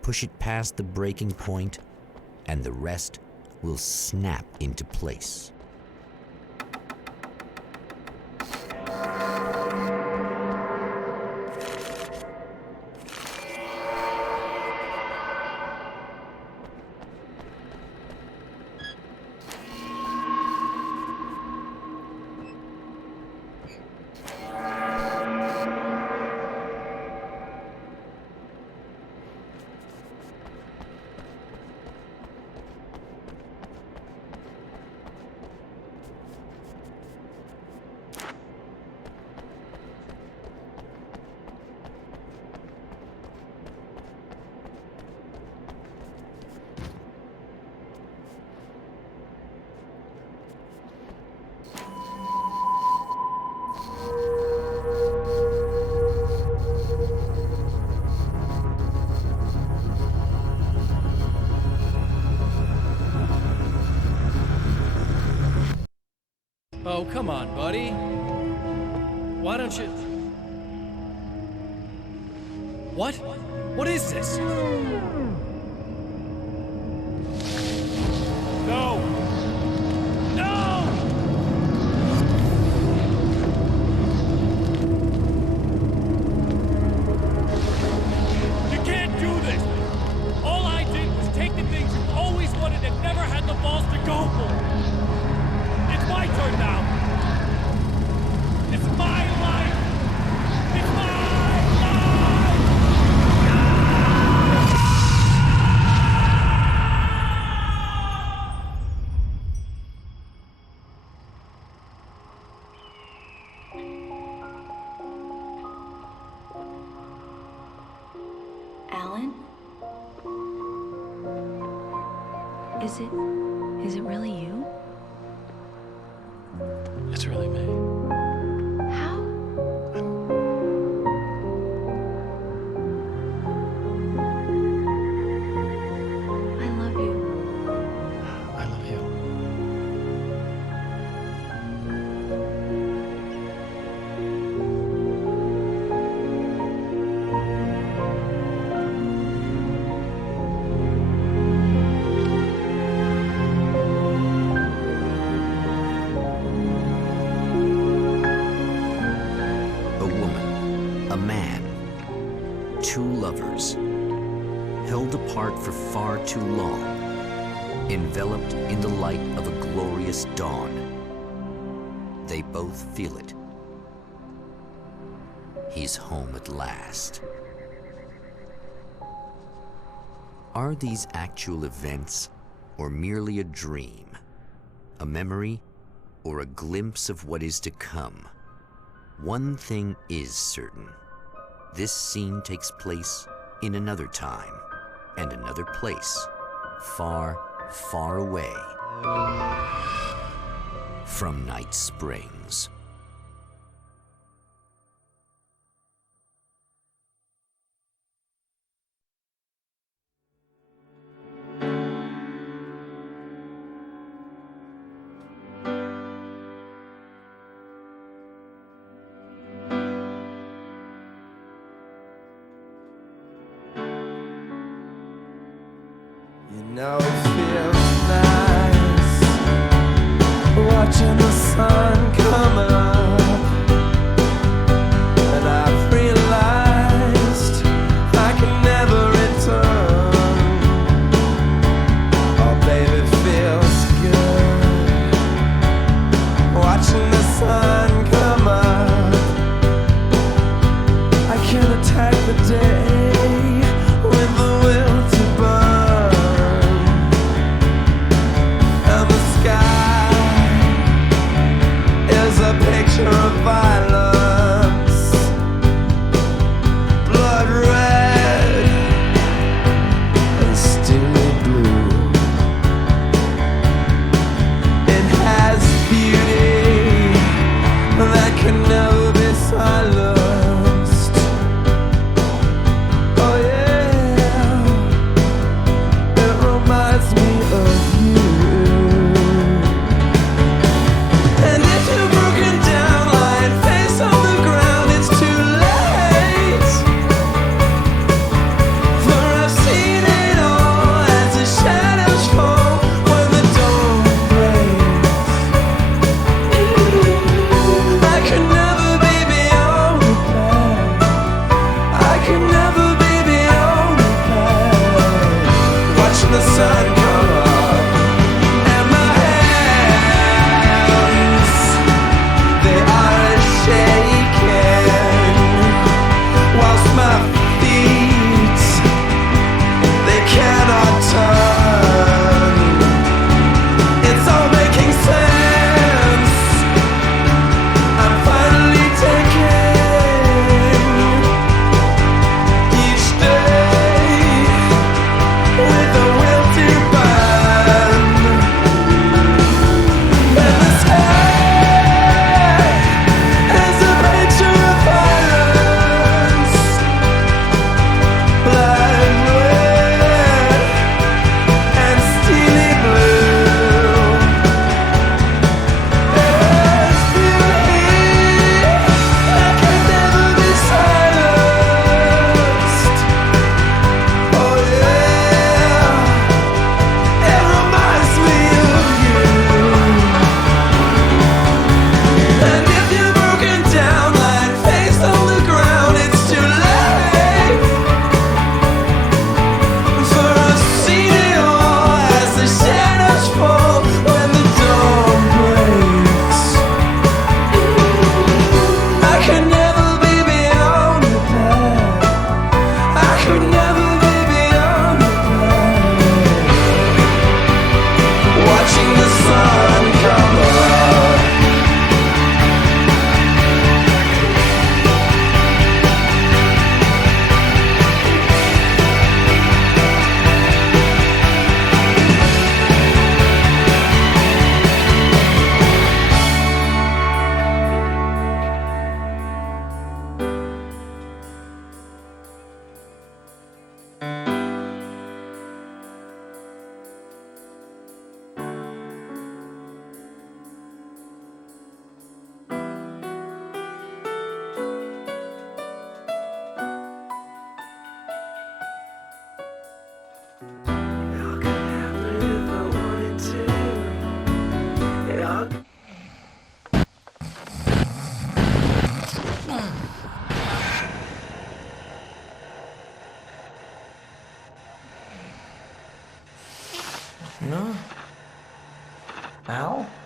push it past the breaking point, and the rest will snap into place. Oh, come on, buddy. Why don't you... What? What is this? No! No! You can't do this! All I did was take the things you've always wanted and never had the balls to go for! It's my turn now! It's my life! It's my life! Alan? Is it really you? It's really me. How? I love you. I love you. A woman, a man, two lovers, held apart for far too long, enveloped in the light of a glorious dawn. They both feel it. He's home at last. Are these actual events, or merely a dream? A memory, or a glimpse of what is to come? One thing is certain. This scene takes place in another time and another place, far, far away from Night Springs. You know it feels nice watching the sun come up, and I've realized I can never return. Oh baby, it feels good watching the sun come up. I can attack the day with the will to burn. And the sky No? Al?